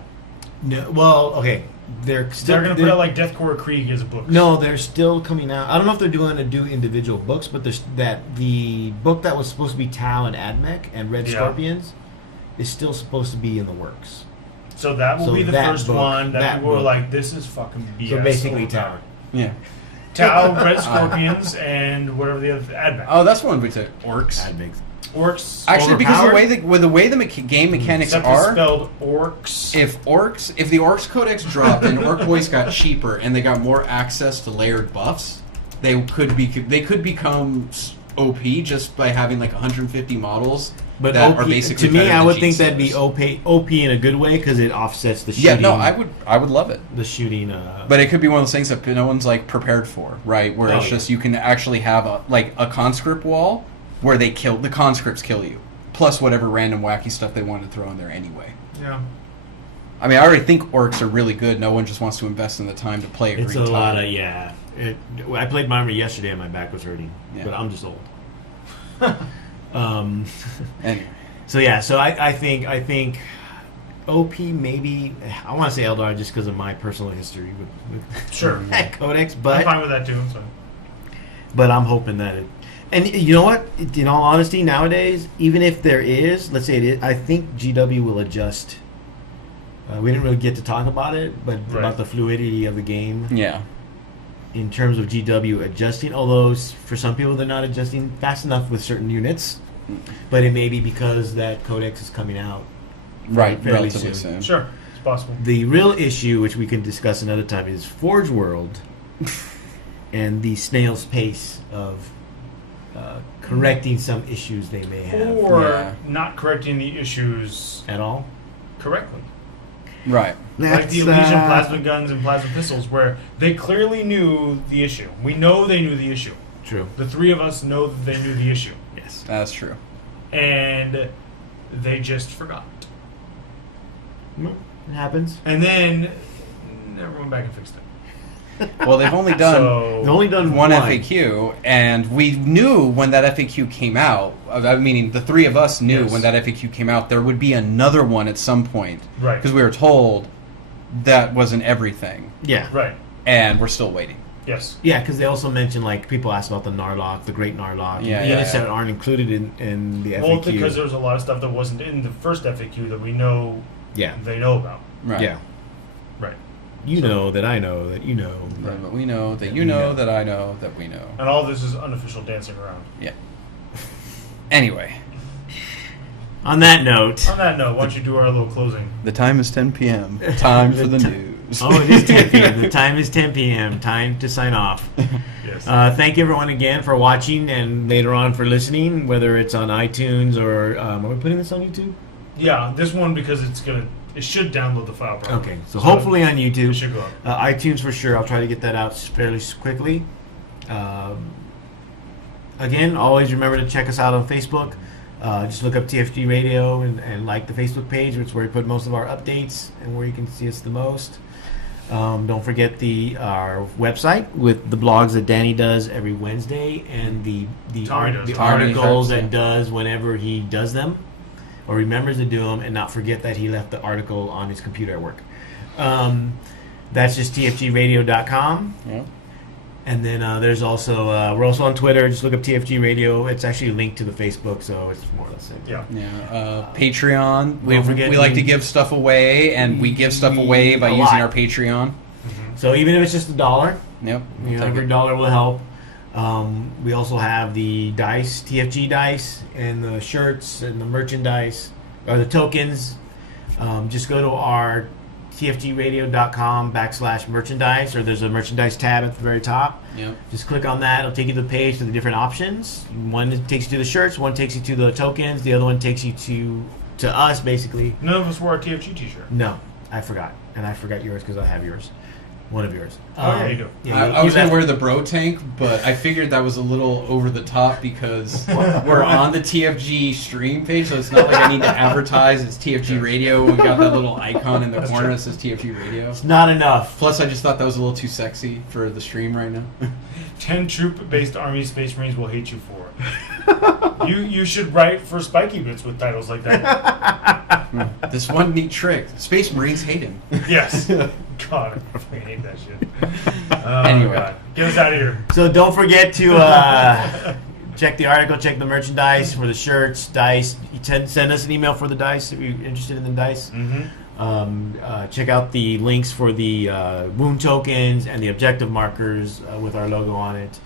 No, well, okay, they're still They're going to put out like Deathcore Krieg as a book. No, they're still coming out. I don't know if they're going to do individual books, but there's the book that was supposed to be Tau and Admech and Red Yeah. Scorpions is still supposed to be in the works. So that will So be the that first book- one that, that people were book. like, this is fucking BS. So basically overpowered. yeah. Tau, Red Scorpions, and whatever the other Admech. Oh, that's one we took. Orcs. Admech. Orcs. Actually, because overpowered, the way the game mechanics except it's are, spelled orcs. if the Orcs Codex dropped and Orc Boys got cheaper and they got more access to layered buffs, they could become OP just by having like 150 models But that OP, are basically to me, better I than would think that'd be G-Stars. OP in a good way because it offsets the Yeah, shooting. no, I would love it. the shooting. But it could be one of those things that no one's like prepared for, right? Where it's yeah. just you can actually have a conscript wall where the conscripts kill you, plus whatever random wacky stuff they want to throw in there anyway. Yeah. I mean, I already think orcs are really good. No one just wants to invest in the time to play a it's a green lot tile. of I played my army yesterday and my back was hurting, Yeah. but I'm just old. Anyway, So yeah, so I think OP maybe I want to say Eldar just because of my personal history with Sure. that codex, I'm but fine with that too. So. I'm hoping that it. And you know what? In all honesty, nowadays, even if there is, let's say it is, I think GW will adjust We didn't really get to talk about it, but Right. about the fluidity of the game Yeah. in terms of GW adjusting. Although for some people they're not adjusting fast enough with certain units, but it may be because that codex is coming out. Right. Fairly Relatively soon. soon. Sure, it's possible. The real issue, which we can discuss another time, is Forge World and the snail's pace of correcting some issues they may have Or Yeah. not correcting the issues at all. correctly. Right. Like the Elysian plasma guns and plasma pistols, where they clearly knew the issue. We know they knew the issue. True. The three of us know that they knew the issue. Yes. That's true. And they just forgot. It happens. And then never went back and fixed it. Well, they've only done So, They've only done one FAQ, and we knew when that FAQ came out. Meaning, the three of us knew Yes. when that FAQ came out there would be another one at some point, right. because we were told that wasn't everything, Yeah. Right. and we're still waiting. Yes. Yeah, because they also mentioned, like, people asked about the Narlock, the Great Narlock, Yeah, the yeah, units yeah. that aren't included in the FAQ. Well, because there was a lot of stuff that wasn't in the first FAQ that we know yeah. they know about. Right. Yeah. Right. You know that I know that you know. Right, but we know that That you we know know. that I know that we know. And all this is unofficial dancing around. Yeah. Anyway, On that note, On that note, why don't you do our little closing? the time is 10 p.m. Time for the news. oh, it is 10 p.m. The time is 10 p.m. Time to sign off. Yes. Thank everyone again for watching and later on for listening, whether it's on iTunes or are we putting this on YouTube? Yeah, this one because it should download the file probably. Okay, so hopefully on It YouTube. should go up. iTunes for sure. I'll try to get that out fairly quickly. Again, always remember to check us out on Facebook. Just look up TFG Radio and like the Facebook page, which is where we put most of our updates and where you can see us the most. Don't forget our website with the blogs that Danny does every Wednesday and the Tommy does. the Tommy articles does, that does whenever he does them or remembers to do them, and not forget that he left the article on his computer at work. That's just tfgradio.com. Yeah. And then there's also we're also on Twitter. Just look up TFG Radio. It's actually linked to the Facebook, so it's more or less it. Yeah. Yeah, Patreon. Don't forget we like to we- give stuff away, and we give stuff away by A using lot. our Patreon. So even if it's just $1, Yep. we'll take every it. dollar will help. We also have the dice, TFG dice, and the shirts and the merchandise or the tokens. Just go to our tfgradio.com/merchandise, or there's a merchandise tab at the very top. Yep. Just click on that. It'll take you to the page to the different options. One takes you to the shirts, one takes you to the tokens, the other one takes you to us, basically. None of us wore our TFG t-shirt. No, I forgot. And I forgot yours because I have yours. One of yours. Oh, yeah, you do. I was going to wear the bro tank, but I figured that was a little over the top because we're on the TFG stream page, so it's not like I need to advertise it's TFG Radio. We got that little icon in the That's corner true. that says TFG Radio. It's not enough. Plus, I just thought that was a little too sexy for the stream right now. 10 troop-based Army Space Marines will hate you for it. You should write for Spiky Bits with titles like that. This one neat trick. Space Marines hate him. Yes. God, I fucking hate that shit. Oh, Anyway. God. Get us out of here. So don't forget to check the article, check the merchandise for the shirts, dice. Send us an email for the dice if you're interested in the dice. Mm-hmm. Check out the links for the wound tokens and the objective markers with our logo on it.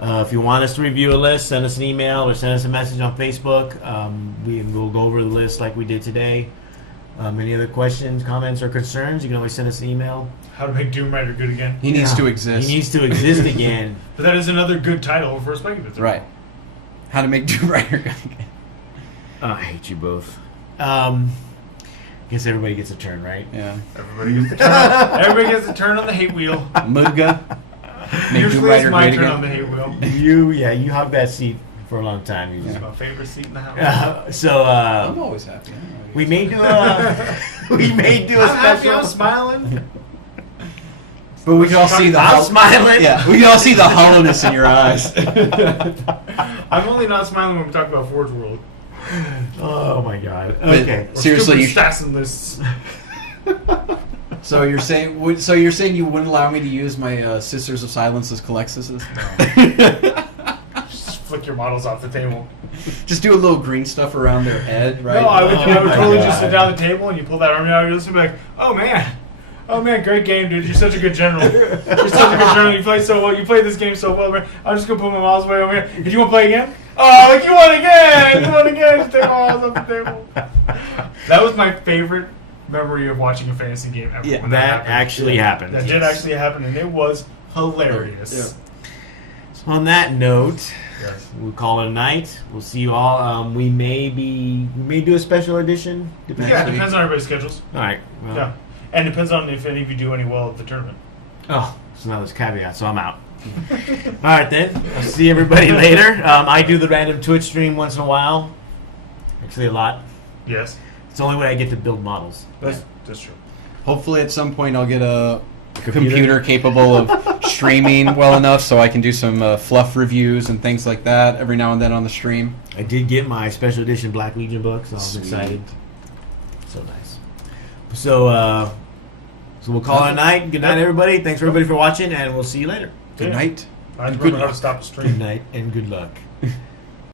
If you want us to review a list, send us an email or send us a message on Facebook. We'll go over the list like we did today. Any other questions, comments, or concerns, you can always send us an email. How to make Doom Rider good again. He needs to exist. He needs to exist again. But that is another good title for a Spiky Bits. Right. How to make Doom Rider good again. I hate you both. Guess everybody gets a turn, right? Yeah. Everybody gets a turn on the hate wheel. Muga. Make Doom Usually Rider it's my great turn on the again. hate wheel. You hug that seat for a long time. It's my favorite seat in the house. I'm always happy. We may do a we may do a I'm happy, special. I'm smiling. But we can all see the I'm smiling. Yeah, we can all see the hollowness in your eyes. I'm only not smiling when we talk about Forge World. Oh my god. But Okay. Or seriously, you stupid stats and lists. so you're saying you wouldn't allow me to use my Sisters of Silence as Calexis? flick your models off the table. Just do a little green stuff around their head, right? No, I would my totally just God. sit down at the table and you pull that army out and you'll just be like, oh man, great game, dude. You're such a good general. You're such a good general. You play so well. You play this game so well, man. I'm just gonna put my models away over here. Did you want to play again? Oh, like you won again! You won again! Just take my models off the table. That was my favorite memory of watching a fantasy game ever. Yeah, when That happened. actually happened. That did actually happen, and it was hilarious. So on that note, Yes. we'll call it a night. We'll see you all. We may do a special edition. Depends. Yeah, it depends on everybody's schedules. All right. Well, Yeah. And it depends on if any of you do any well at the tournament. Oh, so now there's caveat, so I'm out. All right, then. I'll see everybody later. I do the random Twitch stream once in a while. Actually, a lot. Yes. It's the only way I get to build models. That's true. Hopefully, at some point, I'll get a computer capable of streaming well enough so I can do some fluff reviews and things like that every now and then on the stream. I did get my special edition Black Legion book, so I was Sweet. excited. So nice. So we'll call it a night. Good night, everybody. Thanks everybody for watching, and we'll see you later. Good Yeah. night. I Good remember how to luck. stop a Good stream. night and good luck.